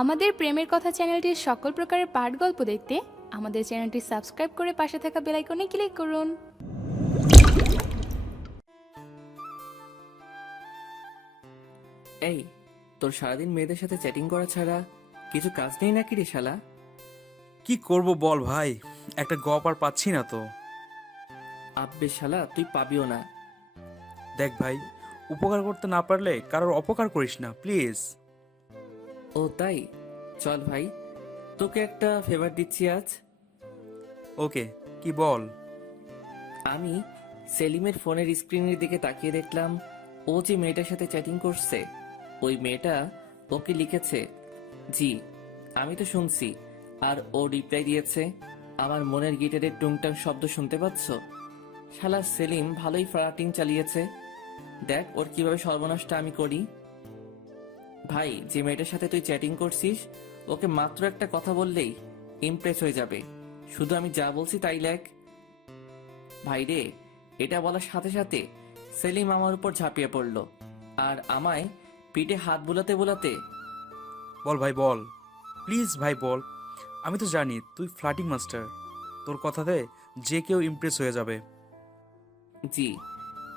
আমাদের প্রেমের কথা চ্যানেলটির সকল প্রকারের পাঠ গল্প দেখতে আমাদের চ্যানেলটি সাবস্ক্রাইব করে পাশে থাকা বেল আইকনে ক্লিক করুন। এই, তোর সারাদিন মেয়েদের সাথে চ্যাটিং করা ছাড়া কিছু কাজ নেই নাকি রে শালা? কি করব বল ভাই, একটা গপ আর পাচ্ছি না তো। আব্বে শালা, তুই পাবিও না। দেখ ভাই, উপকার করতে না পারলে কারোর অপকার করিস না প্লিজ। ও তাই? চল ভাই, তোকে একটা ফেভার দিচ্ছি আজ। ওকে, কি বল। আমি সেলিমের ফোনের স্ক্রিনের দিকে তাকিয়ে দেখলাম ও যে মেয়েটার সাথে চ্যাটিং করছে, ওই মেয়েটা ওকে লিখেছে জি। আমি তো শুনছি, আর ও রিপ্লাই দিয়েছে আমার মনের গিটারের টুংটাং শব্দ শুনতে পাচ্ছ? শালা সেলিম ভালোই ফ্লার্টিং চালিয়েছে। দেখ ওর কিভাবে সর্বনাশটা আমি করি। ভাই, যে মেয়েটার সাথে তুই চ্যাটিং করছিস, ওকে মাত্র একটা কথা বললেই ইমপ্রেস হয়ে যাবে। শুধু আমি যা বলছি তাই লেখ। ভাই রে, এটা বলার সাথে সাথে সেলিম আমার উপর ঝাঁপিয়ে পড়ল আর আমায় পিঠে হাত বুলাতে বুলাতে বল ভাই বল, প্লিজ ভাই বল। আমি তো জানি তুই ফ্লার্টিং মাস্টার, তোর কথাতে যে কেউ ইমপ্রেস হয়ে যাবে। জি,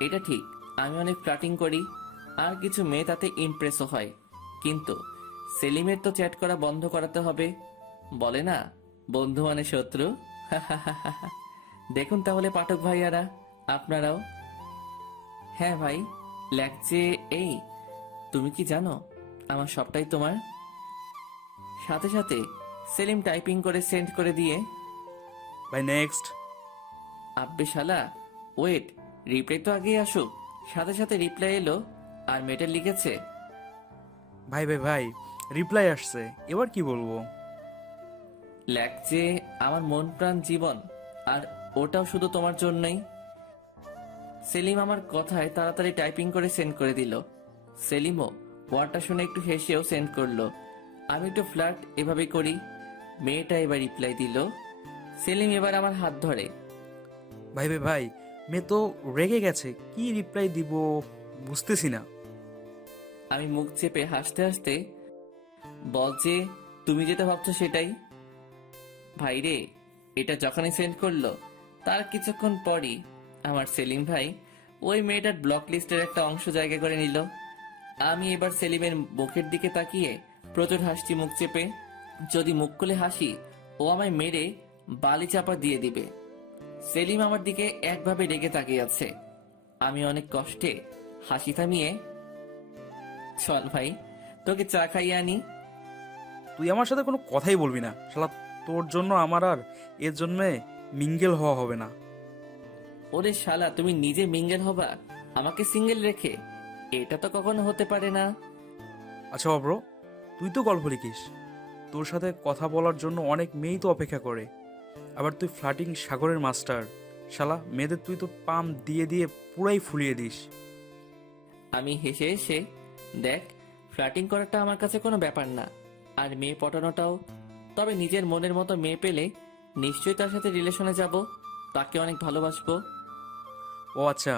এটা ঠিক, আমি অনেক ফ্লার্টিং করি আর কিছু মেয়ে তাতে ইমপ্রেসও হয়। কিন্তু সেলিমের তো চ্যাট করা বন্ধ করাতে হবে। বলে না, বন্ধু মানে শত্রু। দেখুন তাহলে পাঠক ভাইয়ারা, আপনারাও। হ্যাঁ ভাই, লেখছে এই, তুমি কি জানো আমার সবটাই তোমার। সাথে সাথে সেলিম টাইপিং করে সেন্ড করে দিয়ে ভাই নেক্সট। আব্বে শালা, ওয়েট, রিপ্লাই তো আগেই আসুক। সাথে সাথে রিপ্লাই এলো আর মেয়েটা লিখেছে ভাই ভাই ভাই, রিপ্লাই আসছে, এবার কি বলবো। লেখছে আমার মন প্রাণ জীবন, আর ওটাও শুধু তোমার জন্যই। সেলিম আমার কথায় তাড়াতাড়ি টাইপিং করে সেন্ড করে দিল। সেলিমও ওয়ার্ডটা শুনে একটু হেসেও সেন্ড করলো। আমি একটু ফ্লার্ট এভাবে করি। মেয়েটা এবার রিপ্লাই দিল। সেলিম এবার আমার হাত ধরে। ভাই ভাই ভাই, মেয়ে তো রেগে গেছে, কি রিপ্লাই দিব বুঝতেছি না। আমি মুখ চেপে হাসতে হাসতে বল যে তুমি যেটা ভাবছো সেটাই। ভাই রে, এটা যখনই সেন্ড করলো তার কিছুক্ষণ পরই আমার সেলিম ভাই ওই মেয়েটার ব্লক লিস্টের একটা অংশ জায়গা করে নিল। আমি এবার সেলিমের মুখের দিকে তাকিয়ে প্রচুর হাসছি মুখ চেপে। যদি মুখ খুলে হাসি, ও আমায় মেরে বালি চাপা দিয়ে দিবে। সেলিম আমার দিকে একভাবে রেগে তাকিয়ে আছে। আমি অনেক কষ্টে হাসি থামিয়ে চল ভাই, তোকে চা খাইয়ে আনি। তুই আমার সাথে কোনো কথাই বলবি না শালা, তোর জন্য আমার আর এর জন্যে মিঙ্গেল হওয়া হবে না। ওরে শালা, তুমি নিজে মিঙ্গেল হবা আমাকে সিঙ্গেল রেখে? এটা তো কখনো হতে পারে না। আচ্ছা অব্র, তুই তো গল্প লিখিস, তোর সাথে কথা বলার জন্য অনেক মেয়েই তো অপেক্ষা করে। আবার তুই ফ্লার্টিং সাগরের মাস্টার, শালা মেয়েদের তুই তো পাম দিয়ে দিয়ে পুরাই ফুলিয়ে দিস। আমি হেসে হেসে, দেখ, ফ্লার্টিং করাটা আমার কাছে কোনো ব্যাপার না, আর মেয়ে পটানোটাও। তবে নিজের মনের মতো মেয়ে পেলে নিশ্চয়ই তার সাথে রিলেশনে যাব, তাকে অনেক ভালোবাসবো। ও আচ্ছা,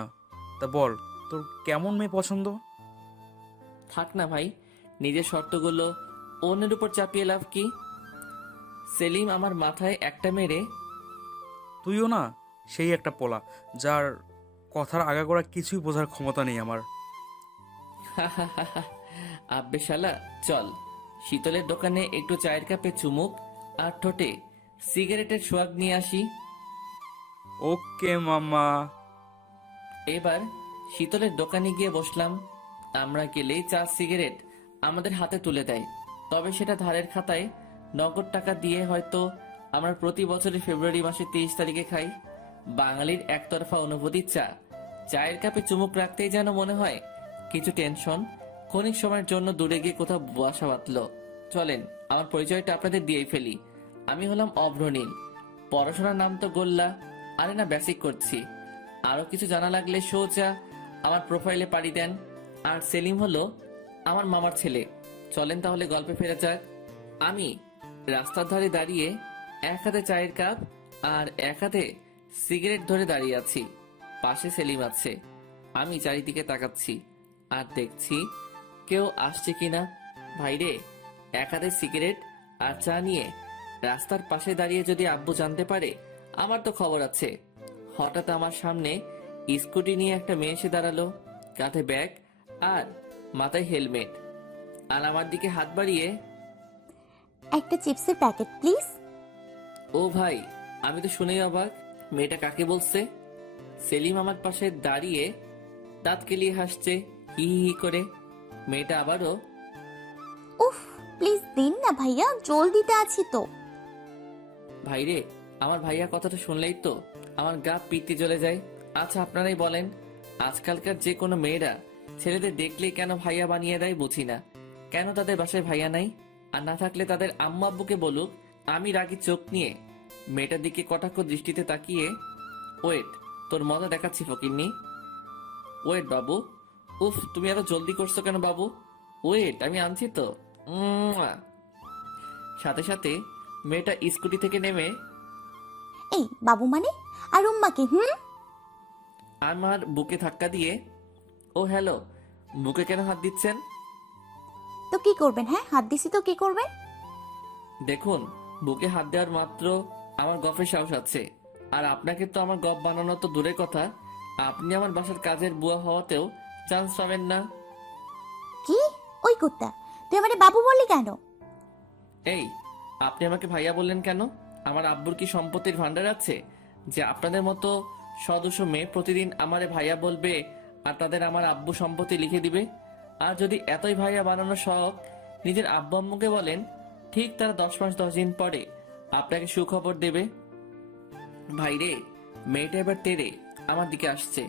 তা বল তোর কেমন মেয়ে পছন্দ। থাক না ভাই, নিজের শর্তগুলো অন্যের উপর চাপিয়ে লাভ কি? সেলিম আমার মাথায় একটা মেরে তুইও না সেই একটা পোলা, যার কথার আগাগোড়া কিছুই বোঝার ক্ষমতা নেই আমার। আব্বে শালা, চল শীতলের দোকানে একটু চায়ের কাপে চুমুক আর ঠোঁটে সিগারেটের সোয়াগ নিয়ে আসি। ওকে মামা। এবার শীতলের দোকানে গিয়ে বসলাম। আমরা গেলেই চা সিগারেট আমাদের হাতে তুলে দেয়, তবে সেটা ধারের খাতায় নগদ টাকা দিয়ে হয়তো আমরা প্রতি বছরের ফেব্রুয়ারি মাসের 30 তারিখে খাই। বাঙালির একতরফা অনুভূতি চা। চায়ের কাপে চুমুক রাখতেই যেন মনে হয় কিছু টেনশন ক্ষণিক সময়ের জন্য দূরে গিয়ে কোথাও বাসা বাঁধলো। চলেন আমার পরিচয়টা আপনাদের দিয়েই ফেলি। আমি হলাম অভ্রনীল। পড়াশোনার নাম তো গোল্লা, আরে না বেসিক করছি। আরো কিছু জানা লাগলে সোজা আমার প্রোফাইলে পাড়ি দেন। আর সেলিম হলো আমার মামার ছেলে। চলেন তাহলে গল্পে ফেরা যাক। আমি রাস্তার ধারে দাঁড়িয়ে এক হাতে চায়ের কাপ আর এক হাতে সিগারেট ধরে দাঁড়িয়ে আছি। পাশে সেলিম আছে। আমি চারিদিকে তাকাচ্ছি আর দেখছি কেউ আসছে কিনা। ভাইরে, এক হাতে সিগারেট আর চা নিয়ে রাস্তার পাশে দাঁড়িয়ে যদি আব্বু জানতে পারে আমার তো খবর আছে। হঠাৎ আমার সামনে স্কুটি নিয়ে একটা মেয়ে এসে দাঁড়ালো, কাঁধে ব্যাগ আর মাথায় হেলমেট, আর আমার দিকে হাত বাড়িয়ে, একটা চিপসের প্যাকেট প্লিজ। ও ভাই, আমি তো শুনেই অবাক, মেয়েটা কাকে বলছে? সেলিম আমার পাশে দাঁড়িয়ে দাঁত কেলিয়ে হাসছে হি হি হি করে। মেয়েটা আবারও, উফ প্লিজ দিন না ভাইয়া, জলদিতে আছি তো। ভাইরে, আমার ভাইয়া কথাটা শুনলেই তো আমার গা পিত্তি জ্বলে যায়। আচ্ছা আপনারাই বলেন, আজকালকার যে কোনো মেয়েরা ছেলেদের দেখলেই কেন ভাইয়া বানিয়ে দেয় বুঝি না। কেন তাদের বাসায় ভাইয়া নাই? আর না থাকলে তাদের আম্মু আব্বুকে বলুক। আমি রাগি চোখ নিয়ে মেয়েটার দিকে কটাক্ষ দৃষ্টিতে তাকিয়ে, ওয়েট, তোর মজা দেখাচ্ছি ফকিন্নি। ওয়েট বাবু। উফ, তুমি এত জলদি করছো কেন বাবু? ওয়েট, আমি আনছি তো। উম্মুয়া। সাথে সাথে মেয়েটা স্কুটি থেকে নেমে এই বাবু মানে? আর উম্মাকে? আমার বুকে ধাক্কা দিয়ে, ও হ্যালো, বুকে কেন হাত দিচ্ছেন? তো কি করবেন? হ্যাঁ হাত দিছি তো কি করবেন? দেখুন, বুকে হাত দেওয়ার মাত্র আমার গফের সাহস আছে। আর আপনাকে তো আমার গপ বানানো তো দূরের কথা, আপনি আমার বাসার কাজের বুয়া হওয়াতেও চান্স পাবেন না। কি? ওই কুত্তা, তুই আমারে বাবু বললি কেন? এই, আপনি আমাকে ভাইয়া বললেন কেন? আমার আব্বুর কি সম্পত্তির ভান্ডার আছে যে আপনাদের মতো সদস্য মেয়ে প্রতিদিন আমারে ভাইয়া বলবে আর তাদের আমার আব্বু সম্পত্তি লিখে দিবে? আর যদি এতই ভাইয়া বানানোর শখ নিজের আব্বু আম্মুকে বলেন, ঠিক তারা 10 মাস 10 দিন পরে আপনাকে সুখবর দেবে। ভাইরে, মেয়েটা এবার তেড়ে আমার দিকে আসছে,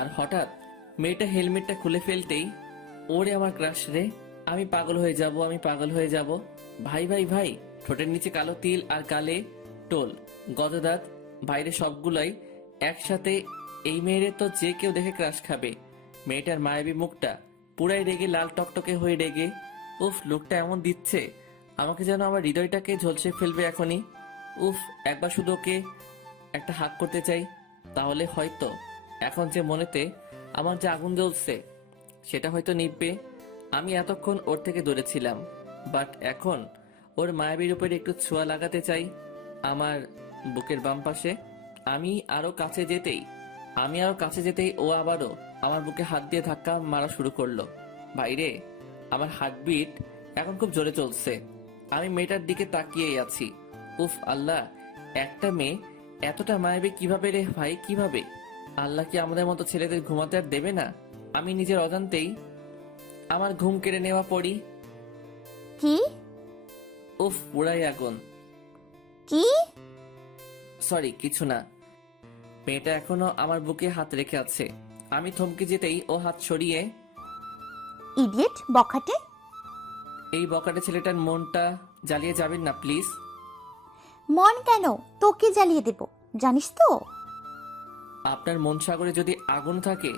আর হঠাৎ মেয়েটা হেলমেটটা খুলে ফেলতেই, ওরে আমার ক্রাশ রে, আমি পাগল হয়ে যাব, আমি পাগল হয়ে যাব। ভাই ভাই ভাই, ঠোঁটের নিচে কালো তিল আর কালে টোল, গজদাঁত, বাইরে সবগুলাই একসাথে। এই মেয়েরে তো যে কেউ দেখে ক্রাশ খাবে। মেয়েটার মায়াবী মুখটা পুরাই রেগে লাল টকটকে হয়ে রেগে। উফ, লোকটা এমন দিচ্ছে আমাকে যেন আমার হৃদয়টাকে ঝলসে ফেলবে এখনই। উফ, একবার শুধু ওকে একটা হাক করতে চাই, তাহলে হয়তো এখন যে মনেতে আমার যে আগুন জ্বলছে সেটা হয়তো নিভবে। আমি এতক্ষণ ওর থেকে দূরে ছিলাম, বাট এখন ওর মায়াবীর উপরে একটু ছোঁয়া লাগাতে চাই আমার বুকের বাম পাশে। আমি আরো কাছে যেতেই ও আবারও আমার বুকে হাত দিয়ে ধাক্কা মারা শুরু করলো। বাইরে আমার হার্টবিট এখন খুব জোরে চলছে। আমি মেয়েটার দিকে তাকিয়েই আছি। উফ আল্লাহ, একটা মেয়ে এতটা মায়াবী কিভাবে রে ভাই, কিভাবে? আল্লাহ কি আমাদের মতো ছেলেদের ঘুমাতে আর দেবে না? আমি নিজের অজান্তেই আমার ঘুম কেড়ে নেওয়া পড়ি। কি? উফ, পুরাই আগুন। কি? সরি, কিছু না। মেয়েটা এখনো আমার বুকে হাত রেখে আছে। আমি থমকে যেতেই ও হাত সরিয়ে, ইডিয়েট বখাটে। এই বকাটে ছেলেটার মনটা জ্বালিয়ে যাবেন না প্লিজ। মন কেন? তোকে জ্বালিয়ে দেব, জানিস তো। আপনার মন সাগরে যদি আগুন থাকে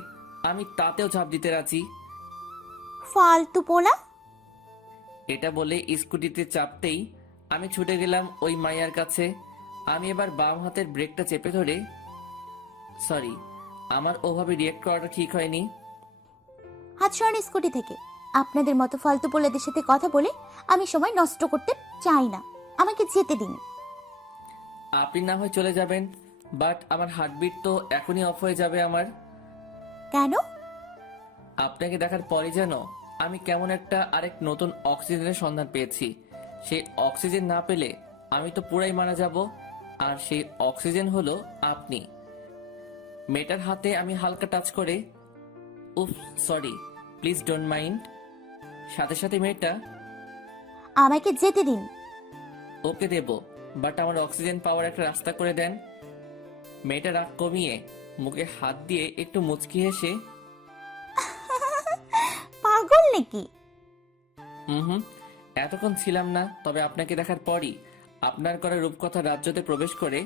আমি তাতেও ঝাঁপ দিতে রাজি। ফালতু পোলা। এটা বলে স্কুটিতে চাপতেই আমি ছুটে গেলাম ওই মাইয়ার কাছে। আমি এবার বাম হাতের ব্রেকটা চেপে ধরে, সরি, আমার ওভাবে রিয়েক্ট করাটা ঠিক হয়নি। হাত সরান স্কুটি থেকে। আপনাদের মতো ফালতু পোলাদের সাথে কথা বলে আমি সময় নষ্ট করতে চাই না, আমাকে যেতে দিন। আপনি না হয় চলে যাবেন, বাট আমার হার্টবিট তো এখনই অফ হয়ে যাবে আমার। কেন? আপনাকে দেখার পরই যেন আমি কেমন একটা আরেক নতুন অক্সিজেনের সন্ধান পেয়েছি। সেই অক্সিজেন না পেলে আমি তো পুরাই মারা যাব, আর সেই অক্সিজেন হলো আপনি। মেয়েটার হাতে আমি হালকা টাচ করে, উফ সরি, প্লিজ ডোন্ট মাইন্ড। সাথে সাথে মেয়েটা, আমাকে যেতে দিন। ওকে দেব, বাট আমার অক্সিজেন পাওয়ার একটা রাস্তা করে দেন। মেয়েটা রাগ কমিয়ে মুখে হাত দিয়ে একটু মুচকি হেসে, পাগল নাকি? হুম, এতক্ষণ ছিলাম না, তবে আপনাকে দেখার পরই আপনার করা রূপকথা রাজ্যতে প্রবেশ করে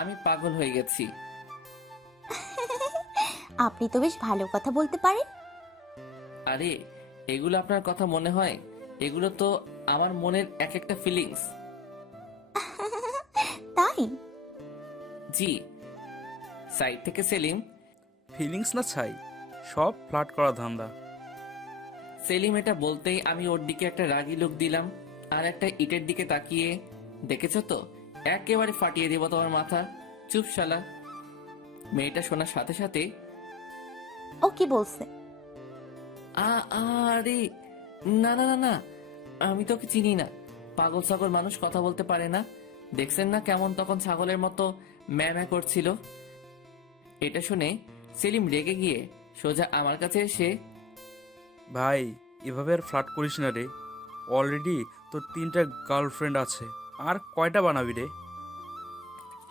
আমি পাগল হয়ে গেছি। আপনি তো বেশ ভালো কথা বলতে পারেন। আরে, এগুলো আপনার কথা মনে হয়? এগুলো তো আমার মনের এক একটা ফিলিংস। তাই? জি। সাইড থেকে সেলিম, ফিলিংস না ছাই, সব ফ্লার্ট করা ধান্দা। সেলিম এটা বলতেই আমি ওর দিকে একটা রাগী লুক দিলাম। আর একটা ইটের দিকে তাকিয়ে, দেখেছো তো, একেবারে ফাটিয়ে দেবো তোমার মাথা। চুপ শালা। মেয়েটা শোনার সাথে সাথে, ও কি বলছে? আরে না না না না, আমি তোকে চিনি না। পাগল ছাগল মানুষ কথা বলতে পারে না। দেখছেন না কেমন তখন ছাগলের মতো ম্যাঁ করছিল। এটা শুনে সেলিম রেগে গিয়ে সোজা আমার কাছে এসে, ভাই এভাবে আর ফ্লার্ট করিস না রে। অলরেডি তোর 3টা গার্লফ্রেন্ড আছে, আর কয়টা বানাবি রে?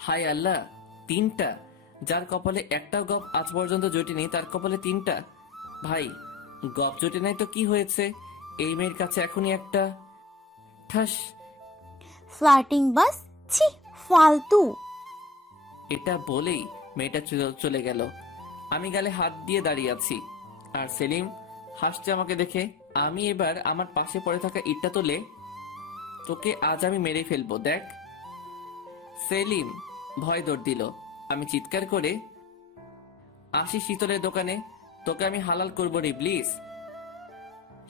হায় আল্লাহ, 3টা? যার কপালে একটাও গপ আজ পর্যন্ত জুটেনি তার কপালে 3টা? ভাই, গপ জুটে নাই তো কি হয়েছে? এই মেয়ের কাছে এখনই একটা ঠাস। ফ্লার্টিং বাস, ছি, ফালতু। এটা বলেই মেয়েটা চলে গেল। আমি গালে হাত দিয়ে দাঁড়িয়ে আছি, আর সেলিম হাসছে আমাকে দেখে। আমি এবার আমার পাশে পড়ে থাকা ইটটা তুলে, তোকে আজ আমি মেরে ফেলবো দেখ। সেলিম ভয় দৌড় দিল। আমি চিৎকার করে, আসি শীতলের দোকানে, তোকে আমি হালাল করবো রে প্লিজ।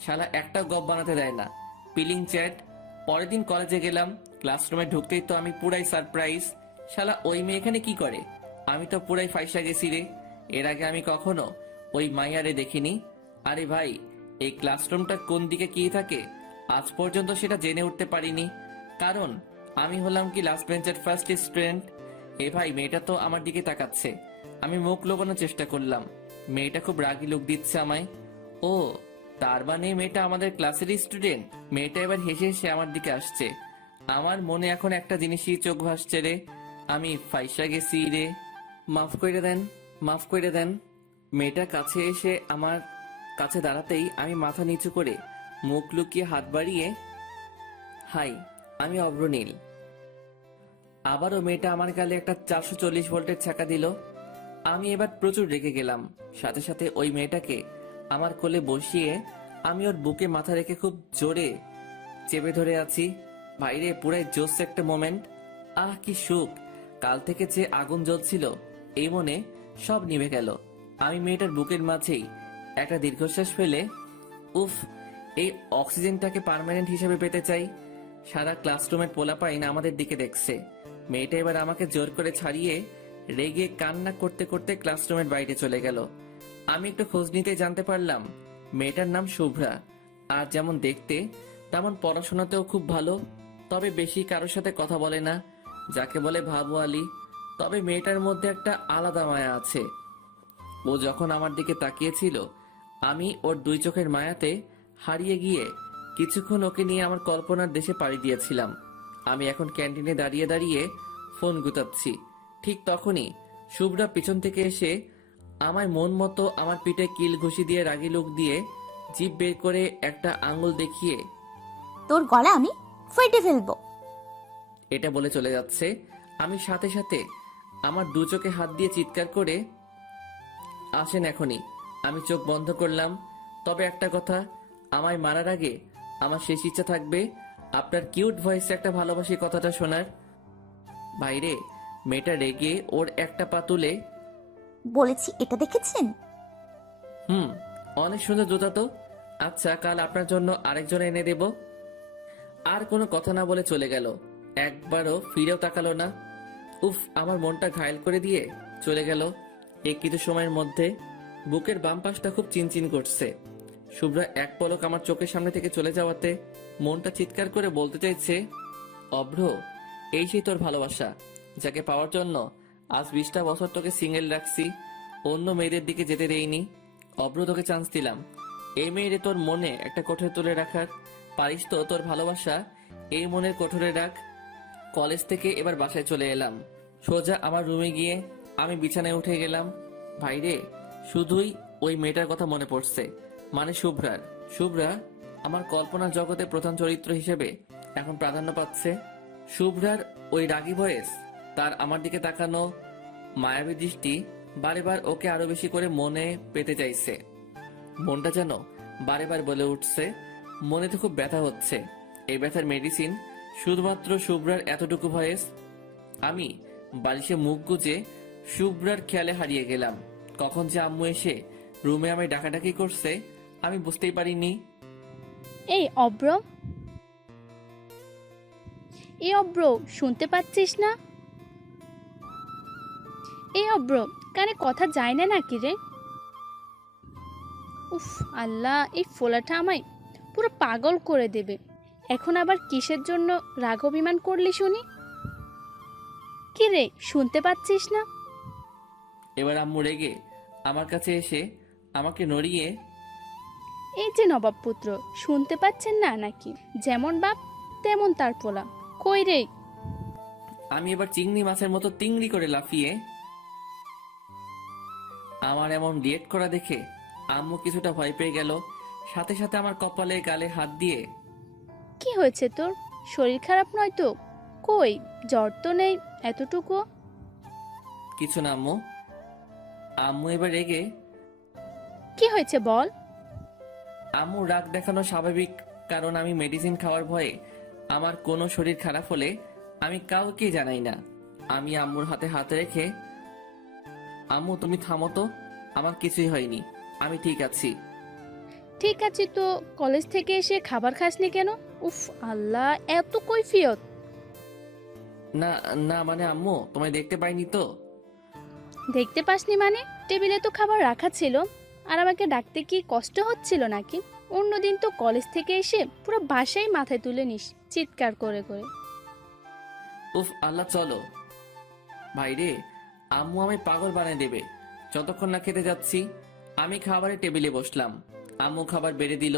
শালা একটা গপ বানাতে দেয় না। Peeling chat. পরের দিন কলেজে গেলাম, ক্লাসরুমে ঢুকতেই তো আমি পুরাই সারপ্রাইজ। শালা ওই মেয়ে এখানে কি করে? আমি তো পুরাই ফাইসা গেছি রে। এর আগে আমি কখনো ওই মাইয়ারে দেখিনি। আরে ভাই, এই ক্লাসরুমটা কোন দিকে কি থাকে আজ পর্যন্ত সেটা জেনে উঠতে পারিনি, কারণ আমি হলাম কি লাস্ট বেঞ্চের ফার্স্ট স্টুডেন্ট। এ ভাই, মেয়েটা তো আমার দিকে তাকাচ্ছে। আমি মুখ লুকানোর চেষ্টা করলাম। মেয়েটা খুব রাগি লুক দিচ্ছে আমায়। ও, তার মানে মেয়েটা আমাদের ক্লাসেরই স্টুডেন্ট। মেয়েটা এবার হেসে হেসে আমার দিকে আসছে। আমার মনে এখন একটা জিনিসই চোখ ভাসছে রে, আমি ফাইসা গেছি রে। মাফ করে দেন, মাফ করে দেন। মেয়েটা কাছে এসে আমার কাছে দাঁড়াতেই আমি মাথা নিচু করে মুখ লুকিয়ে হাত বাড়িয়ে, হাই, আমি অব্রনীল। আবারও মেয়েটা আমার গালে একটা 440 ভোল্টের ছাকা দিল। আমি এবার প্রচুর রেগে গেলাম। সাথে সাথে ওই মেয়েটাকে আমার কোলে বসিয়ে আমি ওর বুকে মাথা রেখে খুব জোরে চেপে ধরে আছি। বাইরে পুরাই জোস একটা মোমেন্ট। আহ কি সুখ! কাল থেকে যে আগুন জ্বলছিল এই মনে, সব নিভে গেল। আমি মেয়েটার বুকের মাঝেই একটা দীর্ঘশ্বাস ফেলে, উফ, এই অক্সিজেনটাকে পার্মানেন্ট হিসেবে পেতে চাই। সারা ক্লাসরুমের পোলাপাইন আমাদের দিকে দেখছে। মেয়েটা এবার আমাকে জোর করে ছাড়িয়ে রেগে কান্না করতে করতে ক্লাসরুমের বাইরে চলে গেল। আমি একটু খোঁজ নিতে জানতে পারলাম মেয়েটার নাম শুভ্রা। আর যেমন দেখতে তেমন পড়াশোনাতেও খুব ভালো, তবে বেশি কারোর সাথে কথা বলে না, যাকে বলে ভাবু আলী। তবে মেয়েটার মধ্যে একটা আলাদা মায়া আছে। ও যখন আমার দিকে তাকিয়েছিল, আমি ওর 2 চোখের মায়াতে হারিয়ে গিয়ে কিছুক্ষণ ওকে নিয়ে আমার কল্পনার দেশে পাড়ি দিয়েছিলাম। আমি এখন ক্যান্টিনে দাঁড়িয়ে দাঁড়িয়ে ফোন গুতাচ্ছি। ঠিক তখনই শুভ্রা পিছন থেকে এসে আমায় মন মতো আমার পিঠে কিল ঘুষি দিয়ে রাগি লুক দিয়ে জিভ বের করে একটা আঙ্গুল দেখিয়ে, তোর গলা আমি ফেটে ফেলবো। এটা বলে চলে যাচ্ছে। আমি সাথে সাথে আমার 2 চোখে হাত দিয়ে চিৎকার করে, আসেন এখনই। আমি চোখ বন্ধ করলাম। তবে একটা কথা, আমায় মারার আগে আমার শেষ ইচ্ছা থাকবে আপনার কিউট ভয়েসে একটা ভালোবাসি কথাটা শোনার। বাইরে মেয়েটা রেগে ওর একটা পা তুলে, বলেছি এটা দেখেছেন? অনেক সুন্দর জুতা তো। আচ্ছা, কাল আপনার জন্য আরেকজন এনে দেব। আর কোনো কথা না বলে চলে গেল। একবারও ফিরেও তাকালো না। উফ, আমার মনটা ঘায়েল করে দিয়ে চলে গেল। এই কিছু সময়ের মধ্যে বুকের বাম পাশটা খুব চিনচিন করছে। শুভ্রা এক পলক আমার চোখের সামনে থেকে চলে যাওয়াতে মনটা চিৎকার করে বলতে চাইছে, অভ্র, এই সেই তোর ভালোবাসা, যাকে পাওয়ার জন্য আজ 20টা বছর তোকে সিঙ্গেল রাখছি, অন্য মেয়েদের দিকে যেতে দেইনি। অভ্র, তোকে চান্স দিলাম এই মেয়েরে তোর মনে একটা কোঠরে তুলে রাখার। পারিস তো তোর ভালোবাসা এই মনের কোঠরে রাখ। কলেজ থেকে এবার বাসায় চলে এলাম। সোজা আমার রুমে গিয়ে আমি বিছানায় উঠে গেলাম। ভাইরে, শুধুই ওই মেয়েটার কথা মনে পড়ছে, মানে শুভ্রার। শুভ্রা আমার কল্পনার জগতে প্রধান চরিত্র হিসেবে এখন প্রাধান্য পাচ্ছে। শুভ্রার ওই রাগী ভয়েস, তার আমার দিকে তাকানো মায়াবী দৃষ্টি বারে বার ওকে আরো বেশি করে মনে পেতে চাইছে। মনটা যেন বারে বার বলে উঠছে, মনে তো খুব ব্যথা হচ্ছে। এই ব্যথার মেডিসিন শুধুমাত্র শুভ্রার এতটুকু ভয়েস। আমি বালিশে মুখ গুজে শুভ্রার খেয়ালে হারিয়ে গেলাম। কখন যে আম্মু এসে রুমে আমায় ডাকাডাকি করছে আমি বুঝতেই পারিনি। এই অব্র, এ অব্র, শুনতে পাচ্ছিস না? এ অব্র, কানে কথা যায় না নাকি রে? উফ আল্লাহ, এই ফোলাটা আমায় পুরো পাগল করে দেবে। এখন আবার কিসের জন্য রাগ অভিমান করলি শুনি? কি রে, শুনতে পাচ্ছিস না? এবার আম্মু রেগে আমার কাছে এসে আমাকে নড়িয়ে, এই যে নবাব পুত্র, শুনতে পাচ্ছেন না নাকি? যেমন বাপ তেমন তার পোলা। কই রে? আমি এবার চিংড়ি মাছের মতো তিংড়ি করে লাফিয়ে আমার এমন রিয়েক্ট করা দেখে আম্মু কিছুটা ভয় পেয়ে গেল। সাথে সাথে আমার কপালে গালে হাত দিয়ে, কি হয়েছে তোর? শরীর খারাপ নয় তো? কই, জ্বর তো নেই এতটুকু। কিছু না আম্মু। আম্মু এবার রেগে, কি হয়েছে বল? আম্মু রাগ দেখানো স্বাভাবিক, কারণ আমি মেডিসিন খাওয়ার ভয়ে আমার কোনো শরীর খারাপ হলে আমি কাউকে জানাই না। আমি আম্মুর হাতে হাত রেখে, আম্মু তুমি থামো তো, আমার কিছুই হয়নি, আমি ঠিক আছি। ঠিক আছে, তো কলেজ থেকে এসে খাবার খাসনি কেন? উফ আল্লাহ, এত কৈফিয়ত! না না, মানে আম্মু তোমায় দেখতে পাইনি তো। দেখতে পাসনি মানে? টেবিলে তো খাবার রাখা ছিল। আর আমাকে ডাকতে কি কষ্ট হচ্ছিল নাকি? অন্যদিন তো কলেজ থেকে এসে পুরো বাসায় মাথায় তুলে নিস চিৎকার করে করে। উফ আল্লাহ, চলো ভাইরে, আম্মু আমায় পাগল বানিয়ে দেবে যতক্ষণ না খেতে যাচ্ছি। আমি খাবারের টেবিলে বসলাম, আম্মু খাবার বেড়ে দিল।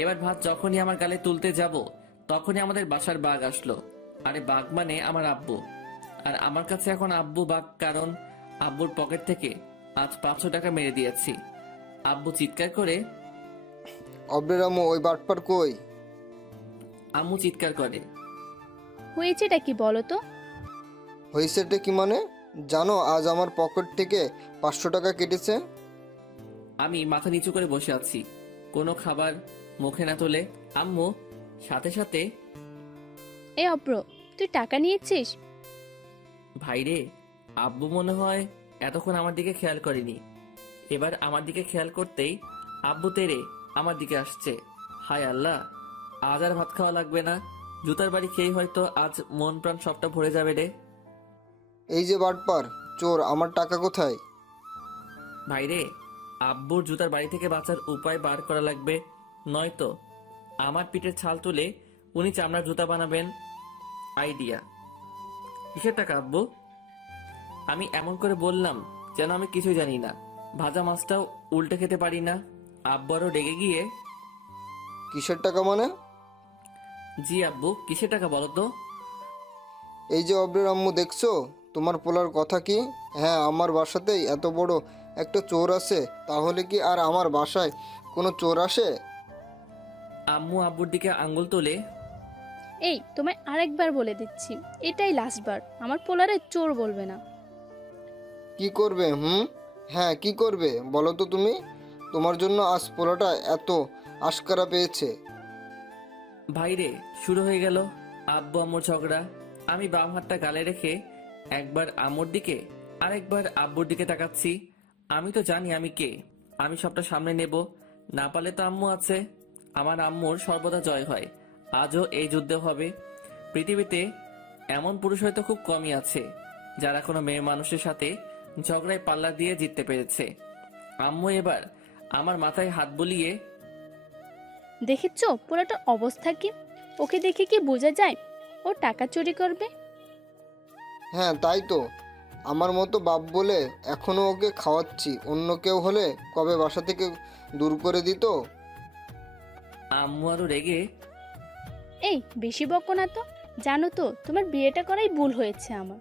এবার ভাত যখনই আমার গালে তুলতে যাব, তখনই আমাদের বাসার বাঘ আসলো। আরে বাঘ মানে আমার আব্বু। আর আমার কাছে এখন আব্বু বাঘ, কারণ আব্বুর পকেট থেকে আজ 500 টাকা মেরে দিয়েছি। আব্বু চিৎকার করে, অব্রের আম্মু ওই বাটপার কই? আম্মু চিৎকার করে, হয়েছেটা কি বলো তো? হয়েছেটা কি মানে? জানো আজ আমার পকেট থেকে 500 টাকা কেটেছে। আমি মাথা নিচু করে বসে আছি, কোনো খাবার মুখে না তুলে। আম্মু সাথে সাথে, এ অব্র, তুই টাকা নিয়েছিস? ভাইরে, আব্বু মনে হয় এতক্ষণ আমার দিকে খেয়াল করেনি। এবার আমার দিকে খেয়াল করতেই আব্বু তেরে আমার দিকে আসছে। হায় আল্লাহ, আজ আর ভাত খাওয়া লাগবে না, জুতার বাড়ি খেয়ে হয়তো আজ মন প্রাণ সবটা ভরে যাবে রে। এই যে বাটপার চোর, আমার টাকা কোথায়? ভাইরে, আব্বুর জুতার বাড়ি থেকে বাঁচার উপায় বার করা লাগবে, নয়তো আমার পিঠের ছাল তুলে উনি চামড়ার জুতা বানাবেন। আইডিয়া। কিসের টাকা আব্বু? আমি এমন করে বললাম যেন আমি কিছুই জানি না। ভাজা মাছটাও উল্টে খেতে পারি না। আব্বু আরো রেগে গিয়ে, কিসের টাকা মানে? জি আব্বু, কিসের টাকা বলো তো? এই যে অব্রের আম্মু, দেখছো তোমার পোলার কথা কি? হ্যাঁ, আমার বাসাতেই এত বড় একটা চোর আছে, তাহলে কি আর আমার বাসায় কোনো চোর আসে? আম্মু আব্বুর দিকে আঙ্গুল তুলে, এই তোমায় আরেকবার বলে দিচ্ছি, এটাই লাস্টবার, আমার পোলারে চোর বলবে না। কি করবে? হ্যাঁ, কি করবে বলো তো তুমি? তোমার জন্য আজ পোলাটা এত আশকারা পেয়েছে। ভাইরে, শুরু হয়ে গেল আব্বু আম্মুর ঝগড়া। আমি বাম হাতটা গালে রেখে একবার আম্মুর দিকে আরেকবার আব্বুর দিকে তাকাচ্ছি। আমি তো জানি আমি কে, আমি সবটা সামনে নেব, না পারলে তো আম্মু আছে। আমার আম্মুর সর্বদা জয় হয়, আজও এই যুদ্ধে হবে। পৃথিবীতে এমন পুরুষ হয়তো খুব কমই আছে যারা কোনো মেয়ে মানুষের সাথে ঝগড়ায় পাল্লা দিয়ে জিততে পেরেছে। আম্মু এবার আমার মাথায় হাত বুলিয়ে, দেখেছো পোলাটার অবস্থা কি? ওকে দেখে কি বোঝা যায় ও টাকা চুরি করবে? হ্যাঁ তাই তো, আমার মতো বাপ বলে এখনো ওকে খাওয়াচ্ছি। অন্য কেউ হলে কবে বাসা থেকে দূর করে দিত। আম্মু আরো রেগে, এই বেশি বকো না তো, জানো তো তোমার বিয়েটা করাই ভুল হয়েছে আমার।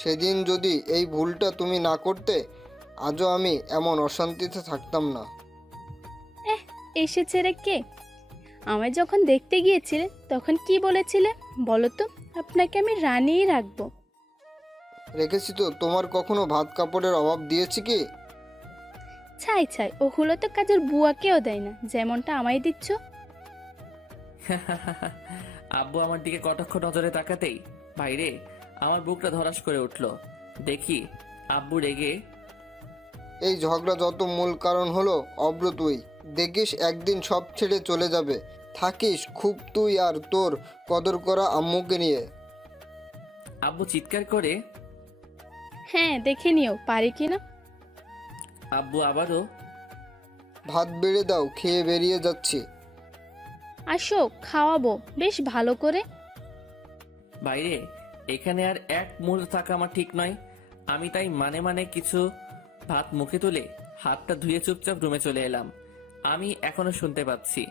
সেদিন যদি এই ভুলটা তুমি না করতে, আজও আমি এমন অশান্তিতে থাকতাম না। এসেছে রে কে? আমায় যখন দেখতে গিয়েছিলে তখন কি বলেছিলে বলো তো? আপনাকে আমি রানিই রাখবো। রেখেছি তো, তোমার কখনো ভাত কাপড়ের অভাব দিয়েছি কি? ছাই ছাই, ওগুলো তো কাজের বুয়াকেও দেয় না, যেমনটা আমায় দিচ্ছ। আব্বু আমার দিকে কটাক্ষ নজরে তাকাতেই ভাইরে আমার বুকটা ধরাস করে উঠল। দেখি আব্বু রেগে, এই ঝগড়া যত মূল কারণ হলো অব্র তুই। দেখিস একদিন সব ছেড়ে চলে যাবে। থাকিস খুব তুই আর তোর কদর করা আম্মুকে নিয়ে। আব্বু চিৎকার করে হ্যাঁ, দেখে নিও পারি কি না। আব্বু আবারও ভাত বেড়ে দাও, খেয়ে বেরিয়ে যাচ্ছি। আসো, খাওয়াবো বেশ ভালো করে। বাইরে এখানে আর এক মুহূর্ত থাকা আমার ঠিক নয়। আমি তাই মানে কিছু ভাত মুখে তুলে হাতটা ধুয়ে চুপচাপ রুমে চলে এলাম। আমি এখনো শুনতে পাচ্ছি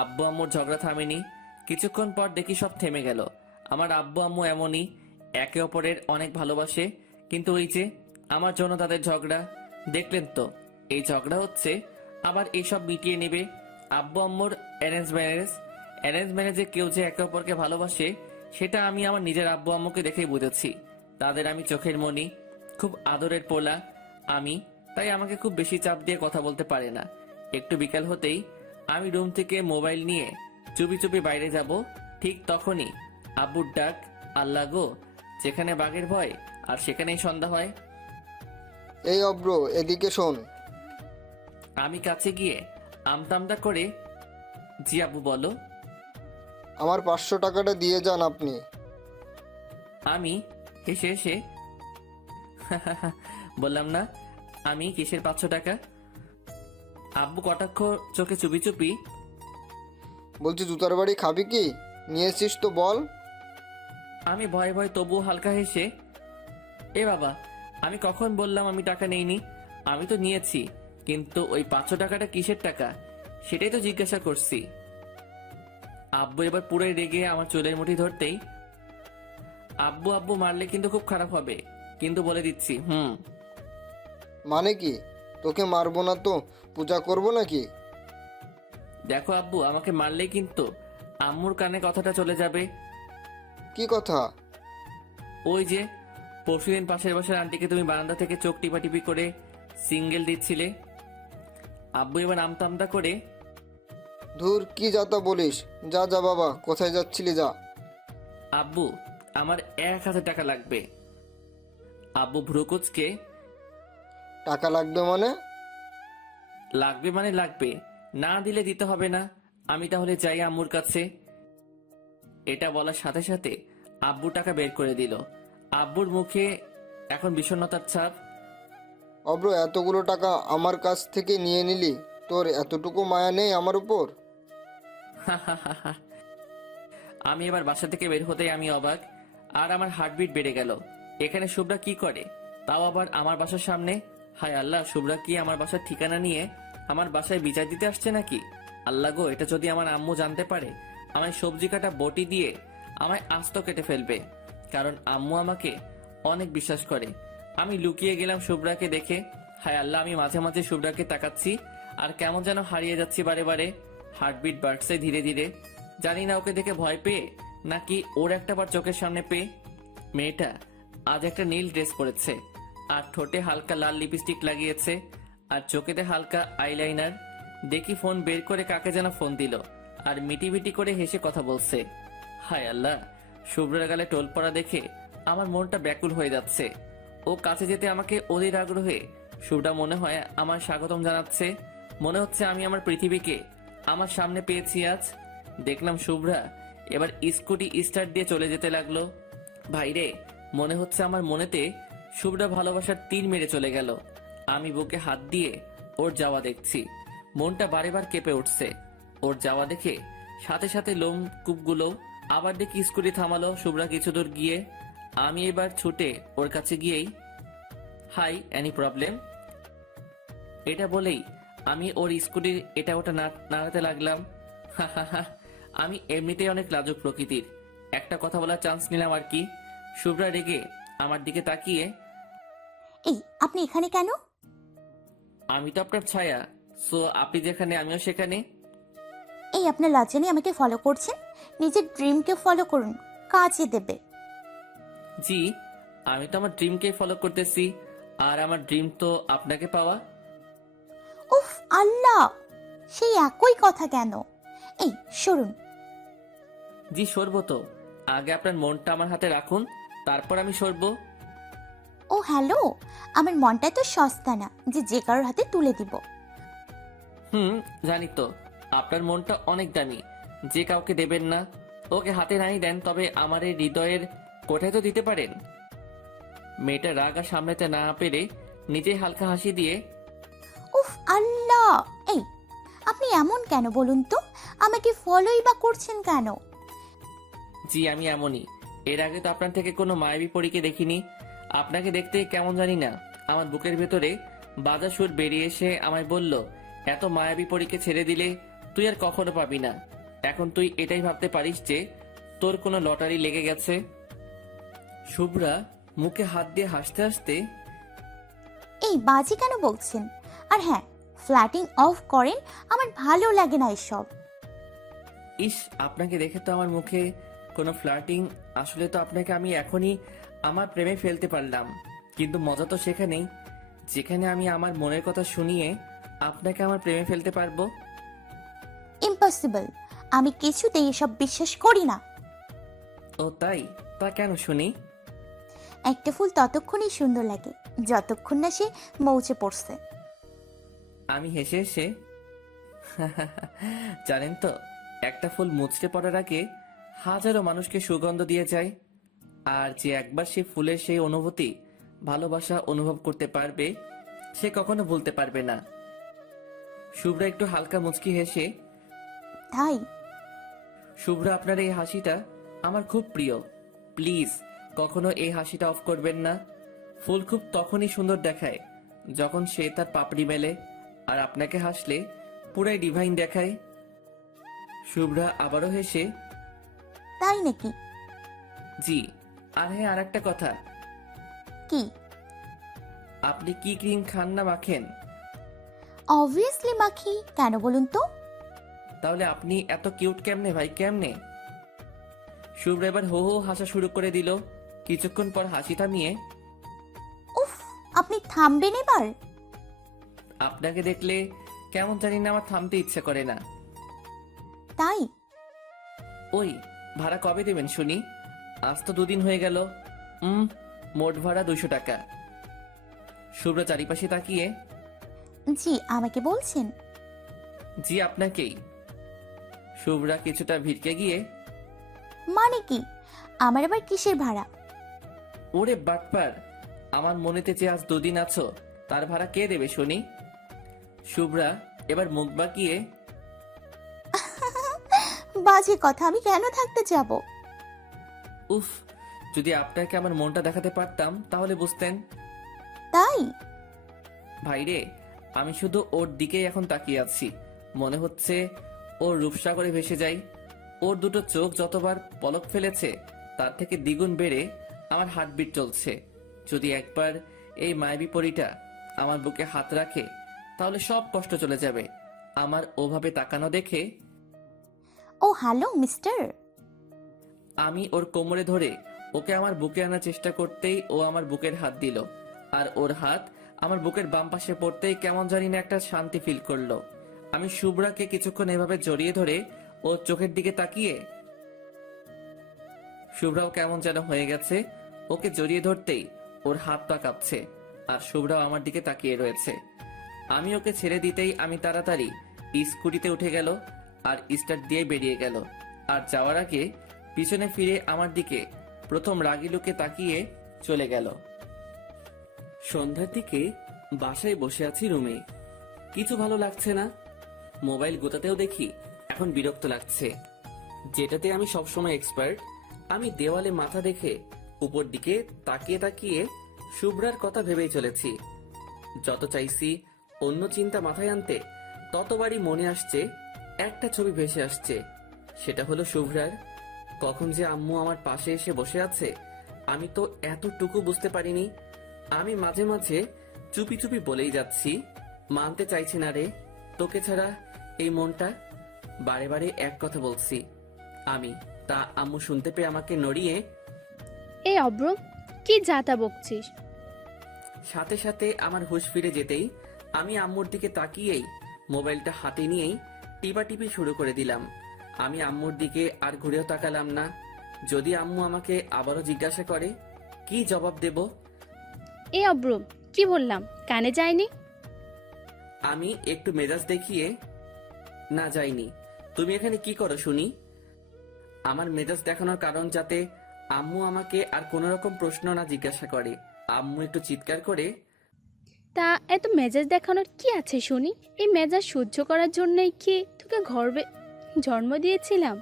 আব্বু আম্মুর ঝগড়া থামেনি। কিছুক্ষণ পর দেখি সব থেমে গেল। আমার আব্বু আম্মু এমনই, একে অপরের অনেক ভালোবাসে, কিন্তু ওই যে আমার জন্য তাদের ঝগড়া। দেখলেন তো, এই ঝগড়া হচ্ছে, আবার এইসব মিটিয়ে নেবে। আব্বু আম্মুর অ্যারেঞ্জ ম্যারেজে কেউ যে একে অপরকে ভালোবাসে সেটা আমি আমার নিজের আব্বু আম্মুকে দেখেই বুঝেছি। তাদের আমি চোখের মনি, খুব আদরের পোলা আমি, তাই আমাকে খুব বেশি চাপ দিয়ে কথা বলতে পারে না। একটু বিকাল হতেই আমি রুম থেকে মোবাইল নিয়ে চুপি চুপি বাইরে যাব। ঠিক তখনই আব্বুর ডাক, আল্লাহ গো, যেখানে বাঘের ভয় আর সেখানেই সন্ধ্যা হয়। এই অব্র, এদিকে শোন। আমি কাছে গিয়ে আমতামতা করে, জি আব্বু বলো। আমার 500 টাকাটা দিয়ে যান আপনি। আমি হেসে হেসে বললাম না, আমি কিসের 500 টাকা। আব্বু কটাক্ষ চোখে চুপি চুপি, বলছি জুতার বাড়ি খাবি কি? নিয়েছিস তো বল। আমি ভয়ে ভয়ে তবুও হালকা হেসে, এ বাবা, আমি কখন বললাম আমি টাকা নেইনি? আমি তো নিয়েছি, কিন্তু ওই 500 টাকাটা কিসের টাকা সেটাই তো জিজ্ঞাসা করছি। আব্বু এবার পুরোই রেগে আমার চুলের মুঠি ধরতেই, আব্বু আব্বু মারলে কিন্তু খুব খারাপ হবে, কিন্তু বলে দিচ্ছি। মানে কি? তোকে মারবো না তো পূজা করব নাকি? দেখো আব্বু, আমাকে মারলেই কিন্তু আম্মুর কানে কথাটা চলে যাবে। কি কথা? ওই যে পরশুদিন পাশের বাসার আন্টিকে তুমি বারান্দা থেকে চোখ টিপাটিপি করে সিঙ্গেল দিচ্ছিলে। আব্বু এবার আমতা করে, ধুর, কি যাতা বলিস? যা যা বাবা, কোথায় যাচ্ছিলি যা। আব্বু আমার 1000 টাকা লাগবে। আব্বু ভ্রুকুচকে, টাকা লাগবে মানে? লাগবে মানে লাগবে, না দিলে দিতে হবে না। আমি তাহলে যাই আম্মুর কাছে। এটা বলার সাথে সাথে আব্বু টাকা বের করে দিল। আব্বুর মুখে এখন বিষণ্ণতার ছাপ। অব্র, এতগুলো টাকা আমার কাছ থেকে নিয়ে নিলি, তোর এতটুকু মায়া নেই আমার উপর? আমি এবার বাসা থেকে বের হতেই আমি অবাক, আর আমার হার্টবিট বেড়ে গেল। এখানে শুভ্রা কি করে, তাও আবার আমার বাসার সামনে? হায় আল্লাহ, শুভ্রা কি আমার বাসার ঠিকানা নিয়ে আমার বাসায় বিচার দিতে আসছে নাকি? আল্লাহ গো, এটা যদি আমার আম্মু জানতে পারে, আমায় সবজি কাটা বটি দিয়ে আমায় আস্ত কেটে ফেলবে, কারণ আম্মু আমাকে অনেক বিশ্বাস করে। আমি লুকিয়ে গেলাম শুভ্রাকে দেখে। হায় আল্লাহ, আমি মাঝে মাঝে শুভ্রাকে তাকাচ্ছি আর কেমন যেন হারিয়ে যাচ্ছি বারে বারে। হার্টবিট বাড়ছে ধীরে ধীরে। জানি না ওকে দেখে ভয় পেয়ে নাকি ওর একটা বার চোখের সামনে পেয়ে। মেয়েটা আজ একটা নীল ড্রেস পরেছে, আর ঠোঁটে হালকা লাল লিপস্টিক লাগিয়েছে, আর চোখেতে হালকা আইলাইনার। দেখি ফোন বের করে কাকে যেন ফোন দিল, আর মিটি করে হেসে কথা বলছে। হায় আল্লাহ, শুভ্রের গালে টোল পড়া দেখে আমার মনটা ব্যাকুল হয়ে যাচ্ছে। ও কাছে যেতে আমাকে অধীর আগ্রহে শুভ্রা মনে হয় আমার স্বাগতম জানাচ্ছে। মনে হচ্ছে আমি আমার পৃথিবীকে আমার সামনে পেয়েছি আজ। দেখলাম শুভ্রা এবার স্কুটি স্টার্ট দিয়ে চলে যেতে লাগলো। ভাইরে, মনে হচ্ছে আমার মনেতে শুভ্রা ভালোবাসার তীর মেরে চলে গেল। আমি বুকে হাত দিয়ে ওর যাওয়া দেখছি, মনটা বারেবার কেঁপে উঠছে। ওর যাওয়া দেখে সাথে সাথে লোম কূপগুলো। আবার দেখি স্কুটি থামালো শুভ্রা কিছু দূর গিয়ে। আমি এবার ছুটে ওর কাছে গিয়েই, হাই, এনি প্রবলেম? এটা বলেই আমি ওর স্কুটির এটা ওটা নাড়াতে লাগলাম। আমি এমনিতেই অনেক লাজুক প্রকৃতির, একটা কথা বলার চান্স নিলাম আর কি। শুভ্রা রেগে আমার দিকে তাকিয়ে, এই, আপনি এখানে কেন? আমি তো আপনার ছায়া, সো আপনি যেখানে আমিও সেখানে। এই, আপনার লজ্জা নেই আমাকে ফলো করছেন? নিজের ড্রিমকে ফলো করুন, কাজে দেবে। জি, আমি তো আমার ড্রিমকে ফলো করতেছি, আর আমার ড্রিম তো আপনাকে পাওয়া। উফ আল্লাহ, সেই একই কথা কেন? এই সরুন। জি সরবো তো, আগে আপনার মনটা আমার হাতে রাখুন, তারপর আমি সরবো। ও হ্যালো, আমার মনটা তো সস্তা না যে যে কারোর হাতে তুলে দিব। জানি তো, আপনার মনটা অনেক দামি, যে কাউকে দেবেন না। ওকে হাতে নাই দেন, তবে আমার এই হৃদয়ের কোঠায় তো দিতে পারেন। মেয়েটা রাগ আর সামলাতে না পেরে নিজেই হালকা হাসি দিয়ে, উফ আল্লাহ, এই আপনি এমন কেন বলুন তো? আমাকে ফলোই বা করছেন কেন? জি আমি এমনই। এর আগে তো আপনার থেকে কোনো মায়াবী পরীকে দেখিনি। আপনাকে দেখতে কেমন জানি না, আমার বুকের ভেতরে বাজা সুর বেরিয়ে এসে আমায় বলল, এত মায়াবী পরীকে ছেড়ে দিলে তুই আর কখনো পাবি না। এখন তুই এটাই ভাবতে পারিস যে তোর কোনো লটারি লেগে গেছে। শুভ্রা মুখে হাত দিয়ে হাসতে হাসতে, এই বাজে কেন বলছেন? আর হ্যাঁ, ফ্ল্যাটিং অফ করেন, আমার ভালো লাগে না এসব। ইস, আপনাকে দেখে তো আমার মুখে কোনো ফ্লার্টিং, আসলে তো আপনাকে আমি এখনই আমার প্রেমে ফেলতে পারলাম। কিন্তু মজা তো সেখানেই, যেখানে আমি আমার মনের কথা শুনিয়ে আপনাকে আমার প্রেমে ফেলতে পারবো। ইম্পসিবল, আমি কিছুতেই এসব বিশ্বাস করি না। ও তাই? তা কেন শুনি? একটা ফুল ততক্ষণই সুন্দর লাগে যতক্ষণ না সে মৌচে পড়ছে। আমি হেসে হেসে, জানেন তো, একটা ফুল মুচড়ে পড়ার আগে হাজারো মানুষকে সুগন্ধ দিয়ে যায়। আর যে একবার সে ফুলের সেই অনুভূতি, ভালোবাসা অনুভব করতে পারবে, সে কখনো ভুলতে পারবে না। শুভ্রা একটু হালকা মুচকি হেসে, তাই? শুভ্রা আপনার এই হাসিটা আমার খুব প্রিয়। প্লিজ কখনো এই হাসিটা অফ করবেন না। ফুল খুব তখনই সুন্দর দেখায় যখন সে তার পাপড়ি মেলে, আর আপনাকে হাসলে পুরাই ডিভাইন দেখায়। শুভ্রা আবারও হেসে, তাই নাকি? জি। আর হ্যাঁ, আর একটা কথা, কি? আপনি কি ক্রিম খান না মাখেন? অবভিয়াসলি মাখি, কেন বলুন তো? তাহলে আপনি এত কিউট কেমনে ভাই, কেমনে? শুভ্রা এবার হো হো হাসা শুরু করে দিল। কিছুক্ষণ পর হাসি থামিয়ে, উফ, আপনি থামবেন এবার? আপনাকে দেখলে কেমন জানি না আমার থামতে ইচ্ছে করে না। তাই? ওই, ভাড়া কবে দেবেন শুনি? আজ তো 2 দিন হয়ে গেল। মোট ভাড়া 200 টাকা। শুভ্রা চারিপাশে তাকিয়ে, জি আমাকে বলছেন? জি আপনাকেই। শুভ্রা কিছুটা ভিড়কে গিয়ে, মানে কি? আমার আবার কিসের ভাড়া? ওরে বাটপার, আমার মনেতে যে আজ 2 দিন আছো তার ভাড়া কে দেবে শুনি? শুভ্রা এবার মুখ বাঁকিয়ে, বাজে কথা, আমি কেন থাকতে যাব? উফ, যদি আপনাকে আমার মনটা দেখাতে পারতাম তাহলে বুঝতেন। তাই? ভাইরে, আমি শুধু ওর দিকেই এখন তাকিয়ে আছি। মনে হচ্ছে ওর রূপসাগরে ভেসে যাই। ওর দুটো চোখ যতবার পলক ফেলেছে তার থেকে দ্বিগুণ বেড়ে আমার হার্টবিট চলছে। যদি একবার এই মায়াবী পরীটা আমার বুকে হাত রাখে তাহলে সব কষ্ট চলে যাবে। আমার ওভাবে তাকানো দেখে ও হ্যালো মিস্টার। আমি ওর কোমরে ধরে ওকে আমার বুকে আনার চেষ্টা করতেই ও আমার বুকের হাত দিল, আর ওর হাত আমার বুকের বাম পাশে পড়তেই কেমন জানি না একটা শান্তি ফিল করলো। আমি শুভ্রাকে কিছুক্ষণ এভাবে জড়িয়ে ধরে ওর চোখের দিকে তাকিয়ে, শুভ্রাও কেমন যেন হয়ে গেছে। ওকে জড়িয়ে ধরতেই ওর হাত পা কাঁপছে, আর শুভ্রাও আমার দিকে তাকিয়ে রয়েছে। আমি ওকে ছেড়ে দিতেই আমি তাড়াতাড়ি স্কুটিতে উঠে গেল আর স্টার্ট দিয়ে বেরিয়ে গেল। আর যাওয়ার আগে পিছনে ফিরে আমার দিকে প্রথম রাগী লোকে তাকিয়ে চলে গেল। সন্ধ্যার দিকে বাসায় বসে আছি রুমে। কিছু ভালো লাগছে না। মোবাইল গোতাতেও দেখি এখন বিরক্ত লাগছে। যেটাতে আমি সবসময় এক্সপার্ট, আমি দেওয়ালে মাথা দেখে উপর দিকে তাকিয়ে তাকিয়ে শুভ্রার কথা ভেবেই চলেছি। যত চাইছি অন্য চিন্তা মাথায় আনতে ততবারই মনে আসছে একটা ছবি ভেসে আসছে। সেটা হলো শুভ্রার। কখন যে আম্মু আমার পাশে এসে বসে আছে আমি তো এতটুকু বুঝতে পারিনি। আমি মাঝে মাঝে চুপি চুপি বলেই যাচ্ছি, মানতে চাইছি না রে তোকে ছাড়া এই মনটা। বারে বারে এক কথা বলছি আমি, তা আম্মু শুনতে পেয়ে আমাকে নড়িয়ে, এই অব্র, কি যাতা বকছিস? সাথে সাথে আমার হুঁশ ফিরে যেতেই আমি আম্মুর দিকে তাকিয়েই মোবাইলটা হাতে নিয়েই টিপাটিপি শুরু করে দিলাম। আমি আম্মুর দিকে আর ঘুরেও তাকালাম না। যদি আম্মু আমাকে আবারও জিজ্ঞাসা করে কি জবাব দেব? এই অব্র, কি বললাম কানে যায়নি? আমি একটু মেজাজ দেখিয়ে, না যাইনি, তুমি এখানে কি করো শুনি? আমার মেজাজ দেখানোর কারণ যাতে আম্মু আমাকে আর কোনো রকম প্রশ্ন না জিজ্ঞাসা করে। আম্মু একটু চিৎকার করে, তা এত মেজাজ দেখানোর কি আছে শুনি? এই মেজাজ সহ্য করার জন্যই কি তোকে গর্বে জন্ম দিয়েছিলাম?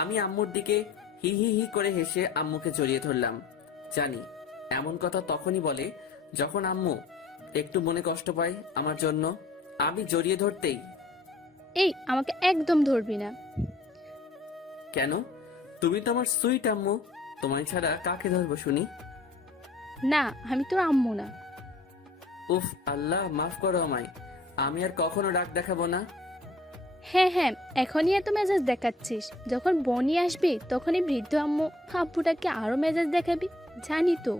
আমি আম্মুর দিকে হি হি হি করে হেসে আম্মুকে জড়িয়ে ধরলাম। জানি এমন কথা তখনই বলে যখন আম্মু একটু মনে কষ্ট পায় আমার জন্য। আমি জড়িয়ে ধরতেই, এই আমাকে একদম ধরবি না। কেন? তুমি তো আমার সুইট আম্মু, তোমায় ছাড়া কাকে ধরবো শুনি? না, আমি তোর আম্মু না। উফ আল্লাহ, মাফ করো আমায়। আমি আর কখনো রাগ দেখাবো না। হ্যাঁ হ্যাঁ, এখনই এত মেজাজ দেখাচ্ছিস, যখন বনি আসবি তখনই বৃদ্ধ আম্মু আব্বুটাকে আরো মেজাজ দেখাবি। জানি তো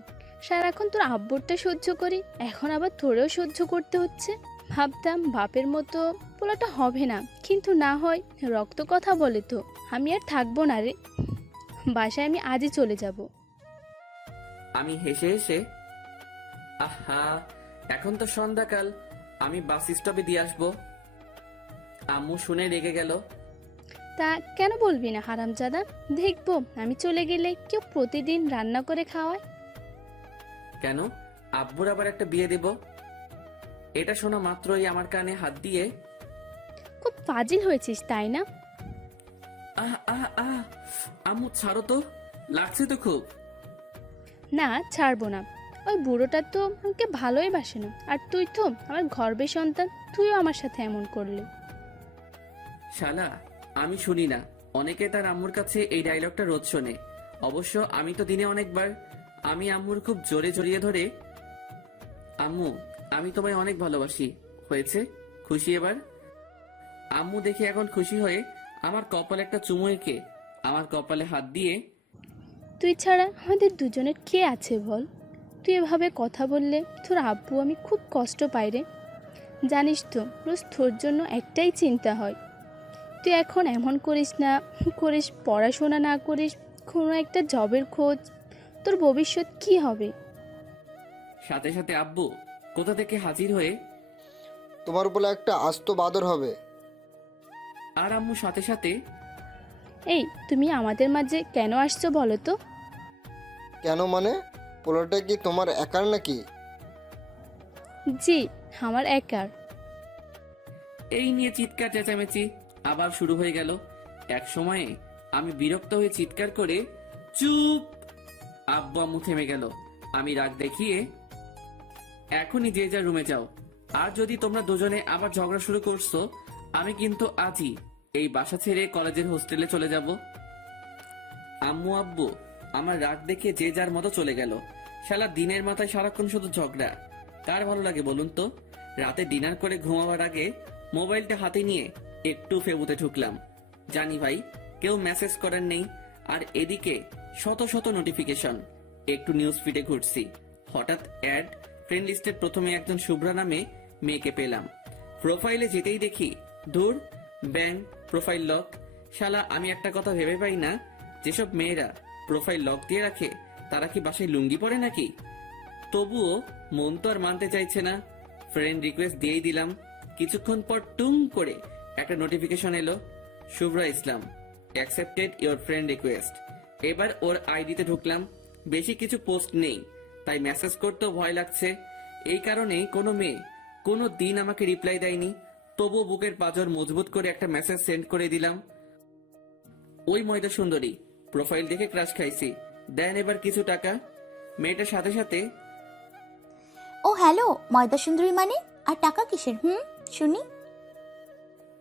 সারাক্ষণ তোর আব্বুরটা সহ্য করি, এখন আবার তোরেও সহ্য করতে হচ্ছে। ভাবতাম বাপের মতো পোলাটা হবে না, কিন্তু না হয়। রক্ত কথা বলে তো। আমি আর থাকবো না রে, বাসায় আমি আজই চলে যাব। আমি হেসে হেসে, আহা এখন তো সন্ধ্যাকাল, আমি বাস স্টপে দিয়ে আসবো। আম্মু শুনে রেগে গেল। তা কেন বলবি না হারামজাদা? দেখবো আমি চলে গেলে কেউ প্রতিদিন রান্না করে খাওয়ায়। কেন? আব্বুর আবার একটা বিয়ে দেব? এটা শোনা মাত্রই আমার কানে হাত দিয়ে, খুব ফাজিল হয়েছিস তাই না? আহ আহ আহ আম্মু ছাড়ো তো, লাগছে তো খুব। না, ছাড়বো না। ওই বুড়োটা তো আমাকে ভালোই বাসে না, আর তুই তো আমার গর্বের সন্তান, তুইও আমার সাথে এমন করলি। শালা, আমি শুনি না, অনেকে তার আম্মুর কাছে এই ডায়লগটা রোজ শোনে। অবশ্য আমি তো দিনে অনেকবার। আমি আম্মুর খুব জোরে জড়িয়ে ধরে, আম্মু আমি তোমায় অনেক ভালোবাসি। হয়েছে? খুশি এবার? আম্মু দেখে এখন খুশি হয়ে আমার কপালে একটা চুমু এঁকে আমার কপালে হাত দিয়ে, তুই ছাড়া আমাদের দুজনের কে আছে বল? তুই এভাবে কথা বললে তোর আব্বু আমি খুব কষ্ট পাই রে। জানিস তো রোজ তোর জন্য একটাই চিন্তা হয়, তুই এখন এমন করিস না, করিস পড়াশোনা না করিস, কোনো একটা জবের খোঁজ, তোর ভবিষ্যৎ কি হবে? সাথে সাথে আব্বু কোথা থেকে হাজির হয়ে, তোমার বলে একটা আস্ত বাদর হবে। আর আম্মু সাথে সাথে, এই তুমি আমাদের মাঝে কেন আসছো বলো তো? কেন মানে? পোলাটা কি তোমার একার নাকি? জি, আমার একার। এই নিয়ে চিৎকার চেঁচামেচি আবার শুরু হয়ে গেল। এক সময়ে আমি বিরক্ত হয়ে চিৎকার করে, চুপ! আব্বু আম্মু থেমে গেল। আমি রাগ দেখিয়ে, এখনই যে যার রুমে যাও, আর যদি তোমরা দুজনে আবার ঝগড়া শুরু করছো, আমি কিন্তু আজই এই বাসা ছেড়ে কলেজের হোস্টেলে চলে যাব। আম্মু আব্বু আমার রাগ দেখে যে যার মতো চলে গেল। শালা দিনের মাথায় সারাক্ষণ শুধু ঝগড়া, কার ভালো লাগে বলুন তো? রাতে ডিনার করে ঘুমাবার আগে মোবাইলটা হাতে নিয়ে একটু ফেবুতে ঢুকলাম। জানি ভাই কেউ মেসেজ করার নেই, আর এদিকে শত শত নোটিফিকেশন। একটু নিউজ ফিডে ঘুরছি, হঠাৎ অ্যাড। ফ্রেন্ড লিস্টের প্রথমে একজন শুভ্রা নামে মেয়েকে পেলাম। প্রোফাইলে যেতেই দেখি, ধুর, ব্যাং, প্রোফাইল লক। শালা আমি একটা কথা ভেবে পাই না, যেসব মেয়েরা প্রোফাইল লক দিয়ে রাখে তারা কি বাসায় লুঙ্গি পরে নাকি? তবুও মন তো আর মানতে চাইছে না। ফ্রেন্ড রিকোয়েস্ট দিয়েই দিলাম। কিছুক্ষণ পর টুং করে একটা নোটিফিকেশন এলো, শুভ্রা ইসলাম, অ্যাকসেপ্টেড ইওর ফ্রেন্ড রিকোয়েস্ট। এবার ওর আইডিতে ঢুকলাম। বেশি কিছু পোস্ট নেই, তাই মেসেজ করতেও ভয় লাগছে। এই কারণেই কোনো মেয়ে কোনো দিন আমাকে রিপ্লাই দেয়নি। তবুও বুকের পাঁজর মজবুত করে একটা মেসেজ সেন্ড করে দিলাম। ওই ময়দা সুন্দরী, প্রোফাইল দেখে ক্রাশ খাইছি, দেন এবার কিছু টাকা। মেয়েটার সাথে সাথে, ও হ্যালো, ময়দা সুন্দরী মানে? আর টাকা কিসের? শুনি।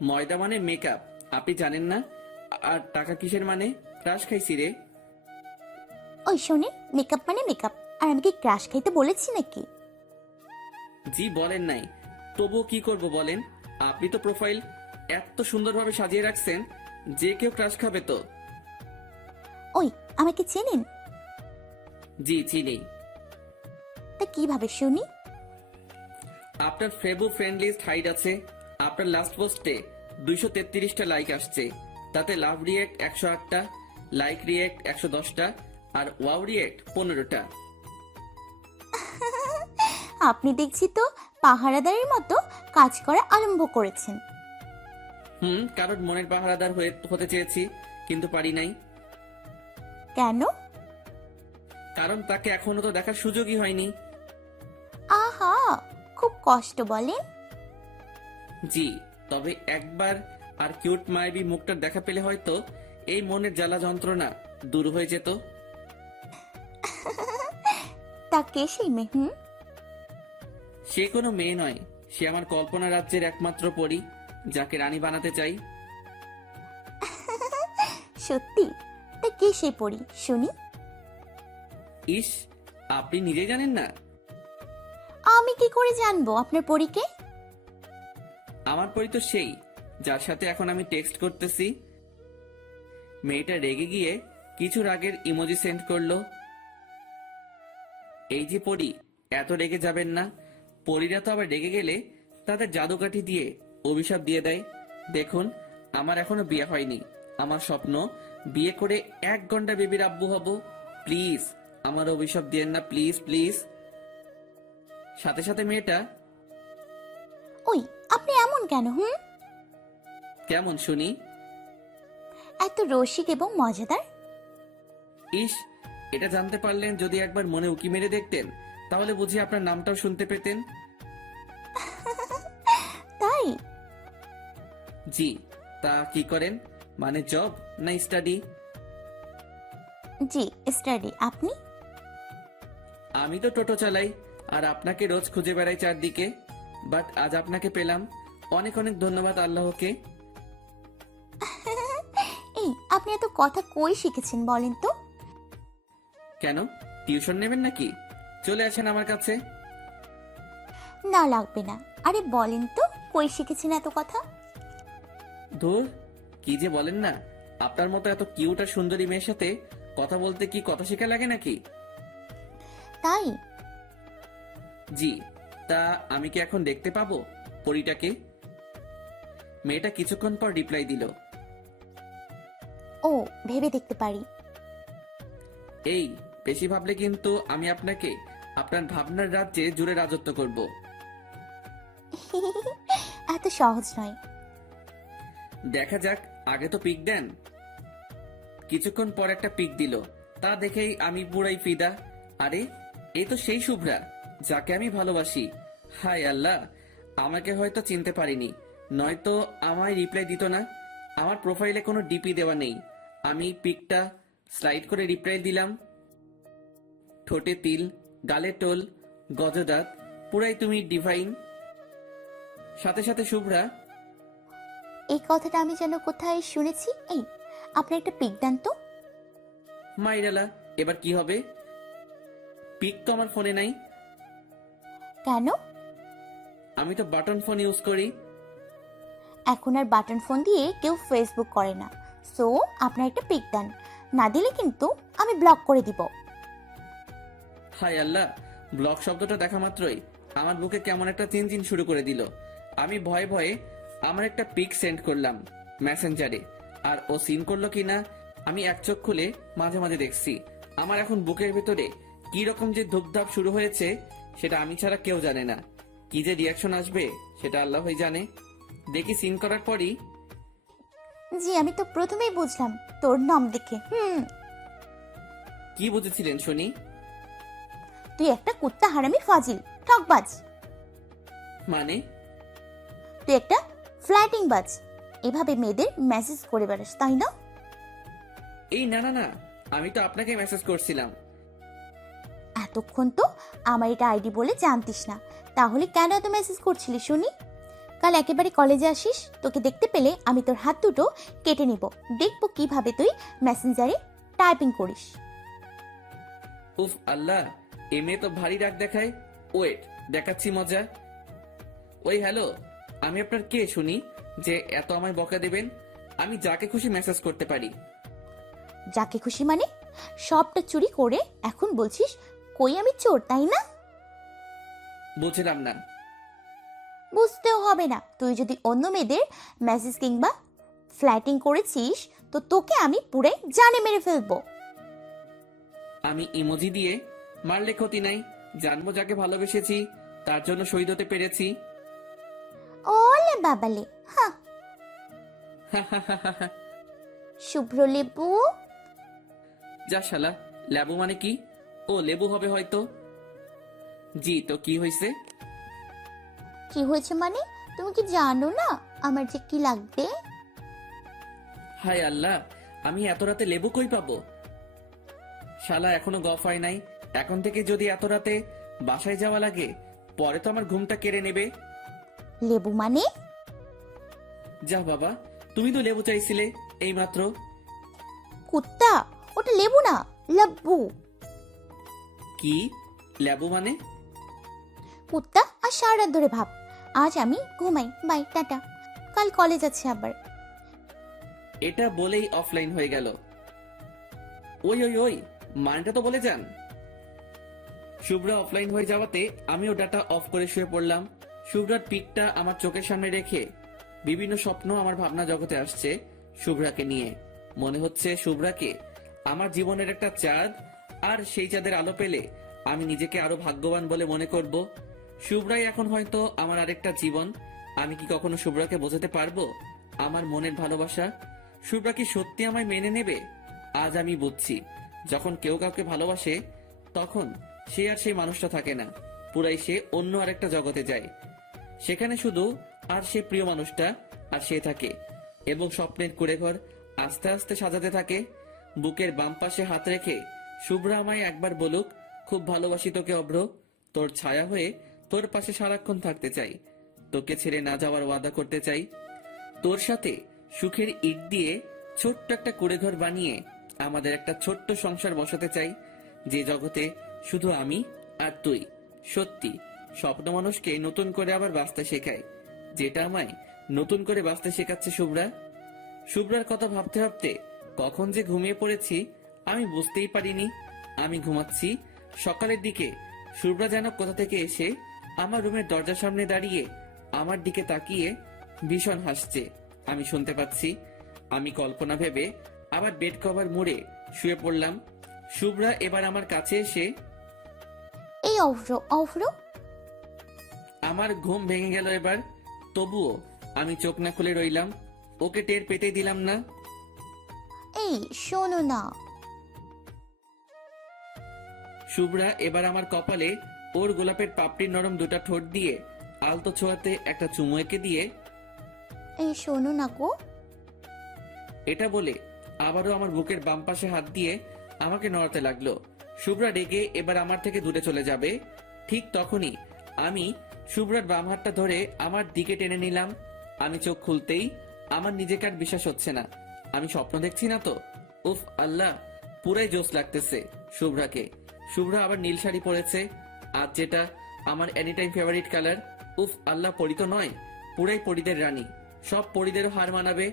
ময়দা মানে মেকআপ, আপনি জানেন না? আর টাকা কিসের মানে? ক্রাশ খাইছি রে। ওই শোনে, মেকআপ মানে মেকআপ, আর আমি কি ক্রাশ খাইতে বলেছি নাকি? জি বলেন নাই, তবুও কি করব বলেন? আপনি তো প্রোফাইল এত সুন্দরভাবে সাজিয়ে রাখছেন, যে কেউ ক্রাশ খাবে তো। ওই, আমাকে চেনেন? জি চিনি। তা কিভাবে শুনি? আপনার ফেবু ফ্রেন্ড লিস্ট হাইড আছে। আপনার লাস্ট পোস্টে 233টা লাইক আসছে, তাতে লাভ রিয়েক্ট 108টা, লাইক রিয়েক্ট 110টা, আর ওয়াও রিয়েক্ট 15টা। আপনি দেখছি তো পাহারাদারের মতো কাজ করা আরম্ভ করেছেন। কারণ মনের পাহারাদার হতে চেয়েছি, কিন্তু পারি নাই। কেন? কারণ তাকে এখনো তো দেখার সুযোগই হয়নি। আহা, খুব কষ্ট বলেন। জি, তবে একবার আর কিউট মায়াবী মুখটার দেখা পেলে হয়তো এই মনের জ্বালা যন্ত্রণা দূর হয়ে যেত। তা কে সেই মেয়ে? সে কোনো মেয়ে নয়, সে আমার কল্পনা রাজ্যের একমাত্র পরী, যাকে রানী বানাতে চাই। সত্যি? তা কে সেই পড়ি শুনি? ইস, আপনি নিজেই জানেন না? আমি কি করে জানবো আপনার পরীকে? আমার পরী তো সেই, যার সাথে এখন আমি টেক্সট করতেছি। মেয়েটা রেগে গিয়ে কিছু রাগের ইমোজি সেন্ড করলো। এই যে পরী, এত রেগে যাবেন না। পরীরা তো আবার রেগে গেলে তাদের জাদুকাঠি দিয়ে অভিশাপ দিয়ে দেয়। দেখুন, আমার এখনো বিয়ে হয়নি। আমার স্বপ্ন বিয়ে করে 1 ঘন্টা বেবির আব্বু হব। প্লিজ আমার অভিশাপ দিয়েন না, প্লিজ প্লিজ। সাথে সাথে মেয়েটা, ওই আপনি এমন কেন? কেমন শুনি? এত রসিক এবং মজাদার। ইস, এটা জানতে পারলেন যদি একবার মনে উকি মেরে দেখতেন, তাহলে বুঝি আপনার নামটাও শুনতে পেতেন। তাই? জি, তা কি করেন? মানে জব না স্টাডি? জি, স্টাডি। আপনি? আমি তো টোটো চালাই, আর আপনাকে রোজ খুঁজে বেড়াই চারদিকে। বাট আজ আপনাকে পেলাম, অনেক অনেক ধন্যবাদ আল্লাহকে। এই, আপনি এত কথা কই শিখেছেন বলেন তো? কেন, টিউশন নেবেন নাকি? চলে আসেন আমার কাছে। না, লাগবে না। আরে বলেন তো, কই শিখেছেন এত কথা? ধুর, কি যে বলেন না। আপনার মতো এত কিউট আর সুন্দরী মেয়ের সাথে কথা বলতে কি কথা শেখা লাগে নাকি? তাই? জি, তা আমি কি এখন দেখতে পাবো পরীটাকে? মেয়েটা কিছুক্ষণ পর রিপ্লাই দিল, ও, ভেবে দেখতে পারি। এই বেশি ভাবলে কিন্তু আমি আপনাকে আপনার ভাবনার রাজ্যে জুড়ে রাজত্ব করব। এত সহজ নয়। দেখা যাক, আগে তো পিক দেন। কিছুক্ষণ পর একটা পিক দিল, তা দেখেই আমি পুরাই ফিদা। আরে, এই তো সেই শুভ্রা যাকে আমি ভালোবাসি। হায় আল্লাহ, আমাকে হয়তো চিনতে পারিনি, নয়তো আমায় রিপ্লাই দিত না। আমার প্রোফাইলে কোনো ডিপি দেওয়া নেই। আমি পিকটা স্লাইড করে রিপ্লাই দিলাম। ঠোঁটে তিল, গালে টোল, গজদাঁত, পুরাই তুমি ডিভাইন। সাথে সাথে শুভ্রা, এই কথাটা আমি যেন কোথায় শুনেছি। এই, আপনি একটা পিক দেন তো। মাইরালা, এবার কি হবে? পিক তো আমার ফোনে নাই। কেন? আমি তো বাটন ফোন ইউজ করি। এখন আর বাটন ফোন দিয়ে কেউ ফেসবুক করে না। সো আপনার একটা পিক দেন, না দিলে কিন্তু আমি ব্লক করে দিব। হায় আল্লাহ, ব্লক শব্দটা দেখা মাত্রই আমার বুকে কেমন একটা চিনচিন শুরু করে দিল। আমি ভয়ে ভয়ে আমার একটা পিক সেন্ড করলাম মেসেঞ্জারে, আর ও সিন করলো কিনা আমি এক চোখ খুলে মাঝে মাঝে দেখছি। আমার এখন বুকের ভেতরে কি রকম যে ধূপধাপ শুরু হয়েছে সেটা আমি ছাড়া কেউ জানে না। কি যে রিয়াকশন আসবে সেটা আল্লাহই জানে। দেখি সিন করার পরই, জি, আমি তো প্রথমেই বুঝলাম তোর নাম দেখে। কি বুঝেছিলেন শুনি? তুই একটা কুত্তা হারামি ফাজিল ঠকবাজ। মানে? তুই একটা ফ্ল্যাটিং বাজ। এভাবে মেয়েদের মেসেজ করে বেড়াস, তাই না? এই না না না, আমি তো আপনাকে মেসেজ করছিলাম। এতক্ষণ তো আমার এটা আইডি বলে জানতিস না, তাহলে কেন এত মেসেজ করছিলি শুনি? কাল একেবারে কলেজে আসিস, তোকে দেখতে পেলে আমি তোর হাত দুটো কেটে নিব। দেখবো কিভাবে তুই মেসেঞ্জারে টাইপিং করিস। উফ আল্লাহ, এ মেয়ে তো ভারী রাগ দেখায়। ওয়েট, দেখাচ্ছি মজা। ওই হ্যালো, আমি আপনার কে শুনি যে এত আমায় বকা দেবেন? আমি যাকে খুশি মেসেজ করতে পারি। যাকে খুশি মানে? সবটা চুরি করে এখন বলছিস কই আমি চোর, তাই না? বুঝলাম না। বুঝতেও হবে না। তুই যদি অন্য মেয়েদের মেসেজ কিংবা ফ্ল্যাটিং করেছিস তো তোকে আমি পুরে জানে মেরে ফেলবো। আমি ইমোজি দিয়ে মারলে ক্ষতি নাই। জানবো যাকে ভালোবেসেছি, তার জন্য শহীদ হতে পেরেছি। ওলে বাবালে, হ্যাঁ। শুভ্র লেবু। যা শালা, লেবু মানে কি? ও লেবু হবে হয়তো। জি, তো কি হয়েছে? কি হয়েছে মানে? তুমি কি জানো না আমার যে কি লাগবে? হায় আল্লাহ, আমি এত রাতে লেবু কই পাবো? শালা এখনো গফ হয় নাই। এখন থেকে যদি এত রাতে বাসায় যাওয়া লাগে, পরে তো আমার ঘুমটা কেড়ে নেবে। লেবু মানে? যা বাবা, তুমি তো লেবু চাইছিলে এইমাত্র। কুত্তা, ওটা লেবু না, লাব্বু। কি লেবু মানে? কুত্তা, আর সারা রাত ধরে ভাব। আজ আমি ঘুমাই, বাই, টাটা। কাল কলেজ আছে আবার। এটা বলেই অফলাইন হয়ে গেল। ওই ওই ওই, মানটা তো বলে যান। শুভ্রা অফলাইন হয়ে যাওয়াতে আমিও ডাটা অফ করে শুয়ে পড়লাম। শুভ্রার পিকটা আমার চোখের সামনে রেখে বিভিন্ন স্বপ্ন আমার ভাবনা জগতে আসছে শুভ্রাকে নিয়ে। মনে হচ্ছে শুভ্রাকে আমার জীবনের একটা চাঁদ, আর সেই চাঁদের আলো পেলে আমি নিজেকে আরো ভাগ্যবান বলে মনে করব। শুভ্রাই এখন হয়তো আমার আরেকটা জীবন। আমি কি কখনো শুভ্রাকে বোঝাতে পারবো আমার মনের ভালোবাসা? শুভ্রা কি সত্যি আমায় মেনে নেবে? আজ আমি বুঝছি, যখন কেউ কাউকে ভালোবাসে তখন সে আর সেই মানুষটা থাকে না, পুরাই সে অন্য আরেকটা জগতে যায়। সেখানে শুধু আর সে প্রিয় মানুষটা আর সে থাকে, এবং স্বপ্নের কুড়েঘর আস্তে আস্তে সাজাতে থাকে। বুকের বাম পাশে হাত রেখে শুভ্রা আমায় একবার বলুক, খুব ভালোবাসি তোকে অভ্র, তোর ছায়া হয়ে তোর পাশে সারাক্ষণ থাকতে চাই, তোকে ছেড়ে না যাওয়ার ওয়াদা করতে চাই, তোর সাথে সুখের ইট দিয়ে ছোট্ট একটা কুড়েঘর বানিয়ে আমাদের একটা ছোট্ট সংসার বসাতে চাই, যে জগতে শুধু আমি আর তুই। সত্যি, স্বপ্ন মানুষকে নতুন করে আবার বাঁচতে শেখায়, যেটা আমায় নতুন করে বাঁচতে শেখাচ্ছে শুভ্রা। শুভ্রার কথা ভাবতে ভাবতে কখন যে ঘুমিয়ে পড়েছি আমি বুঝতেই পারিনি। আমি ঘুমাচ্ছি, সকালের দিকে শুভ্রা যেন কোথা থেকে এসে আমার রুমের দরজার সামনে দাঁড়িয়ে আমার দিকে তাকিয়ে ভীষণ হাসছে। আমি শুনতে পাচ্ছি। আমি কল্পনা ভেবে আবার বেড কভার মুড়ে শুয়ে পড়লাম। শুভ্রা এবার আমার কাছে এসে এই অভ্র, অভ্র। আমার ঘুম ভেঙে গেল এবার। তবুও আমি চোখ না খুলে রইলাম, ওকে টের পেতে দিলাম না। এই শোনো না। শুভ্রা এবার আমার কপালে ওর গোলাপের পাপড়ির নরম দুটা ঠোঁট দিয়ে আলতো ছোঁয়াতে একটা চুমু এঁকে দিয়ে এই শোনো না গো। এটা বলে আবারও আমার বুকের বাম পাশে হাত দিয়ে আমাকে নড়াতে লাগলো। শুভ্রা রেগে এবার আমার থেকে দূরে চলে যাবে, ঠিক তখনই আমি শুভ্রার বাম হাতটা ধরে আমার দিকে টেনে নিলাম। আমি চোখ খুলতেই আমার নিজেকে আর বিশ্বাস হচ্ছে না। আমি স্বপ্ন দেখছি না তো? উফ আল্লাহ, পুরাই জোশ লাগতেছে শুভ্রাকে। শুভ্রা আবার নীল শাড়ি পরেছে, আজ যেটা আমার এনি টাইম ফেভারিট কালার। উফ আল্লাহ, পরি তো নয়, পুরাই পরিদের রানী, সব পরিদেরও হার মানাবে।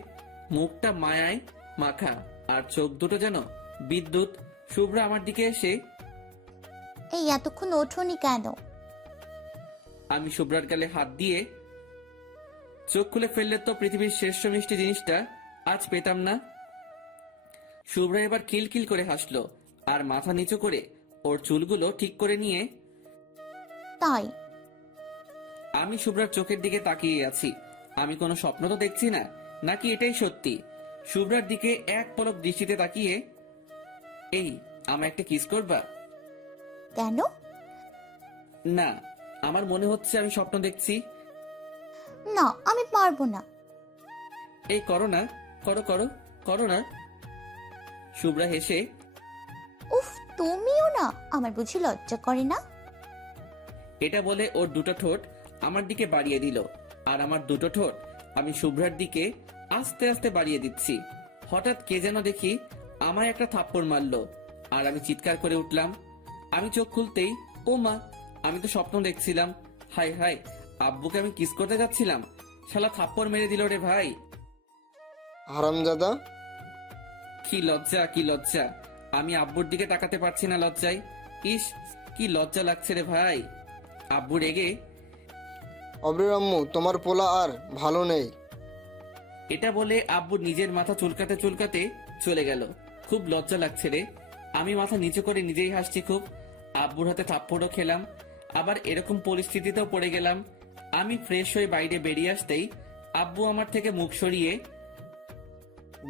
মুখটা মায়ায় মাখা আর চোখ দুটো যেন বিদ্যুৎ। শুভ্রা আমার দিকে এসে এই এতক্ষণ ওঠোনি কেন? আমি শুভ্রার গালে হাত দিয়ে চোখ খুলে ফেললে তো পৃথিবীর শ্রেষ্ঠ মিষ্টি জিনিসটা আজ পেতাম না। শুভ্রা এবার খিলখিল করে হাসলো আর মাথা নিচু করে ওর চুলগুলো ঠিক করে নিয়ে তাই? আমি শুভ্রার চোখের দিকে তাকিয়ে আছি। আমি কোনো স্বপ্ন তো দেখছি না, নাকি এটাই সত্যি? শুভ্রার দিকে এক পলক দৃষ্টিতে তাকিয়ে, এই আমায় একটা কিস করবা? কেন? না, আমার মনে হচ্ছে আমি স্বপ্ন দেখছি। না, আমি পারবো না। এই করো না, করো করো করো না। শুভ্রা হেসে উফ, তুমিও না, আমার বুঝি লজ্জা করে না? এটা বলে ওর দুটো ঠোঁট আমার দিকে বাড়িয়ে দিল, আর আমার দুটো ঠোঁট আমি শুভ্রার দিকে আস্তে আস্তে বাড়িয়ে দিচ্ছি। হঠাৎ কে যেন দেখি আমায় একটা থাপ্পড় মারলো, আর আমি চিৎকার করে উঠলাম। আমি চোখ খুলতেই, ও মা, আমি তো স্বপ্ন দেখছিলাম। হাই হাই, আব্বুকে আমি কিস করতে যাচ্ছিলাম, শালা থাপ্পড় মেরে দিল রে ভাই। হারামজাদা। কি লজ্জা, কি লজ্জা! আমি আব্বুর দিকে তাকাতে পারছি না লজ্জায়। ইস, কি লজ্জা লাগছে রে ভাই। আব্বু রেগে অব্রের আম্মু, তোমার পোলা আর ভালো নেই। এটা বলে আব্বু নিজের মাথা চুলকাতে চুলকাতে চলে গেল। খুব লজ্জা লাগছে রে। আমি মাথা নিচু করে নিজেই হাসছি খুব। আব্বুর হাতে থাপ্পড়ও খেলাম, আবার এরকম পরিস্থিতিতেও পড়ে গেলাম। আমি ফ্রেশ হয়ে বাইরে বেরিয়ে আসতেই আব্বু আমার থেকে মুখ সরিয়ে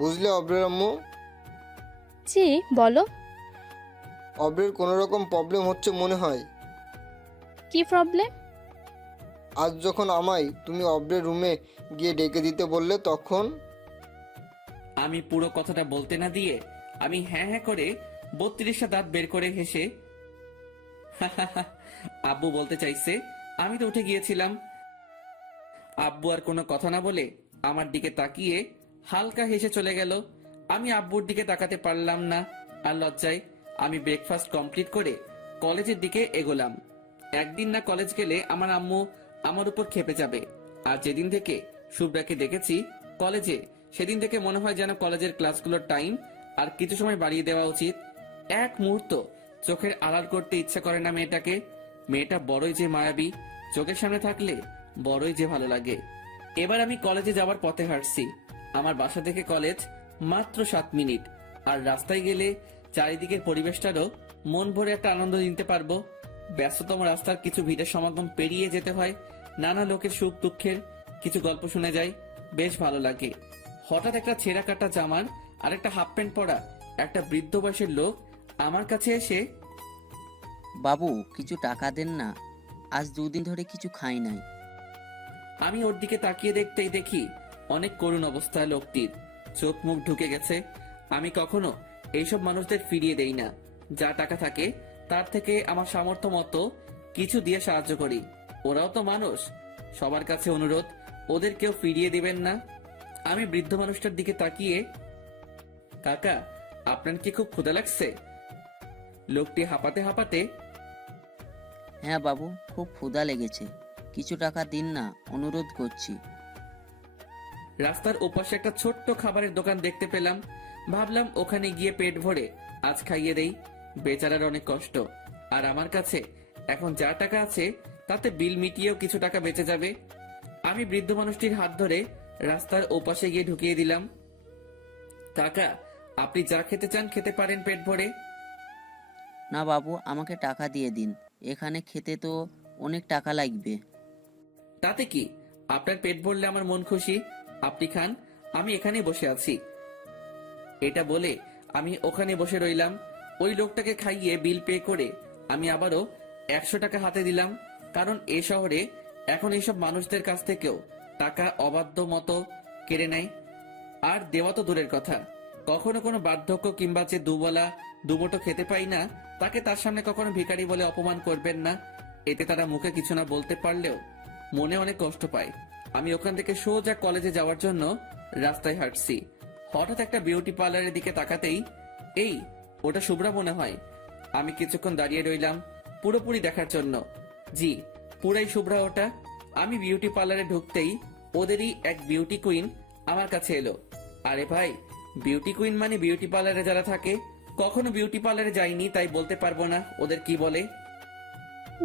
বুঝলে অব্রের আম্মু? জি বলো। অব্রের কোনো রকম প্রবলেম হচ্ছে মনে হয়। কি প্রবলেম? আজ যখন আমায় তুমি অব্রের রুমে গিয়ে ডেকে দিতে বললে তখন আমি পুরো কথাটা বলতে না দিয়ে আমি হ্যাঁ হ্যাঁ করে 32টা দাঁত বের করে হেসে আব্বু বলতে চাইছে আমি তো উঠে গিয়েছিলাম। আব্বু আর কোনো কথা না বলে আমার দিকে তাকিয়ে হালকা হেসে চলে গেল। আমি আব্বুর দিকে তাকাতে পারলাম না আর লজ্জায় আমি ব্রেকফাস্ট কমপ্লিট করে কলেজের দিকে এগোলাম। একদিন না কলেজ গেলে আমার আম্মু আমার উপর ক্ষেপে যাবে। আর যেদিন থেকে শুভ্রাকে দেখেছি কলেজে, সেদিন থেকে মনে হয় যেন কলেজের ক্লাসগুলোর টাইম আর কিছু সময় বাড়িয়ে দেওয়া উচিত। এক মুহূর্ত চোখের আড়াল করতে ইচ্ছা করে না মেয়েটাকে। মেয়েটা বড়ই যে মায়াবী, চোখের সামনে থাকলে বড়ই যে ভালো লাগে। এবার আমি কলেজে যাওয়ার পথে হাঁটছি। আমার বাসা থেকে কলেজ মাত্র 7 মিনিট। আর রাস্তায় গেলে চারিদিকের পরিবেশটারও মন ভরে একটা আনন্দ নিতে পারবো। ব্যস্ততম রাস্তার কিছু ভিড়ের সমাগম পেরিয়ে যেতে হয়, নানা লোকের সুখ দুঃখের কিছু গল্প শুনে যাই, বেশ ভালো লাগে। হঠাৎ একটা ছেঁড়া কাটা জামার আর একটা হাফ প্যান্ট পরা একটা বৃদ্ধ বয়সের লোক আমার কাছে এসে, বাবু কিছু টাকা দেন না, আজ 2 দিন ধরে কিছু খাই নাই। আমি ওর দিকে তাকিয়ে দেখতেই দেখি অনেক করুণ অবস্থা লোকটির, চোখ মুখ ঢুকে গেছে। আমি কখনো এইসব মানুষদের ফিরিয়ে দেই না। যা টাকা থাকে তার থেকে আমার সামর্থ্য মতো কিছু দিয়ে সাহায্য করি। ওরাও তো মানুষ, সবার কাছে অনুরোধ ওদের কেউ ফিরিয়ে দিবেন না। আমি বৃদ্ধ মানুষটার দিকে তাকিয়ে, কাকা আপনার কি খুব ক্ষুধা লাগছে? লোকটি হাঁপাতে হাঁপাতে, হ্যাঁ বাবু, খুব ক্ষুধা লেগেছে, কিছু টাকা দিন না, অনুরোধ করছি। রাস্তার ওপাশে একটা ছোট্ট খাবারের দোকান দেখতে পেলাম। ভাবলাম ওখানে গিয়ে পেট ভরে আজ খাইয়ে দেই। বেচারার অনেক কষ্ট, আর আমার কাছে এখন যা টাকা আছে তাতে বিল মিটিয়েও কিছু টাকা বেঁচে যাবে। আমি বৃদ্ধ মানুষটির হাত ধরে রাস্তার ওপাশে গিয়ে ঢুকিয়ে দিলাম। কাকা আপনি যা খেতে চান খেতে পারেন পেট ভরে। না বাবু, আমাকে টাকা দিয়ে দিন, এখানে খেতে তো অনেক টাকা লাগবে। তাতে কি, আপনার পেট ভরলে আমার মন খুশি। আপনি খান, আমি এখানেই বসে আছি। এটা বলে আমি ওখানে বসে রইলাম। ওই লোকটাকে খাইয়ে বিল পে করে আমি আবারও 100 টাকা হাতে দিলাম। কারণ এ শহরে এখন এইসব মানুষদের কাছ থেকেও টাকা অবাধ্য মতো কেড়ে নেয়। আর দেওয়া তো দূরের কথা, কখনো কোনো বার্ধক্য কিংবা যে দুবেলা দুমুঠো খেতে পাই না তাকে তার সামনে কখনো ভিখারি বলে অপমান করবেন না। এতে তারা মুখে কিছু না বলতে পারলেও মনে অনেক কষ্ট পায়। আমি ওখান থেকে সোজা কলেজে যাওয়ার জন্য রাস্তায় হাঁটছি। হঠাৎ একটা বিউটি পার্লারের দিকে তাকাতেই, এই ওটা শুভ্রা মনে হয়। আমি কিছুক্ষণ দাঁড়িয়ে রইলাম পুরোপুরি দেখার জন্য। জি, পুরাই শুভ্রা ওটা। আমি বিউটি পার্লারে ঢুকতেই ওদেরই এক বিউটি কুইন আমার কাছে এলো। আরে ভাই, বিউটি কুইন মানে বিউটি পার্লারে যারা থাকে। কখনো বিউটি পার্লারে যাইনি তাই বলতে পারবো না ওদের কি বলে।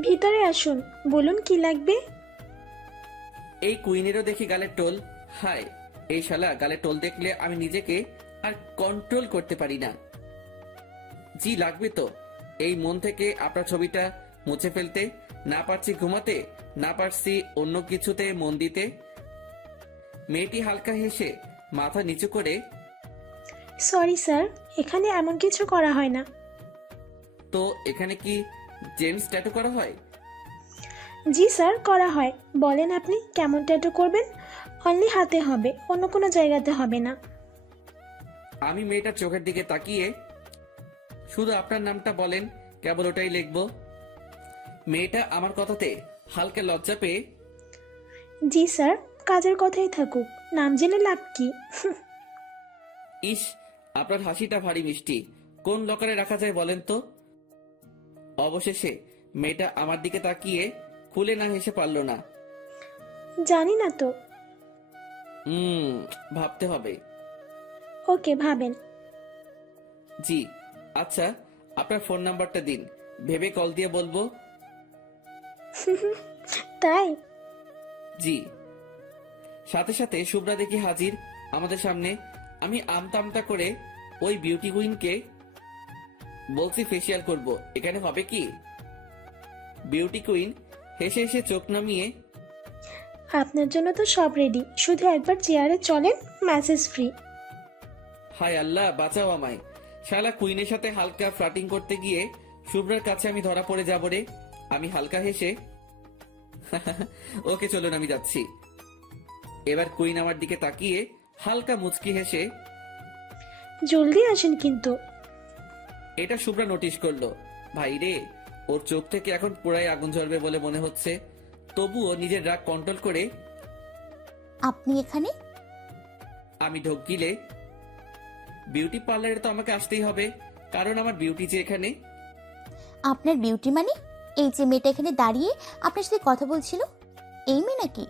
ভিতরে আসুন, বলুন কি লাগবে। এই কুইনেরও দেখি গালের টোল। হায়, এই শালা গালের টোল দেখলে আমি নিজেকে আর কন্ট্রোল করতে পারি না। জি লাগবে তো। এই মন থেকে আপনার ছবিটা মুছে ফেলতে, না পারছি ঘুমাতে, না পারছি অন্য কিছুতে মন দিতে। মেয়েটি হালকা হেসে মাথা নিচু করে, সরি স্যার, এখানে এমন কিছু করা হয় না। তো এখানে কি জেন্টস ট্যাটু করা হয়? জি স্যার, করা হয়। বলেন আপনি কেমন ট্যাটু করবেন? অনলি হাতে হবে, অন্য কোনো জায়গাতে হবে না। আমি মেয়েটার চোখের দিকে তাকিয়ে, শুধু আপনার নামটা বলেন, কেবল ওটাই লিখবো। মেয়েটা আমার কথাতে হালকা লজ্জা পেয়ে, জি স্যার, কাজের কথাই থাকুক, নাম জেনে লাভ কি। ইস, আপনার হাসিটা ভারী মিষ্টি, কোন লকারে রাখা যায় বলেন তো? অবশেষে মেয়েটা আমার দিকে তাকিয়ে খুলে না হেসে পারল না। জানি না তো। ভাবতে হবে। ওকে, ভাবেন। জি আচ্ছা, আপনার ফোন নাম্বারটা দিন, ভেবে কল দিয়ে বলবো। তাই? জি। সাথে সাথে শুভ্রা দেখি হাজির আমাদের সামনে। আমি আমতা আমতা করে ওই বিউটি কুইনকে বলছি ফেসিয়াল করব, এখানে হবে কি? বিউটি কুইন হেসে হেসে চোখ নামিয়ে, আপনার জন্য তো সব রেডি, শুধু একবার চেয়ারে চলেন, ম্যাসেজ ফ্রি। হায় আল্লাহ, বাঁচাও আমায়। শালা কুইনের সাথে হালকা ফ্লাটিং করতে গিয়ে শুভ্রার কাছে আমি ধরা পড়ে যাব রে। আমি হালকা হেসে ওকে চলুন, আমি যাচ্ছি। এবার কুইন আমার দিকে তাকিয়ে হালকা মুচকি হেসে, জলদি আসেন কিন্তু। এটা শুভ্রা নোটিশ করলো। ভাই রে, ওর চোখ থেকে এখন পুরাই আগুন ঝরবে বলে মনে হচ্ছে। তবুও নিজের রাগ কন্ট্রোল করে আপনি এখানে? আমি ঢোক গিলে, বিউটি পার্লারে তো আমাকে আসতেই হবে, কারণ আমার বিউটি যে এখানে। আপনার বিউটি মানে? এই যে মেয়েটা এখানে দাঁড়িয়ে আপনার সাথে কথা বলছিল, এই মেয়ে নাকি?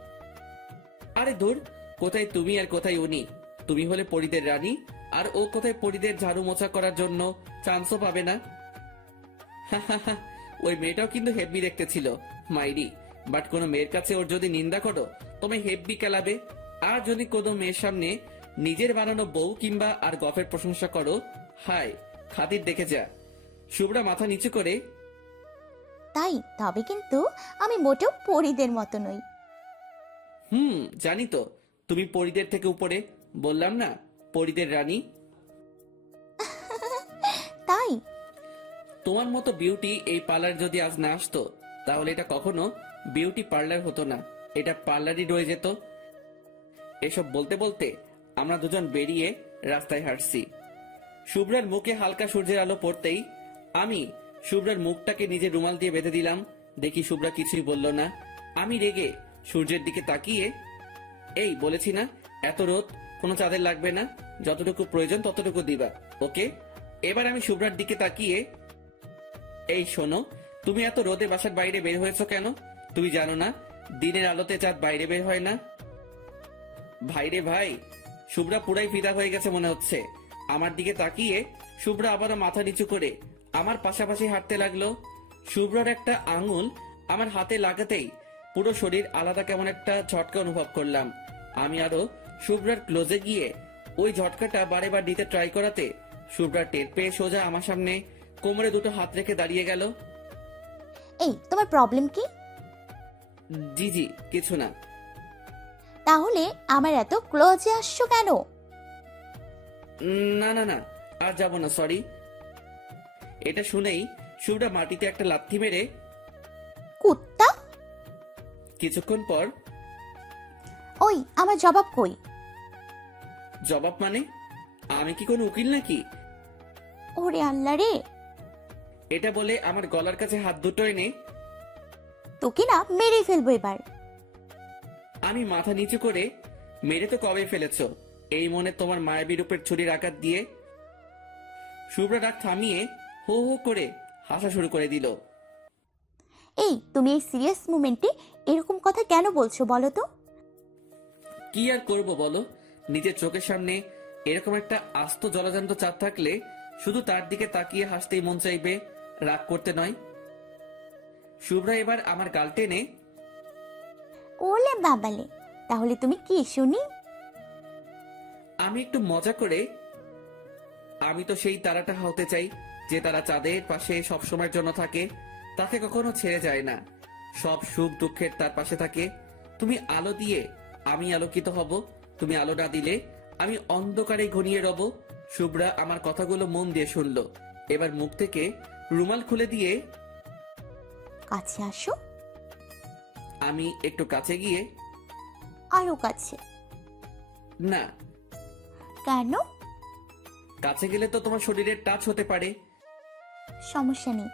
আরে দূর, কোথায় তুমি আর কোথায় উনি? তুমি হলে পরীদের রানী, আর ও কোথায় পরীদের ঝাড়ু মোছা করার জন্য চান্সও পাবে না। ওই মেয়েটাও কিন্তু হেব্বি দেখতে ছিল মাইরি, বাট কোনো মেয়ের কাছে ওর যদি নিন্দা করো তুমি হেব্বি কেলাবে। আর যদি কোনো মেয়ের সামনে নিজের বানানো বউ কিংবা আর গফের প্রশংসা করো, হায় খাতির দেখে যা। শুভ্রা মাথা নিচু করে, তাই? তবে কিন্তু আমি মোটেও পরীদের মতো নই। জানি তো, তুমি পরীদের থেকে উপরে, বললাম না পরীদের রানী। তাই? তোমার মতো বিউটি এই পার্লার যদি আজ না আসতো, তাহলে এটা কখনো বিউটি পার্লার হতো না, এটা পার্লারই রয়ে যেত। এসব বলতে বলতে আমরা দুজন বেরিয়ে রাস্তায় হাঁটছি। শুভ্রার মুখে হালকা সূর্যের আলো পড়তেই আমি শুভ্রার মুখটাকে নিজের রুমাল দিয়ে বেঁধে দিলাম। দেখি শুভ্রা কিছুই বলল না। আমি রেগে সূর্যের দিকে তাকিয়ে, এই বলেছি না এত রোদ, কোনো চাঁদের লাগবে না, যতটুকু প্রয়োজন ততটুকু দিবা, ওকে? এবার আমি শুভ্রার দিকে তাকিয়ে, এই শোনো, তুমি এত রোদে বাসার বাইরে বের হয়েছো কেন? তুমি জানো না দিনের আলোতে চাঁদ বাইরে বের হয় না? ভাইরে ভাই, শুভ্রা পুরাই ফিদা হয়ে গেছে মনে হচ্ছে। আমার দিকে তাকিয়ে শুভ্রা আবারও মাথা নিচু করে আমার পাশাপাশি হাঁটতে লাগলো। শুভ্রার একটা আঙুল আমার হাতে লাগাতেই পুরো শরীর আলাদা কেমন একটা ঝটকা অনুভব করলাম। আমি আরো শুভ্রার ক্লোজে গিয়ে ওই ঝটকাটা বারে বার দিতে ট্রাই করাতে শুভ্রা টের পেয়ে সোজা আমার সামনে কোমরে দুটো হাত রেখে দাঁড়িয়ে গেল। এই, তোমার প্রবলেম কি? জি জি, কিছু না। তাহলে আমার এত ক্লোজে আসছো কেন? না না না, আর যাব না, সরি। এটা শুনেই শুভ্রা মাটিতে একটা লাথি মেরে কুত্তা! কিছুক্ষণ পর, ওই, আমার জবাব কই? জবাব মানে? আমি কি কোনো উকিল নাকি? ওরে আল্লাহ রে! এটা বলে আমার গলার কাছে হাত দুটো এনে তোকে না মেরে ফেলবো এবার। আমি মাথা নিচু করে, মেরে তো কবে ফেলেছো, এই মনে তোমার মায়াবী রূপের ছুরির আঘাত দিয়ে। শুভ্রা ডাক থামিয়ে হো হো করে হাসা শুরু করে দিল। এই, তুমি এই সিরিয়াস মোমেন্টে এরকম কথা কেন বলছো বলো তো? কি আর করব বলো, নিজের চোখের সামনে এরকম একটা আস্ত জলজান্ত চাঁদ থাকলে শুধু তার দিকে তাকিয়ে হাসতেই মন চাইবে, রাগ করতে নয়। শুভ্রা এবার আমার গাল টেনে, ওলে বাবালে, তাহলে তুমি কি শুনি? আমি একটু মজা করে, আমি তো সেই তারাটা হতে চাই যে তারা চাঁদের পাশে সব সময়ের জন্য থাকে, তাকে কখনো ছেড়ে যায় না, সব সুখ দুঃখের তার পাশে থাকে। তুমি আলো দিয়ে আমি আলোকিত হব, তুমি আলো না দিলে আমি অন্ধকারে ঘনিয়ে রব। শুভ্রা আমার কথাগুলো মন দিয়ে শুনলো। এবার মুখ থেকে রুমাল খুলে দিয়ে কাছে আসো। আমি একটু কাছে গিয়ে, আরো কাছে। না, কেন? কাছে গেলে তো তোমার শরীরের টাচ হতে পারে। সমস্যা নেই।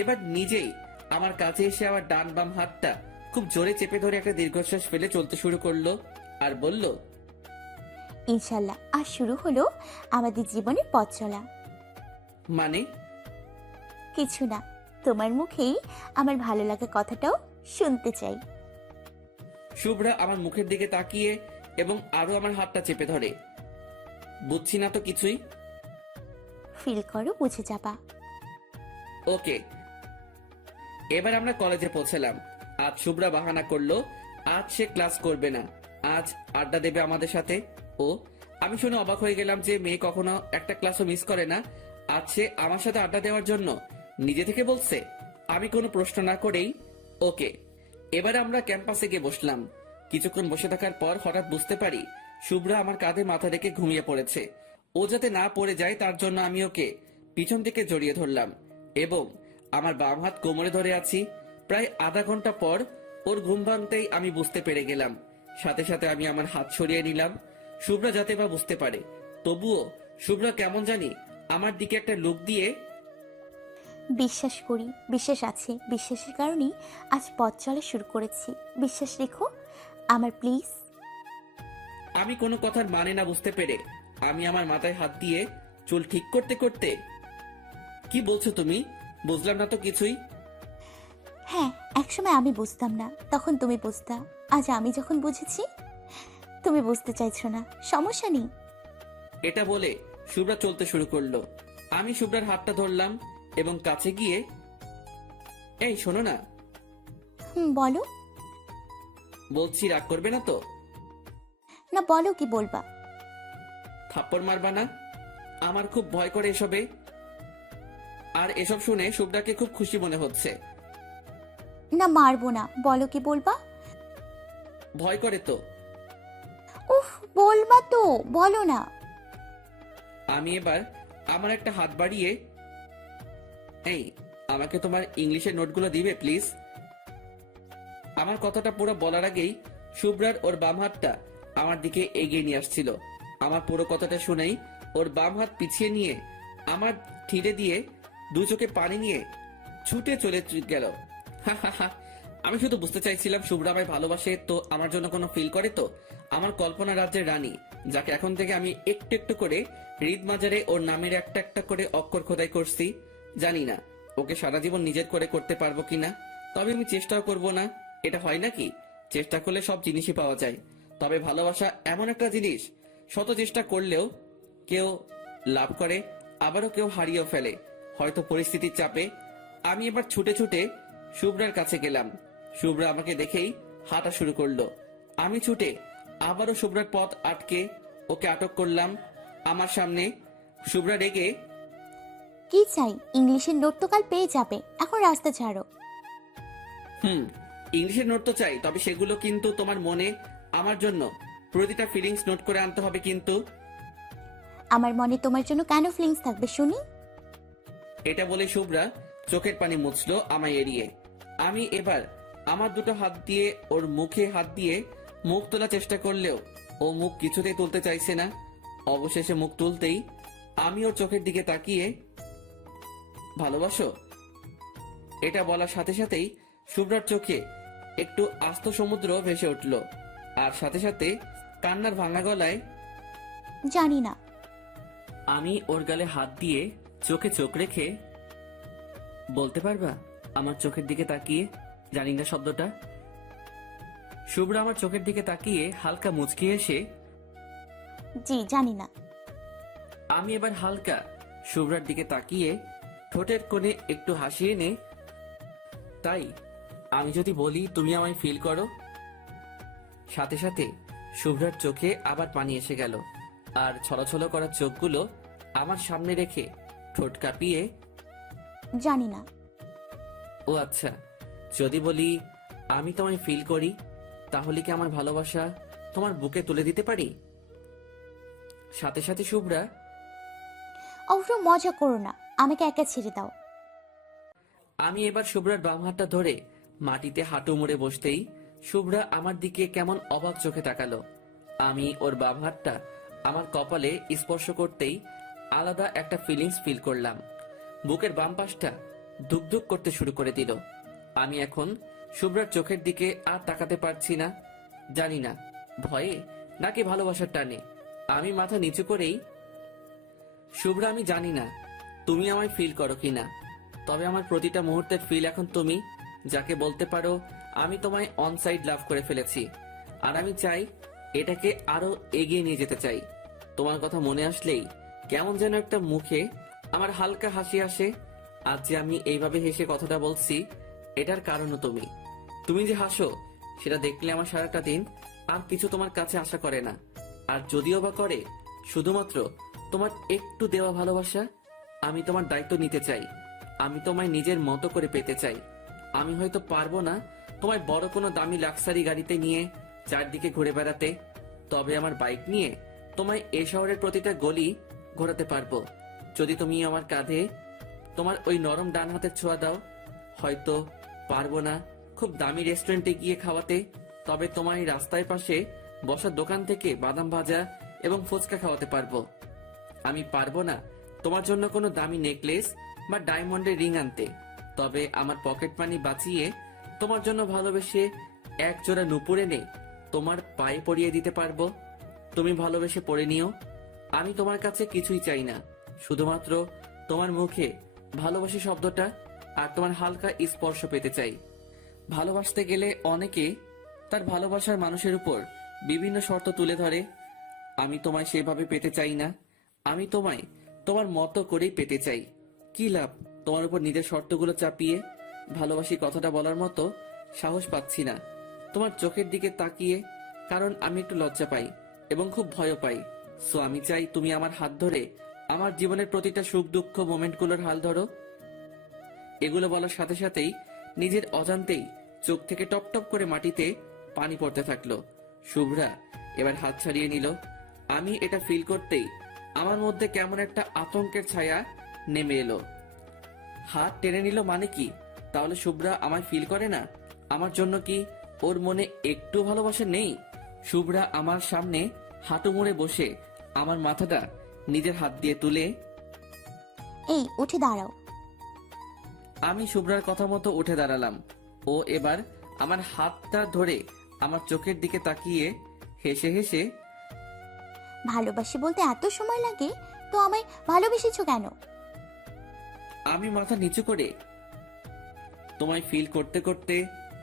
এবার নিজেই আমার কাছে এসে আমার ডান বাম হাতটা খুব জোরে চেপে ধরে একটা দীর্ঘশ্বাস ফেলে চলতে শুরু করলো আর বলল, ইনশাল্লাহ আর শুরু হলো আমাদের জীবনের পথ চলা। মানে? কিছু না, তোমার মুখেই আমার ভালো লাগা কথাটাও শুনতে চাই। শুভ্রা আমার মুখের দিকে তাকিয়ে এবং আরো আমার হাতটা চেপে ধরে। বুঝছি না তো কিছুই। ফিল করো, বুঝে যাবা। ওকে। এবার আমরা কলেজে পৌঁছলাম। আজ শুভ্রা বাহানা করলো আজ সে ক্লাস করবে না, আজ আড্ডা দেবে আমাদের সাথে। ও, আমি শুনে অবাক হয়ে গেলাম যে মেয়ে কখনো একটা ক্লাসও মিস করে না, আজ সে আমার সাথে আড্ডা দেওয়ার জন্য নিজে থেকে বলছে। আমি কোনো প্রশ্ন না করেই ওকে। এবার আমরা ক্যাম্পাসে গিয়ে বসলাম। কিছুক্ষণ বসে থাকার পর হঠাৎ বুঝতে পারি শুভ্রা আমার কাঁধে মাথা রেখে ঘুমিয়ে পড়েছে। ও যাতে না পড়ে যায় তার জন্য আমি ওকে পিছন থেকে জড়িয়ে ধরলাম এবং আমার বাম হাত কোমরে ধরে আছি। প্রায় আধা ঘন্টা পর ওর ঘুম ভাঙতেই আমি বুঝতে পেরে গেলাম। সাথে সাথে আমি আমার হাত সরিয়ে নিলাম, শুভ্রা যাতে বা বুঝতে পারে। তবুও শুভ্রা কেমন জানি আমার দিকে একটা লুক দিয়ে বিশ্বাস করি, বিশ্বাস আছে, বিশ্বাসের কারণেই আজ পথ চলা শুরু করেছি। বিশ্বাস রেখো আমার প্লিজ। আমি কোনো কথার মানে না বুঝতে পেরে আমি আমার মাথায় হাত দিয়ে চুল ঠিক করতে করতে, কি বলছো তুমি? বুঝলাম না তো কিছুই। হ্যাঁ, একসময় আমি বুঝতাম না, তখন তুমি বুঝতা। আজ আমি যখন বুঝেছি তুমি বুঝতে চাইছো না, সমস্যা নেই। এটা বলে শুভ্রা চলতে শুরু করলো। আমি শুভ্রার হাতটা ধরলাম এবং কাছে গিয়ে, এই শোনো না, বলো। বলছি রাগ করবে না তো? না বলো, কি বলবা? থাপ্পড় মারবা না? আমার খুব ভয় করে এসবে। আর এসব শুনে শুভ্রাকে খুব খুশি মনে হচ্ছে। না মারবো না, বলো কি বলবা। ভয় করে তো? উফ, বলবা তো, বলো না। আমি এবার আমার একটা হাত বাড়িয়ে, এই আমাকে তোমার ইংলিশের নোটগুলো দিবে প্লিজ? আমার কথাটা পুরো বলার আগেই শুভ্রার ওর বাম হাতটা আমার দিকে এগিয়ে নিয়ে আসছিল। আমার পুরো কথাটা শুনেই ওর বাম হাত পিছিয়ে নিয়ে আমার ঠিড়ে দিয়ে দু চোখে পানি নিয়ে ছুটে চলে গেল। হা হা হা। আমি শুধু বুঝতে চাইছিলাম শুভ্রা আমায় ভালোবাসে তো, আমার জন্য কোনো ফিল করে তো। আমার কল্পনা রাজ্যের রানী, যাকে এখন থেকে আমি একটু একটু করে হৃদ মাজারে ওর নামের একটা একটা করে অক্ষর খোদাই করছি। জানি না ওকে সারা জীবন নিজের করে করতে পারবো কিনা, তবে আমি চেষ্টাও করব না। এটা হয় নাকি, চেষ্টা করলে সব জিনিসই পাওয়া যায়। তবে ভালোবাসা এমন একটা জিনিস, শত চেষ্টা করলেও কেউ লাভ করে, আবারও কেউ হারিয়েও ফেলে, হয়তো পরিস্থিতির চাপে। আমি এবার ছুটে ছুটে শুভ্রার কাছে গেলাম। শুভ্রা আমাকে দেখেই হাঁটা শুরু করলো। আমি ছুটে আবারও শুভ্রার পথ আটকে ওকে আটক করলাম আমার সামনে। শুভ্রা রেগে, কি চাই? ইংলিশের নোট তো কাল পেয়ে যাবে, এখন রাস্তা ছাড়ো। ইংলিশের নোট তো চাই, তবে সেগুলো কিন্তু তোমার মনে আমার জন্য প্রতিটা ফিলিংস নোট করে আনতে হবে কিন্তু। আমার মনে তোমার জন্য কেন ফিলিংস থাকবে শুনি? এটা বলে শুভ্রা চোখের পানি মুছলো আমায় এড়িয়ে। আমি এবার আমার দুটো হাত দিয়ে ওর মুখে হাত দিয়ে মুখ তোলার চেষ্টা করলেও ও মুখ কিছুতেই তুলতে চাইছে না। অবশেষে মুখ তুলতেই আমি ওর চোখের দিকে তাকিয়ে, ভালোবাসো? এটা বলার সাথে সাথেই শুভ্রার চোখে একটু আস্ত সমুদ্র ভেসে উঠল, আর সাথে সাথে কান্নার ভাঙা গলায়, জানি না। আমি ওর গালে হাত দিয়ে চোখে চোখ রেখে, বলতে পারবা আমার চোখের দিকে তাকিয়ে জানি না শব্দটা? শুভ্রা আমার চোখের দিকে তাকিয়ে হালকা মুচকি এসে, জি জানি না। আমি এবার হালকা শুভ্রার দিকে তাকিয়ে ঠোঁটের কোণে একটু হাসি এনে, তাই আমি যদি বলি তুমি আমায় ফিল করো? সাথে সাথে শুভ্রার চোখে আবার পানি এসে গেল, আর ছলছল করা চোখগুলো আমার সামনে রেখে ঠোঁট কাঁপিয়ে, জানি না। ও আচ্ছা, যদি বলি আমি তোমায় ফিল করি, তাহলে কি আমার ভালোবাসা তোমার বুকে তুলে দিতে পারি? সাথে সাথে শুভ্রা, অবশ্য মজা করো না, আমাকে একা ছেড়ে দাও। আমি এবার শুভ্রার বাম হাতটা ধরে মাটিতে হাঁটু মুড়ে বসতেই শুভ্রা আমার দিকে কেমন অবাক চোখে তাকালো। আমি ওর বাম হাতটা আমার কপালে স্পর্শ করতেই আলাদা একটা ফিলিংস ফিল করলাম। বুকের বাম পাশটা ধুকধুক করতে শুরু করে দিল। আমি এখন শুভ্রার চোখের দিকে আর তাকাতে পারছি না। জানি না ভয়ে নাকি ভালোবাসার টানে আমি মাথা নিচু করেই, শুভ্রা আমি জানি না তুমি আমায় ফিল করো কিনা, তবে আমার প্রতিটা মুহূর্তের ফিল এখন তুমি, যাকে বলতে পারো আমি তোমায় অন সাইড লাভ করে ফেলেছি। আর আমি চাই এটাকে আরো এগিয়ে নিয়ে যেতে চাই। তোমার কথা মনে আসলেই কেমন যেন একটা মুখে আমার হালকা হাসি আসে। আজ যে আমি এইভাবে হেসে কথাটা বলছি, এটার কারণও তুমি। তুমি যে হাসো সেটা দেখলে আমার সারাটা দিন আর কিছু তোমার কাছে আশা করে না। আর যদিও বা করে, শুধুমাত্র তোমার একটু দেওয়া ভালোবাসা। আমি তোমার দায়িত্ব নিতে চাই, আমি তোমায় নিজের মতো করে পেতে চাই। আমি হয়তো পারবো না তোমায় বড় কোনো দামি লাক্সারি গাড়িতে নিয়ে চারদিকে ঘুরে বেড়াতে, তবে আমার বাইক নিয়ে তোমায় এই শহরের প্রতিটা গলি ঘোরাতে পারবো, যদি তুমি আমার কাঁধে তোমার ওই নরম ডান হাতের ছোঁয়া দাও। হয়তো পারবো না খুব দামি রেস্টুরেন্টে গিয়ে খাওয়াতে, তবে তোমার এই রাস্তায় পাশে বসার দোকান থেকে বাদাম ভাজা এবং ফুচকা খাওয়াতে পারবো। আমি পারবো না তোমার জন্য কোনো দামি নেকলেস বা ডায়মন্ডের রিং আনতে, তবে আমার পকেট মানি বাঁচিয়ে তোমার জন্য ভালোবেসে এক জোড়া নুপুর এনে তোমার পায়ে পরিয়ে দিতে পারবো। তুমি ভালোবেসে পরে নিও। আমি তোমার কাছে কিছুই চাই না, শুধুমাত্র তোমার মুখে ভালোবাসি শব্দটা আর তোমার হালকা স্পর্শ পেতে চাই। ভালোবাসতে গেলে অনেকে তার ভালোবাসার মানুষের উপর বিভিন্ন শর্ত তুলে ধরে। আমি তোমায় সেভাবে পেতে চাই না, আমি তোমায় তোমার মতো করেই পেতে চাই। কি লাভ তোমার উপর নিজের শর্তগুলো চাপিয়ে? ভালোবাসি কথাটা বলার মতো সাহস পাচ্ছি না তোমার চোখের দিকে তাকিয়ে, কারণ আমি একটু লজ্জা পাই এবং খুব ভয়ও পাই। সো আমি চাই তুমি আমার হাত ধরে আমার জীবনের প্রতিটা সুখ দুঃখ মোমেন্টগুলোর হাল ধরো। এগুলো বলার সাথে সাথেই নিজের অজান্তেই চোখ থেকে টপ টপ করে মাটিতে পানি পড়তে থাকলো। শুভ্রা এবার হাত ছাড়িয়ে নিল। আমি এটা ফিল করতেই আমার মধ্যে কেমন একটা আতঙ্কের ছায়া নেমে এলো। হাত টেনে নিল মানে কি? তাহলে শুভ্রা আমায় ফিল করে না? আমার জন্য কি ওর মনে একটু ভালোবাসা নেই? শুভ্রা আমার সামনে হাঁটু মুড়ে বসে আমার মাথাটা নিজের হাত দিয়ে তুলে, এই উঠে দাঁড়াও। আমি শুভ্রার কথা মতো উঠে দাঁড়ালাম। ও এবার আমার হাতটা ধরে আমার চোখের দিকে তাকিয়ে হেসে হেসে, ভালোবাসি বলতে এত সময় লাগে তো আমায় ভালোবেসেছো কেন? আমি মাথা নিচু করে তোমায় ফিল করতে করতে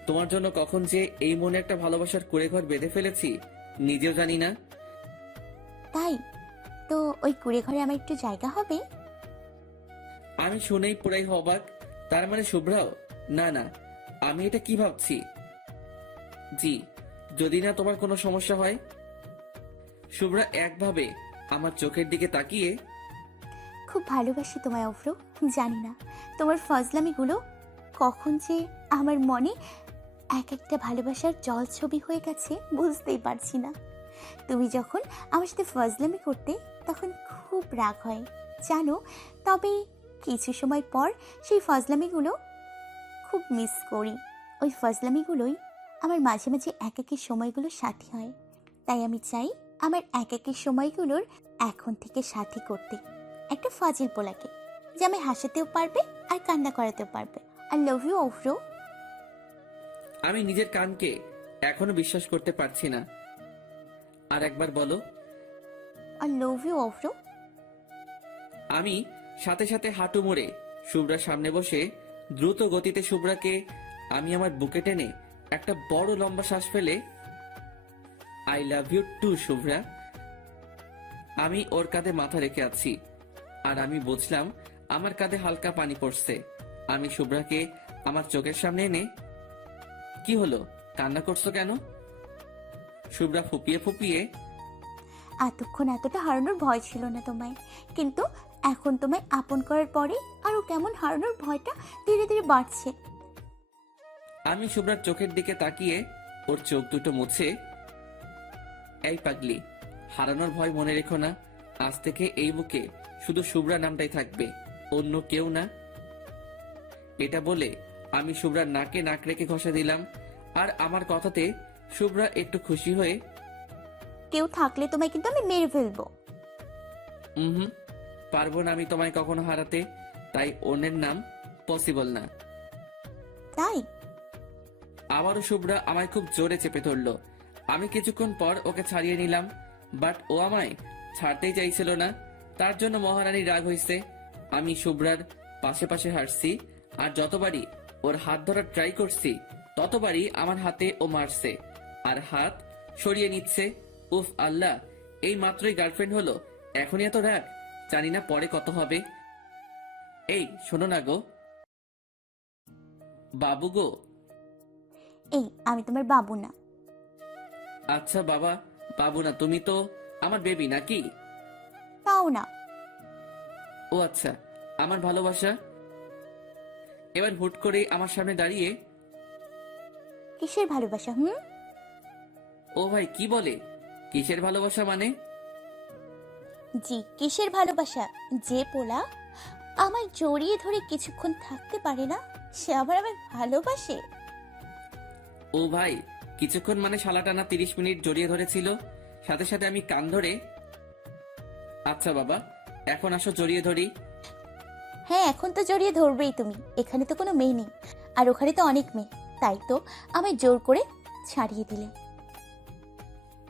তোমার জন্য কখন যে এই মনে একটা ভালোবাসার কুঁড়েঘর বেঁধে ফেলেছি নিজেও জানি না। তাই তো ওই কুড়ে ঘরে আমার একটু জায়গা হবে? আমি শুনেই পুরাই অবাক। তার মানে শুভ্রাও? না না, আমি এটা কি ভাবছি? জি, যদি না তোমার কোনো সমস্যা হয়। শুভ্রা একভাবে আমার চোখের দিকে তাকিয়ে, খুব ভালোবাসি তোমায় অভ্র, জানি না তোমার ফজলামিগুলো কখন যে আমার মনে এক একটা ভালোবাসার জল ছবি হয়ে গেছে বুঝতেই পারছি না। তুমি যখন আমার সাথে ফজলামি করতে তখন খুব রাগ হয় জানো, তবে কিছু সময় পর সেই ফজলামিগুলো খুব মিস করি। ওই ফজলামিগুলোই আমার মাঝে মাঝে একাকী সময়গুলোর সাথী হয়। তাই আমি চাই আমার একাকী সময়গুলোর এখন থেকে সাথী করতে একটা ফাজিল পোলাকে, যে আমি হাসাতেও পারবে আর কান্না করাতেও পারবে। আই লাভ ইউ অভ্র। আমি নিজের কানকে এখনো বিশ্বাস করতে পারছি না। আর একবার বলো। আই লাভ ইউ অভ্র। আমি সাথে সাথে হাঁটু মুড়ে শুভ্রার সামনে বসে দ্রুত গতিতে শুভ্রাকে আমি আমার বুকে টেনে একটা বড় লম্বা শ্বাস ফেলে, I love you too Shubhra. আমি ওর কাঁধে মাথা রেখে আছি আর আমি বুঝলাম আমার কাঁধে হালকা পানি পড়ছে। আমি শুভ্রাকে আমার চোখের সামনে এনে, কি হলো, কান্না করছো কেন? শুভ্রা ফুপিয়ে ফুপিয়ে, এতক্ষণ এতটা হারানোর ভয় ছিল না তোমায়, কিন্তু এখন তোমায় আপন করার পরে আরো কেমন হারানোর ভয়টা ধীরে ধীরে বাড়ছে। আমি শুভ্রার চোখের দিকে তাকিয়ে ওর চোখ দুটো মুছে, এই পাগলি, হারানোর ভয় মনে রেখো না। আজ থেকে এই বুকে শুধু শুভ্রা নামটাই থাকবে, অন্য কেউ না। এটা বলে আমি শুভ্রার নাকে নাক রেখে ঘষা দিলাম। আর আমার কথাতে শুভ্রা একটু খুশি হয়ে, কেউ থাকলে তোমায় কিন্তু আমি মেরে ফেলবো। হুম, পারবো না আমি তোমায় কখনো হারাতে, তাই অন্যের নাম পসিবল না। তাই আবারও শুভ্রা আমায় খুব জোরে চেপে ধরলো। আমি কিছুক্ষণ পর ওকে ছাড়িয়ে নিলাম, বাট ও আমায় ছাড়তেই চাইছিল না। তার জন্য মহারানী রাগ হয়েছে। আমি শুভ্রার পাশে পাশে হাঁটছি আর যতবারই ওর হাত ধরার ট্রাই করছি ততবারই আমার হাতে ও মারছে আর হাত সরিয়ে নিচ্ছে। উফ আল্লাহ, এই মাত্রই গার্লফ্রেন্ড হলো, এখনই এত রাগ, জানি না পরে কত হবে। এই শোনো না গো, বাবু গো। এই আমি তোমার বাবু না। আচ্ছা বাবা, বাবু না, তুমি তো আমার বেবি নাকি? তাও না। ও আচ্ছা, আমার ভালোবাসা। এবার হুট করে আমার সামনে দাঁড়িয়ে, কিসের ভালোবাসা? ও ভাই কি বলে? কিসের ভালোবাসা মানে? জি কিসের ভালোবাসা? যে পোলা আমার জড়িয়ে ধরে কিছুক্ষণ থাকতে পারে না সে আবার আমায় ভালোবাসে? ও ভাই, কিছুক্ষণ মানে শালাটানা 30 মিনিট জড়িয়ে ধরেছিল, সাথে সাথে আমি কান ধরে। আচ্ছা বাবা, এখন আসো জড়িয়ে ধরি। হ্যাঁ এখন তো জড়িয়ে ধরবেই তুমি, এখানে তো কোনো মেয়ে নেই আর ওখানে তো অনেক মেয়ে, তাই তো আমায় জোর করে ছাড়িয়ে দিলে।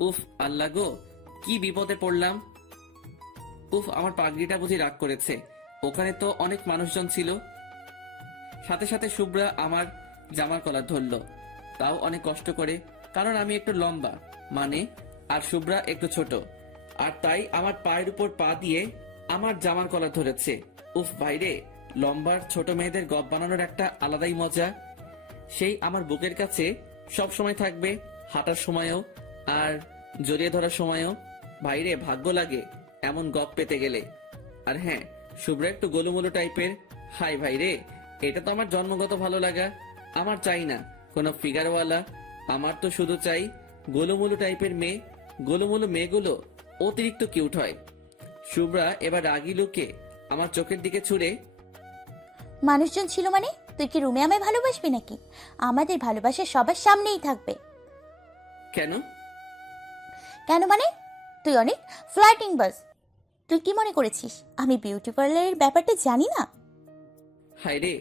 উফ আল্লাহ গো, কি বিপদে পড়লাম। উফ, আমার পাগড়িটা বুঝি রাগ করেছে। ওখানে তো অনেক মানুষজন ছিল। সাথে সাথে শুভ্রা আমার জামার কলার ধরলো, তাও অনেক কষ্ট করে, কারণ আমি একটু লম্বা মানে, আর শুভ্রা একটু ছোট, আর তাই আমার পায়ের উপর পা দিয়ে আমার জামার কলার ধরেছে। উফ ভাইরে, লম্বার ছোট মেয়েদের গপ বানানোর একটা আলাদাই মজা। সেই আমার বুকের কাছে সব সময় থাকবে, হাঁটার সময়ও আর জড়িয়ে ধরার সময়ও। ভাইরে, ভাগ্য লাগে এমন গপ পেতে গেলে। আর হ্যাঁ, শুভ্রা একটু গোলুমোলু টাইপের। হাই ভাইরে, এটা তো আমার জন্মগত ভালো লাগা। আমার চাই না কোনো ফিগারওয়ালা, আমার তো শুধু চাই গোলুমোলু টাইপের মেয়ে। গোলুমোলু মেয়েগুলো অতিরিক্ত কিউট হয়। শুভ্রা এবার রাগি লুকে আমার চোখের দিকে ছুড়ে, মানুষজন ছিল মানে তুই কি রুমে আমায় ভালোবাসবি নাকি? আমাদের ভালোবাসা সবার সামনেই থাকবে। কেন? কেন মানে? তুই অনেক ফ্লার্টিং বাস। তুই কি মনে করেছিস আমি বিউটি পার্লারের ব্যাপারটা জানি না? হায়রে,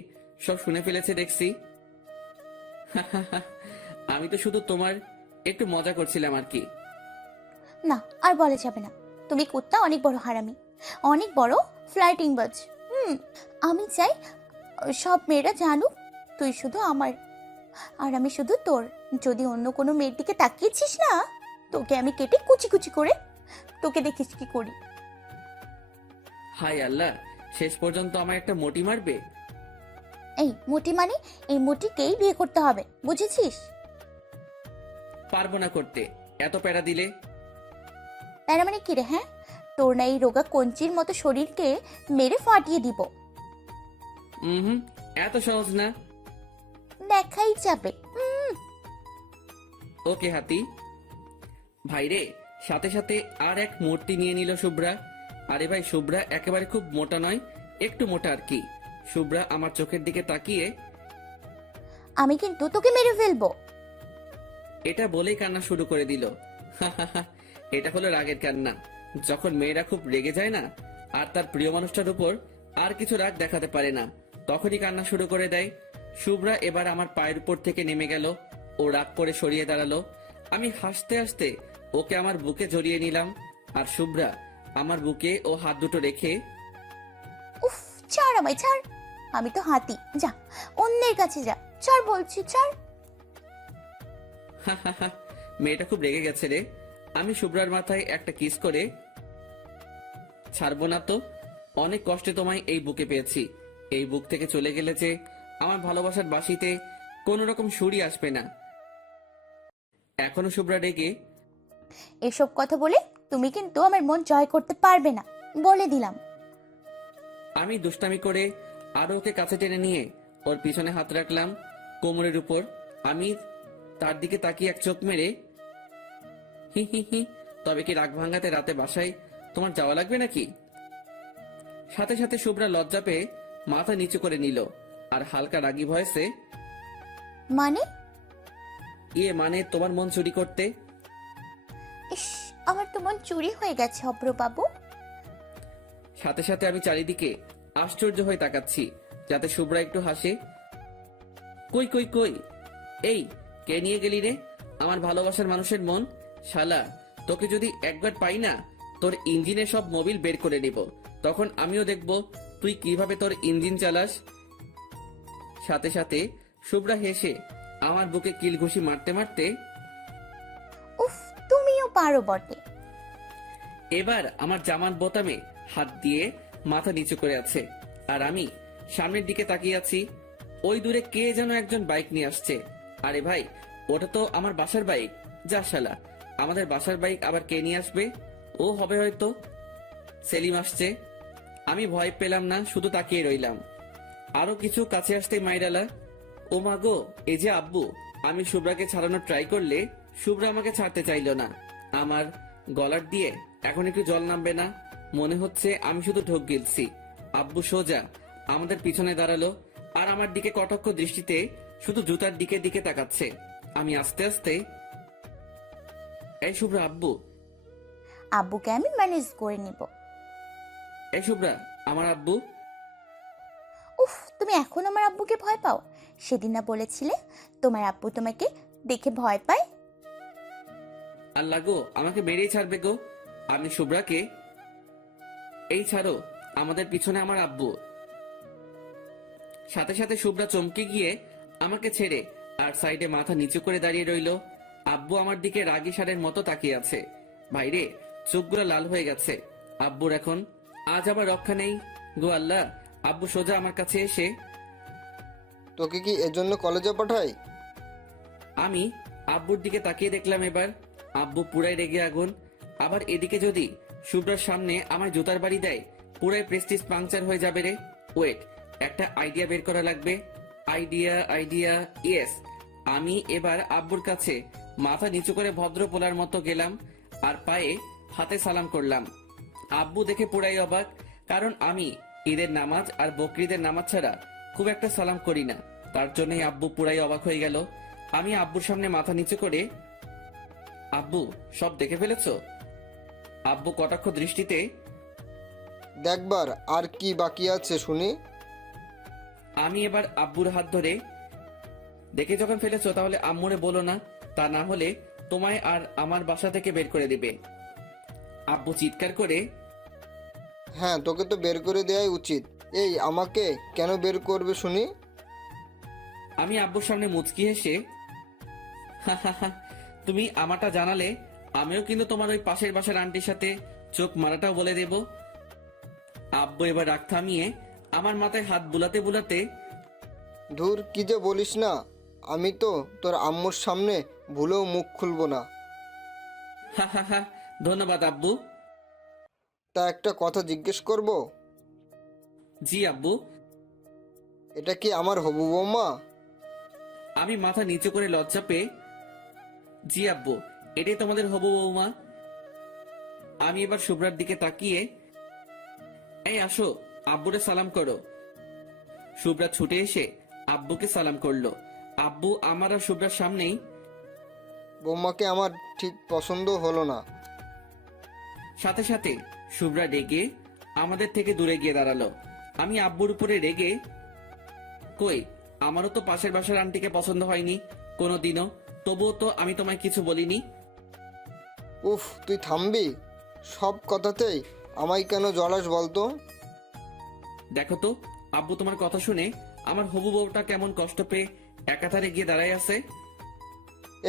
সব শুনে ফেলেছে দেখছি। আমি তো শুধু তোমার একটু মজা করছিলাম আর কি। না আর বলা যাবে না, তুমি কুত্তা অনেক বড় হারামি, অনেক বড় ফ্লার্টিং বাজ। আমি চাই সব মেয়েরা জানুক তুই শুধু আমার আর আমি শুধু তোর। যদি অন্য কোনো মেয়ের দিকে তাকিয়েছিস না, তোকে আমি কেটে কুচি কুচি করে, তোকে দেখিস কি করি। হাই আল্লাহ, শেষ পর্যন্ত আমার একটা মোটি মারবে? এই মোটি মানে এই মোটিকেই বিয়ে করতে হবে, বুঝেছিস? পারবো না করতে, এত প্যারা দিলে। তার মানে কি রে? হ্যাঁ, তোর না এই রোগা কঞ্চির মতো শরীরকে মেরে ফাটিয়ে দিব। হুম, এত সহজ না। দেখাই যাবে। ওকে হাতি। ভাইরে, সাথে সাথে আর এক মূর্তি নিয়ে নিল শুভ্রা। আরে ভাই, শুভ্রা একেবারে খুব মোটা নয়, একটু মোটা আর কি। শুভ্রা আমার চোখের দিকে তাকিয়ে, আমি কিন্তু তোকে মেরে ফেলবো। এটা বলেই কান্না শুরু করে দিল। এটা হলো রাগের কান্না। যখন মেয়েরা খুব রেগে যায় না, আর তার প্রিয় মানুষটার উপর আর কিছু রাগ দেখাতে পারে না, তখনই কান্না শুরু করে দেয়। শুভ্রা এবার আমার পায়ের উপর থেকে নেমে গেল। ও রাগ করে সরিয়ে দাঁড়ালো। আমি হাসতে হাসতে ওকে আমার বুকে জড়িয়ে নিলাম, আর শুভ্রা আমার বুকে ও হাত দুটো রেখে, উফ, ছাড় আমায় ছাড়। আমি তো হাতি, যা অন্যের কাছে যা, ছাড় বলছি, ছাড়। মেয়েটা খুব রেগে গেছে রে। আমি শুভ্রার মাথায় একটা কিস করে, ছাড়বো না তো, অনেক কষ্টে তোমায় এই বুকে পেয়েছি। এই বুক থেকে চলে গেলে যে আমার ভালোবাসার বাঁশিতে কোন রকম সুরই আসবে না। এখনো শুভ্রা রেগে, এসব কথা বলে তুমি কিন্তু আমার মন জয় করতে পারবে না, বলে দিলাম। আমি দুষ্টামি করে আরো ওকে কাছে টেনে নিয়ে ওর পিছনে হাত রাখলাম কোমরের উপর। আমি তার দিকে তাকিয়ে এক চোখ মেরে, হি হি হি, তবে কি রাগ ভাঙাতে রাতে বাসায় তোমার যাওয়া লাগবে নাকি? সাথে সাথে শুভ্রা লজ্জা পেয়ে মাথা নিচু করে নিল আর হালকা রাগী ভয়েসে, মানে? মানে তোমার মন চুরি করতে। ইস, আমার তো মন চুরি হয়ে গেছে অব্রবাবু। সাথে সাথে আমি চারিদিকে আশ্চর্য হয়ে তাকাচ্ছি যাতে শুভ্রা একটু হাসে। কই কই কই, এই কে নিয়ে গেলি রে আমার ভালোবাসার মানুষের মন? শালা, তোকে যদি একবার পাই না, তোর ইঞ্জিনের সব মোবিল বের করে নিব। তখন আমিও দেখব তুই কিভাবে তোর ইঞ্জিন চালাস। সাথে সাথে শুভ্রা হেসে আমার বুকে কিল ঘুষি মারতে মারতে, উফ, তুমিও পারো বটে। এবার আমার জামার বোতামে হাত দিয়ে মাথা নিচু করে আছে, আর আমি সামনের দিকে তাকিয়ে আছি। ওই দূরে কে যেন একজন বাইক নিয়ে আসছে। আরে ভাই, ওটা তো আমার বাসার বাইক। যা শালা, আমাদের বাসার বাইক আবার কে নিয়ে আসবে? ও হবে হয়তো সেলিম আসছে। আমি ভয় পেলাম না, শুধু তাকিয়ে রইলাম। আরো কিছু কাছে আসতেই মাইরালা, ও মা গো, এই যে আব্বু। আমি শুভ্রাকে ছাড়ানোর ট্রাই করলে শুভ্রা আমাকে ছাড়তে চাইলো না। আমার গলার দিয়ে এখন একটু জল নামবে না? মনে হচ্ছে আমি শুধু ঢোক গিলছি। আব্বু সোজা আমাদের পিছনে দাঁড়ালো আর আমার দিকে কটাক্ষ দৃষ্টিতে শুধু জুতার দিকে দিকে তাকাচ্ছে। আমি আস্তে আস্তে, এই শুভ্রা আব্বু। আব্বুকে আমি ম্যানেজ করে নিব। এই শুভ্রা আমার আব্বু। উফ, তুমি এখন আমার আব্বুকে ভয় পাও? সেদিন না বলেছিলে তোমার আব্বু তোমাকে দেখে ভয় পায়? আল্লাহ গো, আমাকে মেরেই ছাড়বে গো। আমি শুভ্রাকে, এই ছাড়ো, আমাদের পিছনে আমার আব্বু। সাথে সাথে শুভ্রা চমকে গিয়ে আমাকে ছেড়ে আর সাইডে মাথা নিচু করে দাঁড়িয়ে রইল। আব্বু আমার দিকে রাগী ষাঁড়ের মতো তাকিয়ে আছে। ভাইরে, চোখগুলো লাল হয়ে গেছে আব্বুর এখন। আজ আবার রক্ষা নেই গো আল্লাহ। আব্বু সোজা আমার কাছে এসে, তোকে কি এজন্য কলেজে পাঠাই? আমি আব্বুর দিকে তাকিয়ে দেখলাম এবার আব্বু পুরাই রেগে আগুন। আবার এদিকে যদি শুভ্রার সামনে আমার জুতার বাড়ি দেয়, পুরাই প্রেস্টিজ পাংচার হয়ে যাবে রে। ওয়েট, একটা আইডিয়া বের করা লাগবে। Idea, yes. আমি এবার আব্বুর কাছে মাথা নিচু করে ভদ্র পোলার মতো গেলাম আর পায়ে হাতে সালাম করলাম। আব্বু দেখে পুরাই অবাক, কারণ আমি ঈদের নামাজ আর বকরিদের নামাজ ছাড়া খুব একটা সালাম করি না। তার জন্যই আব্বু পুরাই অবাক হয়ে গেল। আমি আব্বুর সামনে মাথা নিচু করে, আব্বু সব দেখে ফেলেছো? আব্বু কটাক্ষ দৃষ্টিতে, দেখবার আর কি বাকি আছে শুনি। আমি এবার আব্বুর হাত ধরে, দেখে যখন ফেলেছো তাহলে আম্মুরে বলো না, তা না হলে তোমায় আর আমার বাসা থেকে বের করে দিবে। আব্বু চিৎকার করে, হ্যাঁ, তোকে তো বের করে দেওয়াই উচিত। এই, আমাকে কেন বের করবে শুনি? আমি আব্বুর সামনে মুচকি হেসে, হা হা হা, তুমি আমারটা জানালে আমিও কিন্তু তোমার ওই পাশের বাসার আন্টির সাথে চোখ মারাটাও বলে দেব। আব্বু এবার রাগ থামিয়ে আমার মাথায় হাত বুলাতে বুলাতে, ধুর, কি যে বলিস না। আমি তো তোর আম্মুর সামনে ভুলেও মুখ খুলবো না। হা হা হা, ধন্যবাদ আব্বু। তা একটা কথা জিজ্ঞেস করব? জি আব্বু। এটা কি আমার হবু বৌমা? আমি মাথা নিচু করে লজ্জা পেয়ে, জি আব্বু, এটাই তোমাদের হবু বৌমা। আমি এবার শুভ্রার দিকে তাকিয়ে, এই আসো, আব্বুরে সালাম করো। শুভ্রা ছুটে এসে আব্বুকে সালাম করলো। আব্বু আমার আর শুভ্রার সামনেই, বৌমাকে আমার ঠিক পছন্দ হলো না। সাথে সাথে শুভ্রা রেগে আমাদের থেকে দূরে গিয়ে দাঁড়ালো। আমি আব্বুর উপরে রেগে, কই, আমারও তো পাশের বাসার আন্টিকে পছন্দ হয়নি কোনোদিনও, তবুও তো আমি তোমায় কিছু বলিনি। উফ, তুই থামবি? সব কথাতেই আমায় কেন জড়াস বলতো? দেখো তো আব্বু, তোমার কথা শুনে আমার হবু বউটা কেমন কষ্ট পেয়ে একাধারে গিয়ে দাঁড়ায় আছে।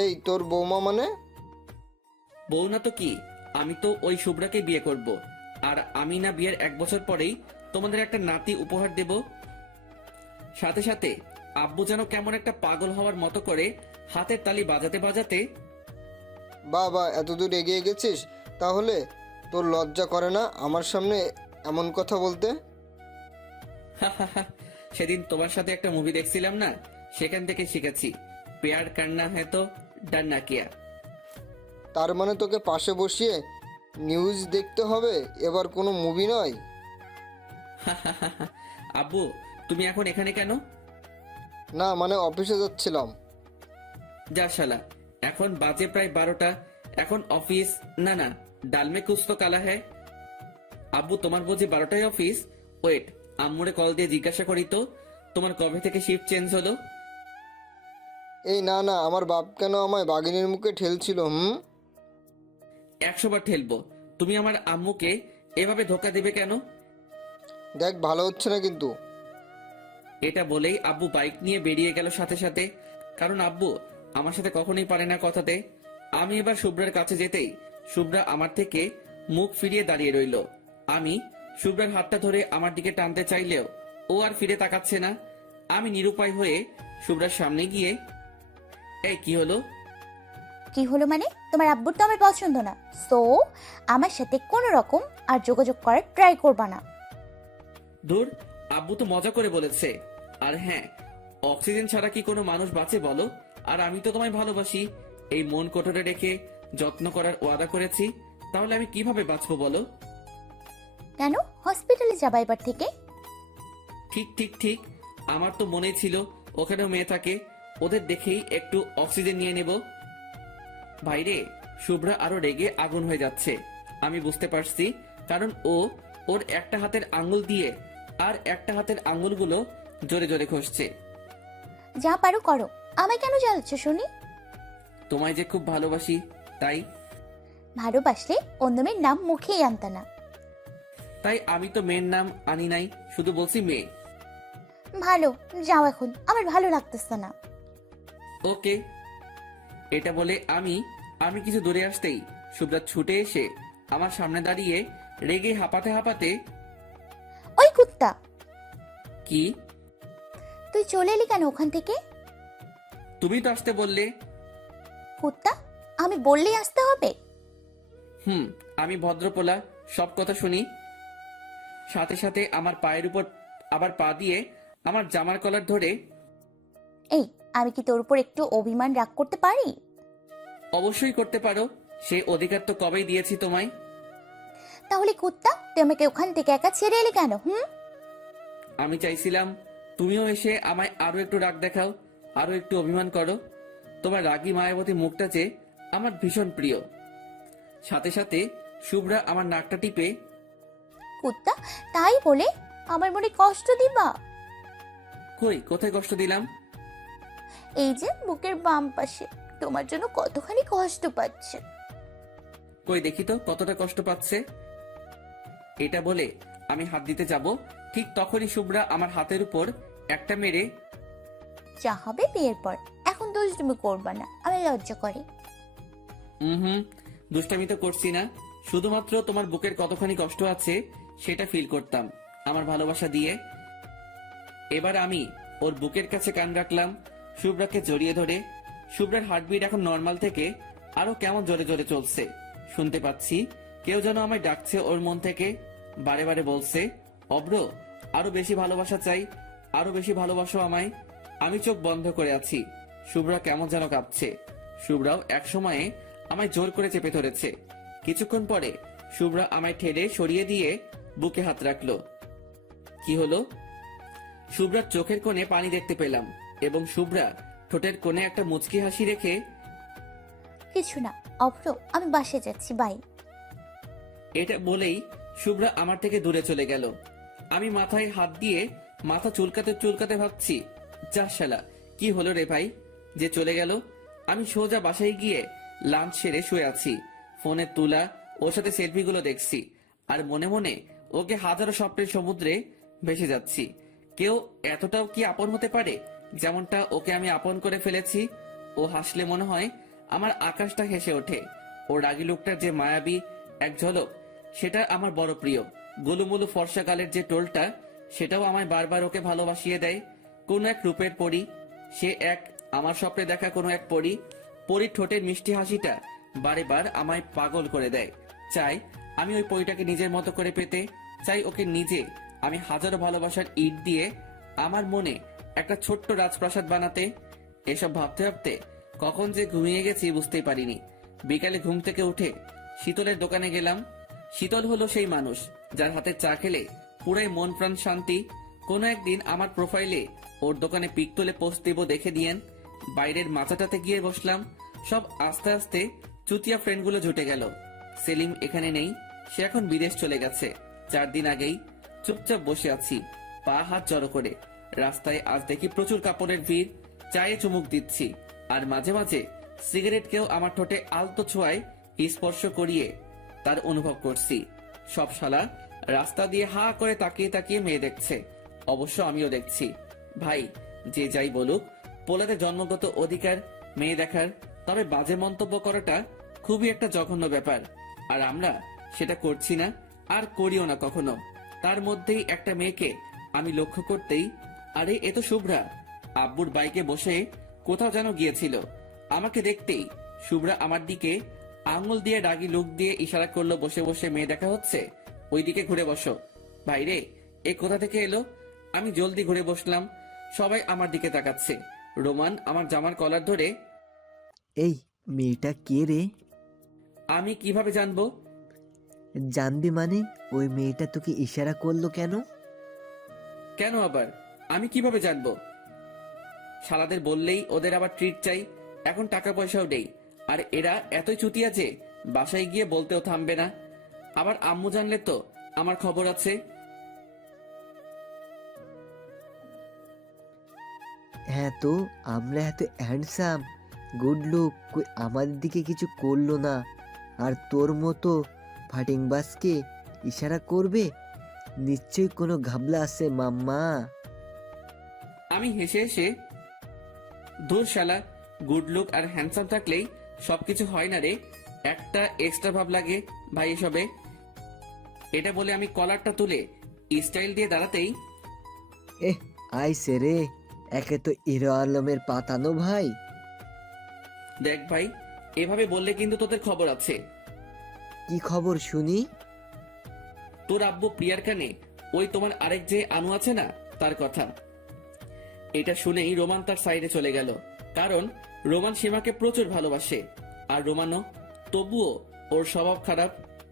এই, তোর বৌমা মানে? বউ না তো কি, আমি তো ওই শুভ্রাকে বিয়ে করব। আর আমি না বিয়ের 1 বছর পরেই তোমাদের একটা নাতি উপহার দেব। সাথে সাথে আব্বু যেন কেমন একটা পাগল হওয়ার মতো করে হাতের তালি বাজাতে বাজাতে, বাবা, এতদূর এগিয়ে গেছিস? তাহলে তোর লজ্জা করে না আমার সামনে এমন কথা বলতে? হা হা হা, সেদিন তোমার সাথে একটা মুভি দেখছিলাম না, সেখান থেকে শিখেছি, প্যার কান্না হ্যাঁ তো ডান্না কিয়া। তার মানে তোকে পাশে বসিয়ে নিউজ দেখতে হবে, এবার কোনো মুভি নয়। আব্বু, তুমি এখন এখানে কেন? না, মানে অফিসে যাচ্ছিলাম। যা শালা, এখন বাজে প্রায় 12টা, এখন অফিস? না না, ডালমে কুছ তো কালা হ্যায়। আব্বু, তোমার বুঝি 12টায় অফিস? ওয়েট, আম্মুরে কল দিয়ে জিজ্ঞাসা করি তো, তোমার কবে থেকে শিফট চেঞ্জ হলো? এই না না, আমার বাপ কেন আমায় বাঘিনীর মুখে ঠেলছিল? 100 বার ঠেলবো। তুমি আমার আম্মুকে এভাবে ধোকা দেবে কেন? দেখ, ভালো হচ্ছে না কিন্তু। এটা বলেই আব্বু বাইক নিয়ে বেরিয়ে গেল সাথে সাথে, কারণ আব্বু আমার সাথে কখনোই পারে না কথাতে। আমি এবার শুভ্রার কাছে যেতেই শুভ্রা আমার থেকে মুখ ফিরিয়ে দাঁড়িয়ে রইল। আমি শুভ্রার হাতটা ধরে আমার দিকে টানতে চাইলেও ও আর ফিরে তাকাচ্ছে না। আমি নিরুপায় হয়ে শুভ্রার সামনে গিয়ে, এই কি হলো? কি হলো মানে? তোমার আব্বুর তো আমার পছন্দ না, সো আমার সাথে কোনো রকম আর যোগাযোগ করার ট্রাই করবা না। দূর, আব্বু তো মজা করে বলেছে। আর হ্যাঁ, অক্সিজেন ছাড়া কি কোনো মানুষ বাঁচে বলো? আর আমি তো তোমায় ভালোবাসি, এই মন কোটরে রেখে যত্ন করার ওয়াদা করেছি। তাহলে আমি কিভাবে বাঁচবো বলো? কেন হসপিটালে যাবা এবার থেকে? ঠিক ঠিক ঠিক, আমার তো মনে ছিল ওখানেও মেয়ে থাকে, ওদের দেখেই একটু অক্সিজেন নিয়ে নেব। ভাইরে, শুভ্রা আরো রেগে আগুন হয়ে যাচ্ছে। আমি বুঝতে পারছি, কারণ ওর একটা হাতের আঙ্গুল দিয়ে আর একটা হাতের আঙ্গুলগুলো জোরে জোরে ঘষছে। যা পারো করো, আমায় কেন জ্বালাচ্ছ শুনি? তোমায় যে খুব ভালোবাসি তাই। ভালোবাসলে অন্য মেয়ের নাম মুখেই আনতা না। তাই আমি তো মেয়ের নাম আনি নাই, শুধু বলছি মেয়ে। ভালো, যাও এখন, আমার ভালো লাগতেছে না। ওকে। এটা বলে আমি কিছু দূরে আসতেই শুভ্রা ছুটে এসে আমার সামনে দাঁড়িয়ে রেগে হাঁপাতে হাঁপাতে, ওই কুত্তা, কি? তুই চলে এলি কেন ওখান থেকে? তুমি তো আসতে বললে। কুত্তা, আমি বললেই আসতে হবে? আমি ভদ্রপোলা, সব কথা শুনি। সাথে সাথে আমার পায়ের উপর আবার পা দিয়ে আমার জামার কলার ধরে। এই, আমি কি তোর উপর একটু অভিমান রাগ করতে পারি? অবশ্যই করতে পারো, সে অধিকার তো কবেই দিয়েছি তোমায়। তাহলে কুত্তা, তুই আমাকে ওখান থেকে একা ছেড়ে এলি কেন? আমি চাইছিলাম তুমিও এসে আমায় আরো একটু রাগ দেখাও, আরো একটু অভিমান করো। তোমার রাগী মায়াবতী মুখটা যে আমার ভীষণ প্রিয়। সাথে সাথে শুভ্রা আমার নাকটা টিপে, কুত্তা, তাই বলে আমার মনে কষ্ট দিবা? কই, কোথায় কষ্ট দিলাম? এই যে বুকের বাম পাশে, তোমার জন্য কতখানি কষ্ট পাচ্ছে। কই দেখি তো কতটা কষ্ট পাচ্ছে। এটা বলে আমি হাত দিতে যাব, ঠিক তখনই শুভ্রা আমার হাতের উপর একটা মেরে, যা হবে বিয়ের পর, এখন দুষ্টুমি করবা না, আমি লজ্জা করে। দুষ্টামি তো করছি না, শুধুমাত্র তোমার বুকের কতখানি কষ্ট আছে সেটা ফিল করতাম আমার ভালোবাসা দিয়ে। এবার আমি ওর বুকের কাছে কান রাখলাম, শুভ্রাকে জড়িয়ে ধরে। শুভ্রার হার্টবিট এখন নর্মাল থেকে আরো কেমন জোরে জোরে চলছে। শুনতে পাচ্ছি কেউ যেন আমায় ডাকছে ওর মন থেকে, বারে বারে বলছে, অব্র, আরো বেশি ভালোবাসা চাই, আরো বেশি ভালোবাসো আমায়। আমি চোখ বন্ধ করে আছি, শুভ্রা কেমন যেন কাঁপছে। শুভ্রাও এক সময়ে আমায় জোর করে চেপে ধরেছে। কিছুক্ষণ পরে শুভ্রা আমায় ঠেলে সরিয়ে দিয়ে বুকে হাত রাখলো। কি হলো? শুভ্রার চোখের কোণে পানি দেখতে পেলাম এবং শুভ্রা ঠোঁটের কোণে একটা মুচকি হাসি রেখে, কিছু না অভ্র, আমি বাসে যাচ্ছি, বাই। এটা বলেই শুভ্রা আমার থেকে দূরে চলে গেল। আমি মাথায় হাত দিয়ে মাথা চুলকাতে চুলকাতে ভাবছি, যা শালা, কি হলো রে ভাই যে চলে গেল। আমি সোজা বাসায় গিয়ে লাঞ্চ সেরে শুয়ে আছি, ফোনে তোলা ওর সাথে সেলফিগুলো দেখছি আর মনে মনে ওকে হাজারো স্বপ্নের সমুদ্রে ভেসে যাচ্ছি। কেউ এতটাও কি আপন হতে পারে যেমনটা ওকে আমি আপন করে ফেলেছি। ও হাসলে মনে হয় আমার আকাশটা হেসে ওঠে। ও রাগী লোকটার যে মায়াবী এক ঝলক, সেটা আমার বড় প্রিয়। গোলুমুলু ফর্সা গালের যে টোলটা, সেটাও আমায় বারবার ওকে ভালোবাসিয়ে দেয়। কোন এক রূপের পরী, সে এক আমার স্বপ্নে দেখা কোনো এক পরী। পরীর ঠোঁটের মিষ্টি হাসিটা বারে বার আমায় পাগল করে দেয়। চাই আমি ওই পরীটাকে নিজের মতো করে পেতে, চাই ওকে নিজে আমি হাজারো ভালোবাসার ইট দিয়ে আমার মনে একটা ছোট্ট রাজপ্রাসাদ বানাতে। এসব ভাবতে ভাবতে কখন যে ঘুমিয়ে গেছি বুঝতেই পারিনি। বিকালে ঘুম থেকে উঠে শীতলের দোকানে গেলাম। শীতল হলো সেই মানুষ যার হাতে চা খেলে পুরাই মন প্রাণ শান্তি। কোনো একদিন আমার প্রোফাইলে ওর দোকানে পিক তুলে পোস্ট দেব, দেখে দিয়েন। বাইরের মাচাটাতে গিয়ে বসলাম। সব আস্তে আস্তে চুতিয়া ফ্রেন্ডগুলো জুটে গেল। সেলিম এখানে নেই, সে এখন বিদেশ চলে গেছে 4 দিন আগেই। চুপচাপ বসে আছি, পা হাত জড়ো করে। রাস্তায় আজ দেখি প্রচুর কাপড়ের ভিড়। চায়ে চুমুক দিচ্ছি আর মাঝে মাঝে সিগারেটকেও আমার ঠোঁটে আলতো ছোঁয়ায় স্পর্শ করিয়ে তার অনুভব করছি। সব শালা রাস্তা দিয়ে হা করে তাকিয়ে তাকিয়ে মেয়ে দেখছে, অবশ্য আমিও দেখছি। ভাই, যে যাই বলুক, পোলাতে জন্মগত অধিকার মেয়ে দেখার, তবে বাজে মন্তব্য করাটা খুবই একটা জঘন্য ব্যাপার। আর আমরা সেটা করছি না, আর করিও না কখনো। তার মধ্যেই একটা মেয়েকে আমি লক্ষ্য করতেই, আরে এ তো শুভ্রা। আব্বুর বাইকে বসে কোথাও যেন গিয়েছিল। আমাকে দেখতেই শুভ্রা আমার দিকে আঙুল দিয়ে রাগী লুক দিয়ে ইশারা করলো, বসে বসে মেয়ে দেখা হচ্ছে, ওইদিকে ঘুরে বসো। ভাইরে, এ কোথা থেকে এলো? আমি জলদি ঘুরে বসলাম। সবাই আমার দিকে তাকাচ্ছে। রোমান আমার জামার কলার ধরে, এই মেয়েটা কে রে? আমি কিভাবে জানবো? জানবি মানে? ওই মেয়েটা তোকে ইশারা করলো কেন? কেন আবার? আমি কিভাবে জানবো? শালাদের বললেই ওদের আবার ট্রিট চাই, এখন টাকা পয়সাও নেই। আর এরা এতই চুতিয়া যে বাসায় গিয়ে বলতেও থামবে না। আবার আম্মু জানলে তো আমার খবর আছে। হ্যাঁ, তো আমরা এত হ্যান্ডসাম গুড লুক, কই আমাদের দিকে কিছু করলো না, আর তোর মতো ফাটিংবাজকে ইশারা করবে? নিশ্চয়ই কোনো ঘাবলা আছে মাম্মা। আমি হেসে হেসে, দূর শালা, গুড লুক আর হ্যান্ডসাম থাকলেই সবকিছু হয় না রে, একটা এক্সট্রা ভাব লাগে ভাই এসবে। এটা বলে আমি কলারটা তুলে স্টাইল দিয়ে দাঁড়াতেই, আইসে রে, একে তো হিরো আলমের পাতানো ভাই। দেখ ভাই, এভাবে বললে কিন্তু তোদের খবর আছে। কি খবর শুনি? তোর আব্বু প্রিয়ার কানে ওই তোমার আরেক যে আনু আছে না, তার কথা। এটা শুনেই রোমান তার সাইডে চলে গেল, কারণ রোমান সীমাকে প্রচুর ভালোবাসে। আর রোমানও, তবুও ওর স্বভাব খারাপ,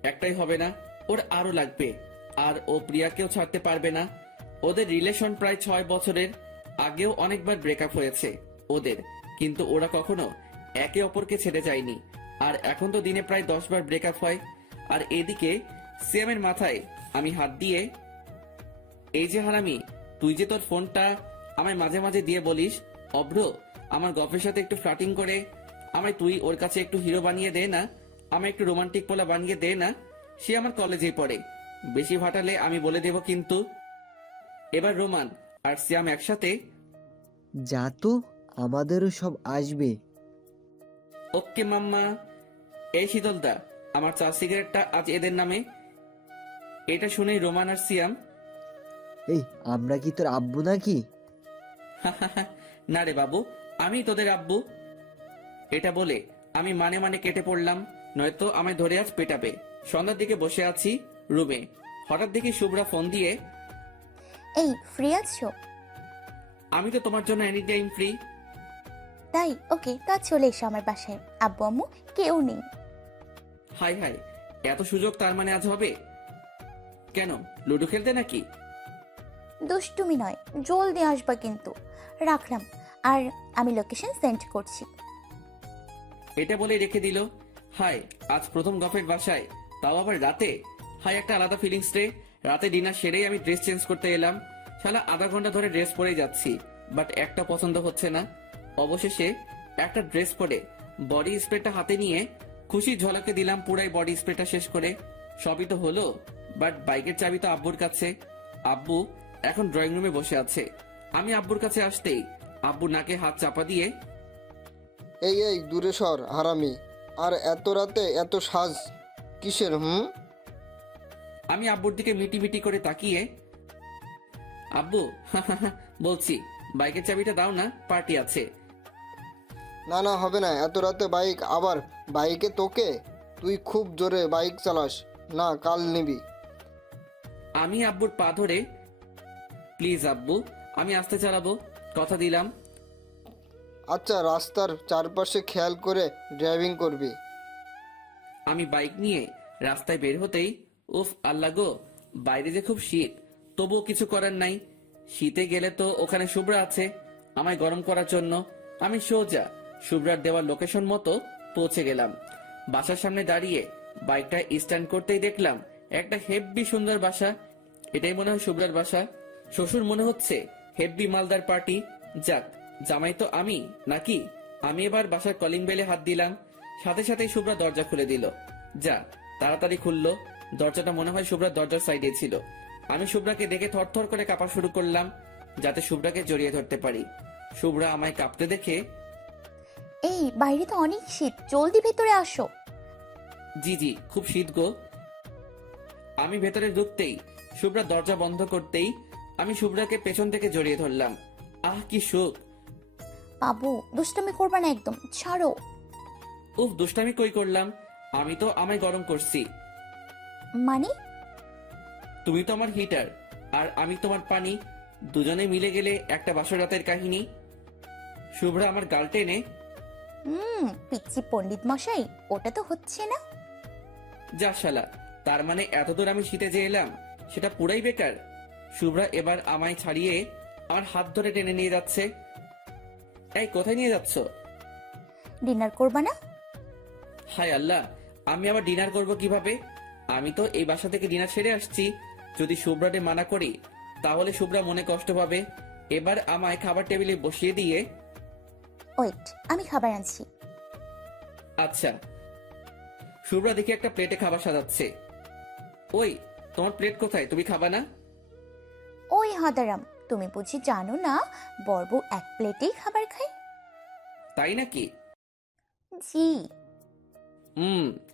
একটাই হবে না, ওর আরো লাগবে। আর ও প্রিয়াকেও ছাড়তে পারবে না। ওদের রিলেশন প্রায় 6 বছরের, আগেও অনেকবার ব্রেকআপ হয়েছে ওদের, কিন্তু ওরা কখনো একে অপরকে ছেড়ে যায়নি। আর এখন তো দিনে প্রায় 10 বার ব্রেকআপ হয়। আর এদিকে সিয়ামের মাথায় আমি হাত দিয়ে, এই যে হারামি, তুই যে তোর ফোনটা আমায় মাঝে মাঝে দিয়ে বলিস, অভ্র আমার গফের সাথে একটু ফ্লার্টিং করে আমায় তুই ওর কাছে একটু হিরো বানিয়ে দে না, আমায় একটু রোমান্টিক পোলা বানিয়ে দে না। সে আমার কলেজে পড়ে, বেশি ভাটালে আমি বলে দেব কিন্তু। এবার রোমান আর সিয়াম একসাথে, যা তো, আমাদেরও সব আসবে। ওকে মাম্মা। এই শীতলদা, আমার চা সিগারেটটা আজ এদের নামে। এটা শুনেই রোমান আর সিয়াম, এই আমরা কি তোর আব্বু নাকি? না রে বাবু, আমি তোদের আব্বু। এটা বলে আমি মানে মানে কেটে পড়লাম, নয়তো আমায় ধরে আজ পেটাবে। সন্ধ্যার দিকে বসে আছি রুমে, হঠাৎ দেখি শুভ্রা ফোন দিয়ে, এই ফ্রি আছো? আমি তো তোমার জন্য এনি টাইম ফ্রি। তাই ওকে, তা চলে এসো আমার বাসায়, আব্বু আম্মু কেউ নেই। হাই হাই, এত সুযোগ তার মানে আজ হবে? কেন, লুডো খেলতে নাকি? দুষ্টুমি নয়, জলদি আসবা কিন্তু। রাখলাম, আর আমি লোকেশন সেন্ড করছি। এটা বলে রেখে দিল। হাই, আজ প্রথম গফের বাসায়, তাও আবার রাতে। হাই, একটা আলাদা ফিলিংস রে। রাতে ডিনার সেরেই আমি ড্রেস চেঞ্জ করতে এলাম, শালা আধা ঘন্টা ধরে ড্রেস পরে যাচ্ছি, বাট একটা পছন্দ হচ্ছে না। অবশেষে একটা ড্রেস পরে বডি স্প্রেটা হাতে নিয়ে খুশি ঝলকে দিলাম পুরাই বডি স্প্রেটা শেষ করে। সবই তো হলো, বাট বাইকের চাবি তো আব্বুর কাছে। আব্বু এখন ড্রয়িং রুমে বসে আছে। আমি আব্বুর কাছে আসতেই আব্বু নাকে হাত চাপা দিয়ে, এই এই দূরে সর হারামি, আর এত রাতে এত সাজ কিসের? আমি আব্বুর দিকে মিটি মিটি করে তাকিয়ে, আব্বু বলছি, বাইকের চাবিটা দাও না, পার্টি আছে। না না, হবে না, এত রাতে বাইক, আবার বাইকে তোকে? তুই খুব জোরে বাইক চালাস না, কাল নিবি। আমি আব্বুর পা ধরে, প্লিজ আব্বু, আমি আস্তে চালাবো, কথা দিলাম। আচ্ছা, রাস্তার চারপাশে খেয়াল করে ড্রাইভিং করবি। আমি বাইক নিয়ে রাস্তায় বের হতেই, উফ আল্লাহ গো, বাইরে যে খুব শীত, তবুও কিছু করার নাই। শীতে গেলে তো ওখানে শুভ্রা আছে আমায় গরম করার জন্য। আমি সোজা শুভ্রার দেওয়ার লোকেশন মতো পৌঁছে গেলাম। বাসার সামনে দাঁড়িয়ে বাইকটা স্ট্যান্ড করতেই দেখলাম একটা হেব্বি সুন্দর বাসা। এটাই মনে হয় শুভ্রার বাসা। শ্বশুর মনে হচ্ছে হেব্বি মালদার পার্টি। যাক, জামাই তো আমি নাকি। আমি এবার বাসার কলিং বেলে হাত দিলাম, সাথে সাথেই শুভ্রা দরজা খুলে দিল। যা তাড়াতাড়ি খুললো দরজাটা, মনে হয় শুভ্রার দরজার সাইডে ছিল। আমি শুভ্রাকে দেখে থরথর করে কাঁপা শুরু করলাম, যাতে শুভ্রাকে জড়িয়ে ধরতে পারি। শুভ্রা আমায় কাঁপতে দেখে, এই বাইরে তো অনেক শীত, জলদি ভেতরে আসো। জি জি, খুব শীত গো। আমি ভেতরে ঢুকতেই শুভ্রা দরজা বন্ধ করতেই আমি শুভ্রাকে পেছন থেকে জড়িয়ে ধরলাম। আহ কি সুখ। বাবু দুষ্টুমি করবা না একদম, ছাড়ো। উফ, দুষ্টামি কই করলাম, আমি তো আমায় গরম করছি। মানে? তুমি তো আমার হিটার আর আমি তোমার পানি, দুজনে মিলে গেলে একটা বাসর রাতের কাহিনী। শুভ্রা আমার গাল টেনে, পিচ্ছি পণ্ডিত মশাই, ওটা তো হচ্ছে না। যা শালা, তার মানে এতদূর আমি শীতে যে এলাম সেটা পুরাই বেকার। শুভ্রা এবার আমায় ছাড়িয়ে আমার হাত ধরে টেনে নিয়ে যাচ্ছে। এই কোথায় নিয়ে যাচ্ছ? ডিনার করবা না? হায় আল্লাহ, আমি আবার ডিনার করব কিভাবে? আমি তো এই বাসা থেকে ডিনার সেরে আসছি। যদি শুভ্রাকে মানা করি তাহলে শুভ্রা মনে কষ্ট পাবে। এবার আমায় খাবার টেবিলে বসিয়ে দিয়ে, ওয়েট, আমি খাবার আনছি। আচ্ছা। শুভ্রা দেখি একটা প্লেটে খাবার সাজাচ্ছে। ওই, তোমার প্লেট কোথায়? তুমি খাবা না? ওই হাদারাম, তুমি বুঝি জানো না বড়বু এক প্লেটেই খাবার খায়? তাই নাকি? জি।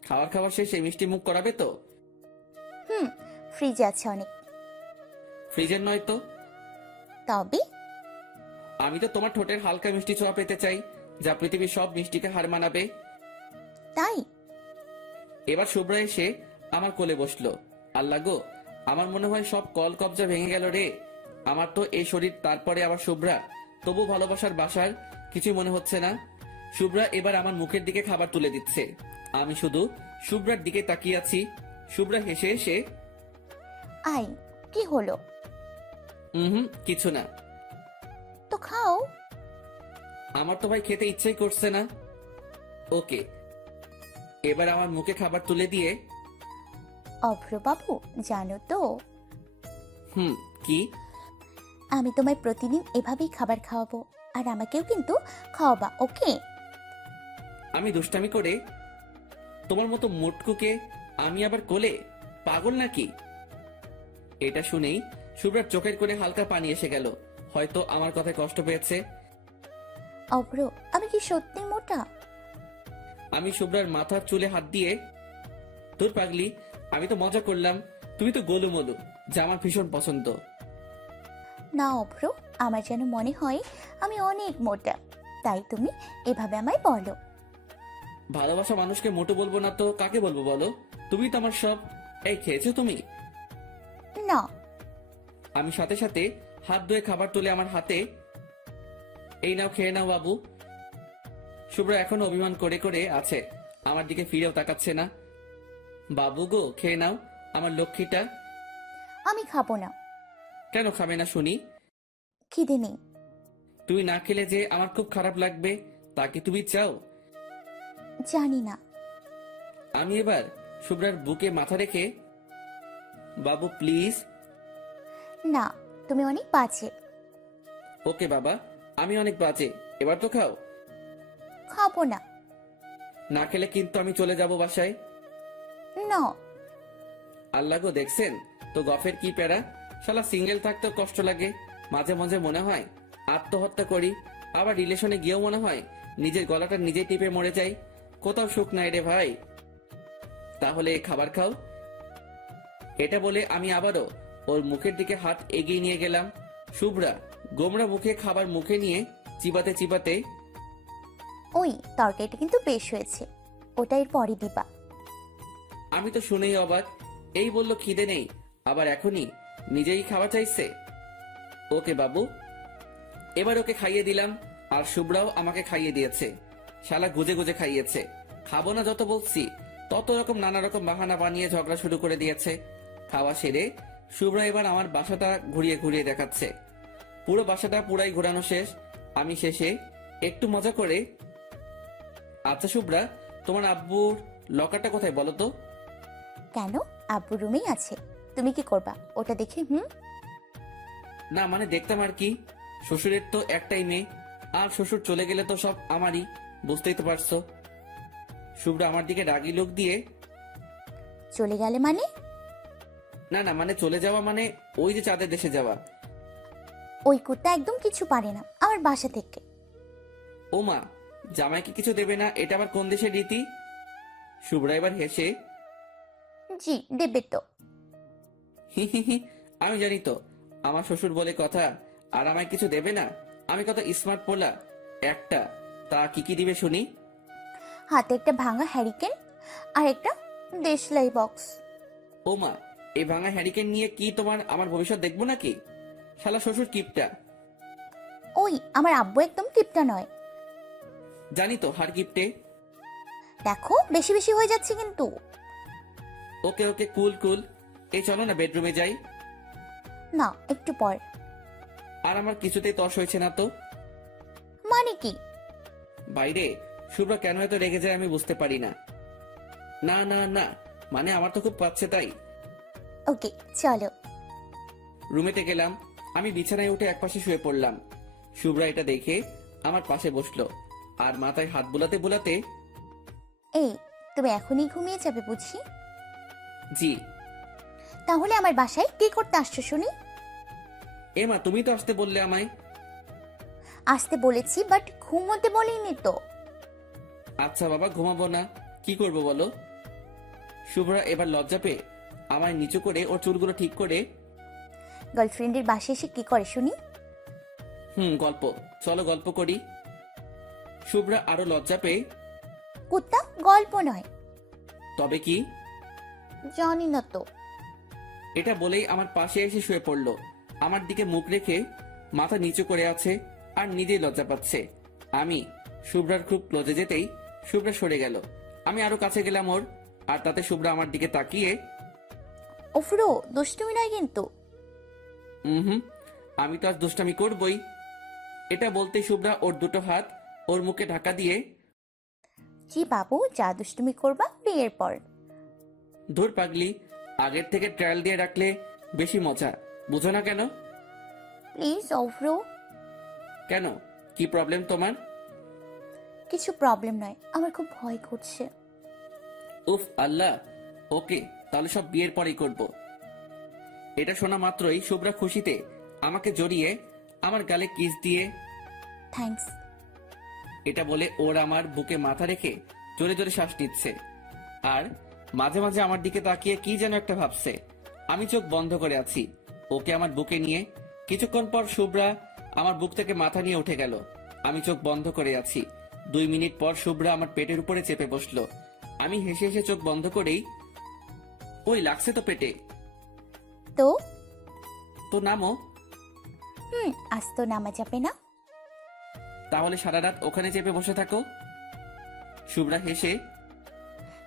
খাবার খাবার শেষে মিষ্টি মুখ করাবে তো? হুম, ফ্রিজে আছে অনেক। ফ্রিজের নয় তো? তবে আমি তো তোমার ঠোঁটের হালকা মিষ্টি ছোঁয়া পেতে চাই, যা পৃথিবীর সব মিষ্টিকে হার মানাবে। তাই? এবার শুভ্রা এসে আমার কোলে বসলো। আল্লাহ গো, আমার মনে হয় সব কল কবজা ভেঙে গেল রে। আমার তো এই শরীর, তারপরে আবার শুভ্রা, তবু ভালোবাসার বাসার কিছু মনে হচ্ছে না। শুভ্রা এবার আমার মুখের দিকে খাবার তুলে দিচ্ছে। আমি শুধু শুভ্রার দিকে তাকিয়ে আছি। শুভ্রা হেসে হেসে, আই, কি হলো? কিছু না। তো খাও। আমার তো ভাই খেতে ইচ্ছেই করছে না। ওকে। এবার আমার মুখে খাবার তুলে দিয়ে, অভ্র বাবু, জানো তো কি? আমি তোমায় প্রতিদিন এভাবেই খাবার খাওয়াবো, আর আমাকেও কিন্তু খাওয়াবা, ওকে? আমি দুষ্টামি করে? তোমার মতো মোটকুকে আমি আবার কোলে? পাগল নাকি? এটা শুনেই শুভ্রার চোখের কোণে হালকা পানি এসে গেল। হয়তো আমার কথায় কষ্ট পেয়েছে। অভ্র, আমি কি সত্যি মোটা? আমি শুভ্রার মাথার চুলে হাত দিয়ে, তোর পাগলি, আমি তো মজা করলাম। তুমি তো গোলুমলু, যা আমার ভীষণ পছন্দ। না অভ্র, আমার যেন মনে হয় আমি অনেক মোটা, তাই তুমি এভাবে আমায় বলো। ভালোবাসা মানুষকে মোটু বলবো না তো কাকে বলবো বলো? তুমি তো আমার সব। এই, খেয়েছো তুমি? না। আমি সাথে সাথে হাত ধুয়ে খাবার তুলে আমার হাতে, এই নাও খেয়ে নাও বাবু। শুভ্রা এখনো অভিমান করে করে আছে, আমার দিকে ফিরেও তাকাচ্ছে না। বাবু গো, খেয়ে নাও আমার লক্ষ্মীটা। আমি খাবো না। কেন খাবে না শুনি? খিদে নেই। তুমি না খেলে যে আমার খুব খারাপ লাগবে, তা কি তুমি চাও? জানি না। আমি এবার শুভ্রার বুকে মাথা রেখে, বাবু প্লিজ। না, তুমি অনেক বাজে। ওকে বাবা, আমি অনেক বাজে, এবার তো খাও। খাবো না। না খেলে কিন্তু আমি চলে যাব বাসায়। না। আল্লাহ গো, দেখছেন তো গফের কি প্যারা। শালা সিঙ্গেল থাকতেও কষ্ট লাগে। মাঝে মাঝে মনে হয় আত্মহত্যা করি, আবার রিলেশনে গিয়েও মনে হয় নিজের গলাটা নিজে টিপে মরে যাই। কোথাও সুখ নাই রে ভাই। তাহলে খাবার খাও। এটা বলে আমি আবারও ওর মুখের দিকে হাত এগিয়ে নিয়ে গেলাম। শুভ্রা গোমরা মুখে খাবার মুখে নিয়ে চিবাতে চিবাতে, ওই তরকারিটা কিন্তু বেশ হয়েছে, ওটা এর পরে দিবা। আমি তো শুনেই অবাক। এই বললো খিদে নেই, আবার এখনই নিজেই খাওয়া চাইছে। ওকে বাবু। এবার ওকে খাইয়ে দিলাম, আর শুভ্রাও আমাকে খাইয়ে দিয়েছে। শালা গুজে গুজে খাইয়েছে। খাবো না যত বলছি, তত রকম নানা রকম বাহানা বানিয়ে ঝগড়া শুরু করে দিয়েছে। খাওয়া সেরে শুভ্রা এবার আমার বাসাটা ঘুরিয়ে ঘুরিয়ে দেখাচ্ছে। পুরো বাসাটা পুরাই ঘোরানো শেষ। আমি শেষে একটু মজা করে, আচ্ছা শুভ্রা, তোমার আব্বুর লকারটা কোথায় বলো তো? কেন, আব্বু রুমেই আছে, তুমি কি করবা ওটা দেখে? না মানে দেখতাম আর কি। শ্বশুরের তো একটাই মেয়ে, আর শ্বশুর চলে গেলে তো সব আমারই, বুঝতেই তো পারছো। শুভ্রা আমার দিকে রাগি লোক দিয়ে, চলে গেলে মানে? না না, মানে চলে যাওয়া মানে ওই যে চাঁদের দেশে যাওয়া। ওই কুত্তা একদম কিছু পারে না আমার বাসা থেকে। ও মা, জামাইকে কিছু দেবে না, এটা আবার কোন দেশের রীতি? শুভ্রা এবার হেসে, জি দেবে তো। হি হি হি, আমি জানি তো আমার শ্বশুর বলে কথা, আর আমায় কিছু দেবে না। আমি কত স্মার্ট পোলা একটা। তা কি কি দিবে শুনি? হাতে একটা ভাঙা হ্যারিকেন আর একটা দেশলাই বক্স। ও মা, এই ভাঙা হ্যারিকেন নিয়ে কি তোমার আমার ভবিষ্যৎ দেখবো নাকি? শালা শ্বশুর কিপটা। ওই আমার আব্বু একদম কিপটা নয়। জানি তো, হার কিপটে। দেখো বেশি বেশি হয়ে যাচ্ছে কিন্তু। ওকে ওকে, কুল কুল। এই চলো না বেডরুমে যাই। না, একটু পর। আর আমার কিছুতেই তর্স হয়েছে না তো। মানে কি? বাইরে শুভ্রা কেন এত রেগে যায় আমি বুঝতে পারি না। না না না, মানে আমার তো খুব পাচ্ছে তাই। ওকে, চলো। রুমেতে গেলাম, আমি বিছানায় উঠে একপাশে শুয়ে পড়লাম। শুভ্রা এটা দেখে আমার পাশে বসলো আর মাথায় হাত বুলাতে বুলাতে, এই, তুমি এখনই ঘুমিয়ে যাবে বুঝি? জি। তাহলে আমার বাসায় কি করতে আসছো শুনি? এমা তুমি তো আসতে বললে আমায়। আসতে বলেছি, বাট ঘুমোতে বলিনি তো। আচ্ছা বাবা, ঘুমাবো না, কি করব বলো। শুভ্রা এবার লজ্জা পেয়ে আমায় নিচু করে ওর চুলগুলো ঠিক করে, গার্লফ্রেন্ডের বাসায় এসে কি করে শুনি? গল্প, চলো গল্প করি। শুভ্রা আরো লজ্জা পেয়ে, কুত্তা, গল্প নয়। তবে কি? জানি না তো। এটা বলেই আমার পাশে এসে শুয়ে পড়লো। আমার দিকে মুখ রেখে মাথা নিচু করে আছে আর নিজেই লজ্জা পাচ্ছে। আমি শুভ্রার খুব ক্লোজে যেতেই শুভ্রা সরে গেল। আমি আরো কাছে গেলাম ওর, আর তাতে শুভ্রা আমার দিকে তাকিয়ে, ওফরো, দুষ্টুমি নয় কিন্তু। হুম, আমি তো আজ দুষ্টামি করবই। এটা বলতে শুভ্রা ওর দুটো হাত ওর মুখে ঢাকা দিয়ে, জি বাবু, যা দুষ্টুমি করবা বিয়ের পর। ধুর পাগলি, আগের থেকে ট্রায়াল দিয়ে রাখলে বেশি মজা, বুঝো না কেন? প্লিজ ওফরো। কেন, কি প্রবলেম তোমার? কিছু প্রবলেম নয়, আমার খুব ভয় করছে। উফ আল্লাহ, ওকে তাহলে সব বিয়ের পরেই করব। এটা শোনা মাত্রই শুভ্রা খুশিতে আমাকে জড়িয়ে আমার গালে কিস দিয়ে, থ্যাঙ্কস। এটা বলে ওর আমার বুকে মাথা রেখে জোরে জোরে শ্বাস নিচ্ছে আর মাঝে মাঝে আমার দিকে তাকিয়ে কি যেন একটা ভাবছে। আমি চোখ বন্ধ করে আছি ওকে আমার বুকে নিয়ে। কিছুক্ষণ পর শুভ্রা আমার বুক থেকে মাথা নিয়ে উঠে গেল। আমি চোখ বন্ধ করে আছি। 2 মিনিট পর শুভ্রা আমার পেটের উপরে চেপে বসলো। আমি হেসে হেসে চোখ বন্ধ করেই, ওই লাগছে তো পেটে। তো তো নামো। আজ তো নামা যাবে না। তাহলে সারা রাত ওখানে চেপে বসে থাকো। শুভ্রা হেসে,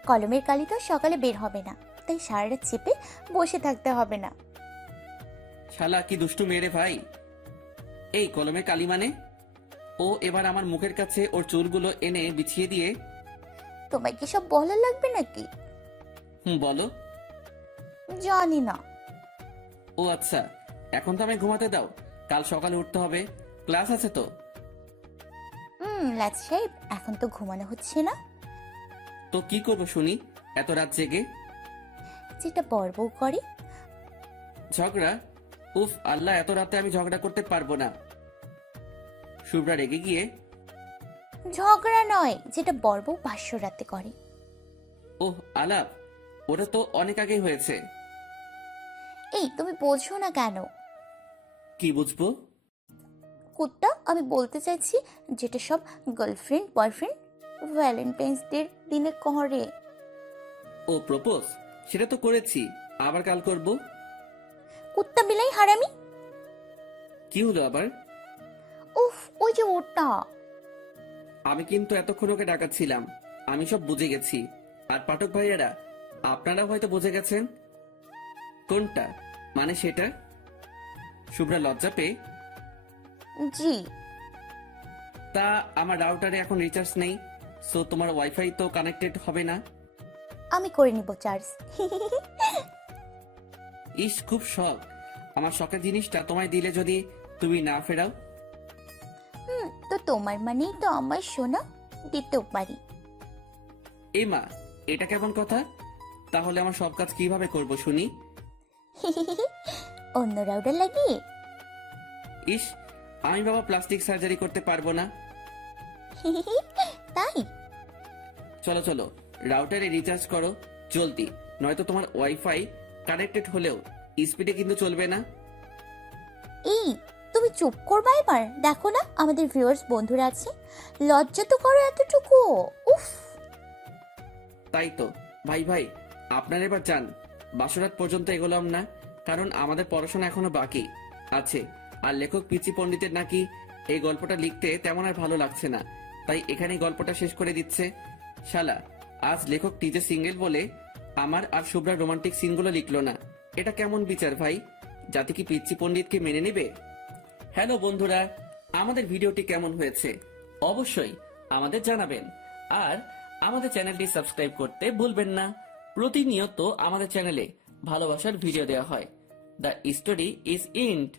কলমের কালি তো সকালে বের হবে না, তাই সারা রাত চেপে বসে থাকতে হবে না। শালা কি দুষ্টু মেরে ভাই। এই কলমে কালি মানে? ও এবার আমার মুখের কাছে ওর চুলগুলো এনে বিছিয়ে দিয়ে, তোমায় কি সব বলা লাগবে নাকি? বলো। জানি না। ও আচ্ছা, এখন তো আমায় ঘুমাতে দাও, কাল সকালে উঠতে হবে, ক্লাস আছে তো। লাজ সাহেব, এখন তো ঘুমানো হচ্ছে না। তো কি করবো শুনি এত রাত জেগে? যেটা বর বউ করে। ঝগড়া? উফ আল্লাহ, এত রাতে আমি ঝগড়া করতে পারবো না। শুভ্রা রেগে গিয়ে, ঝগড়া নয়, যেটা বর বউ পাঁচশো রাতে করে। ওহ আলাপ, ওটা তো অনেক আগেই হয়েছে। এই, তুমি বোঝো না কেন? কি বুঝবো? কুত্তা, আমি বলতে চাইছি যেটা সব গার্লফ্রেন্ড বয়ফ্রেন্ড ভ্যালেন্টাইন্স ডের দিনে করে। ও প্রপোজ? সেটা তো করেছি, আবার কাল করব। কুত্তা বিলাই হারামি। কি হলো আবার? উফ, ওই যে ওটা। আমি কিন্তু এতক্ষণ ওকে ডাকাচ্ছিলাম, আমি সব বুঝে গেছি। আর পাঠক ভাইয়েরা, আপনারা হয়তো বুঝে গেছেন। কোনটা? মানে সেটা? শুভ্রা লজ্জা পেয়ে, জি। তা আমার রাউটারে এখন রিচার্জ নেই, সো তোমার ওয়াইফাই তো কানেক্টেড হবে না। আমি করে নিব চার্জ। ইস, খুব শখ। আমার শখের জিনিসটা তোমায় দিলে যদি তুমি না ফেরাও। তো তোমার মানেই তো আমার সোনা, দিতেও পারি। এ মা, এটা কেমন কথা? তাহলে আমার সব কাজ কিভাবে করব শুনি? অন্য রাউডার লাগিয়ে। ইস, আমি বাবা প্লাস্টিক সার্জারি করতে পারবো না। তাই? চলো চলো, রাউটারে রিচার্জ করো জলদি, নয়তো তোমার ওয়াইফাই কানেক্টেড হলেও স্পিডে কিন্তু চলবে না। এই, তুমি চুপ করবা এবার। দেখো না আমাদের ভিউয়ার্স বন্ধুরা আছে, লজ্জা তো করো এতটুকু। উফ। তাই তো ভাই ভাই, আপনারা এবার যান, বাসরাত পর্যন্ত এগোলাম না, কারণ আমাদের পড়াশোনা এখনো বাকি আছে। আর লেখক পিচি পণ্ডিতের নাকি এই গল্পটা লিখতে তেমন আর ভালো লাগছে না, তাই এখানেই গল্পটা শেষ করে দিচ্ছে। শালা, আজ লেখক নিজে সিঙ্গেল বলে আমার আর শুভ্রার রোমান্টিক সিনগুলো লিখলো না। এটা কেমন বিচার ভাই? যাতে কি পিচ্চি পণ্ডিতকে মেনে নেবে? হ্যালো বন্ধুরা, আমাদের ভিডিওটি কেমন হয়েছে অবশ্যই আমাদের জানাবেন। আর আমাদের চ্যানেলটি সাবস্ক্রাইব করতে ভুলবেন না। প্রতিনিয়ত আমাদের চ্যানেলে ভালোবাসার ভিডিও দেওয়া হয়। The story is and.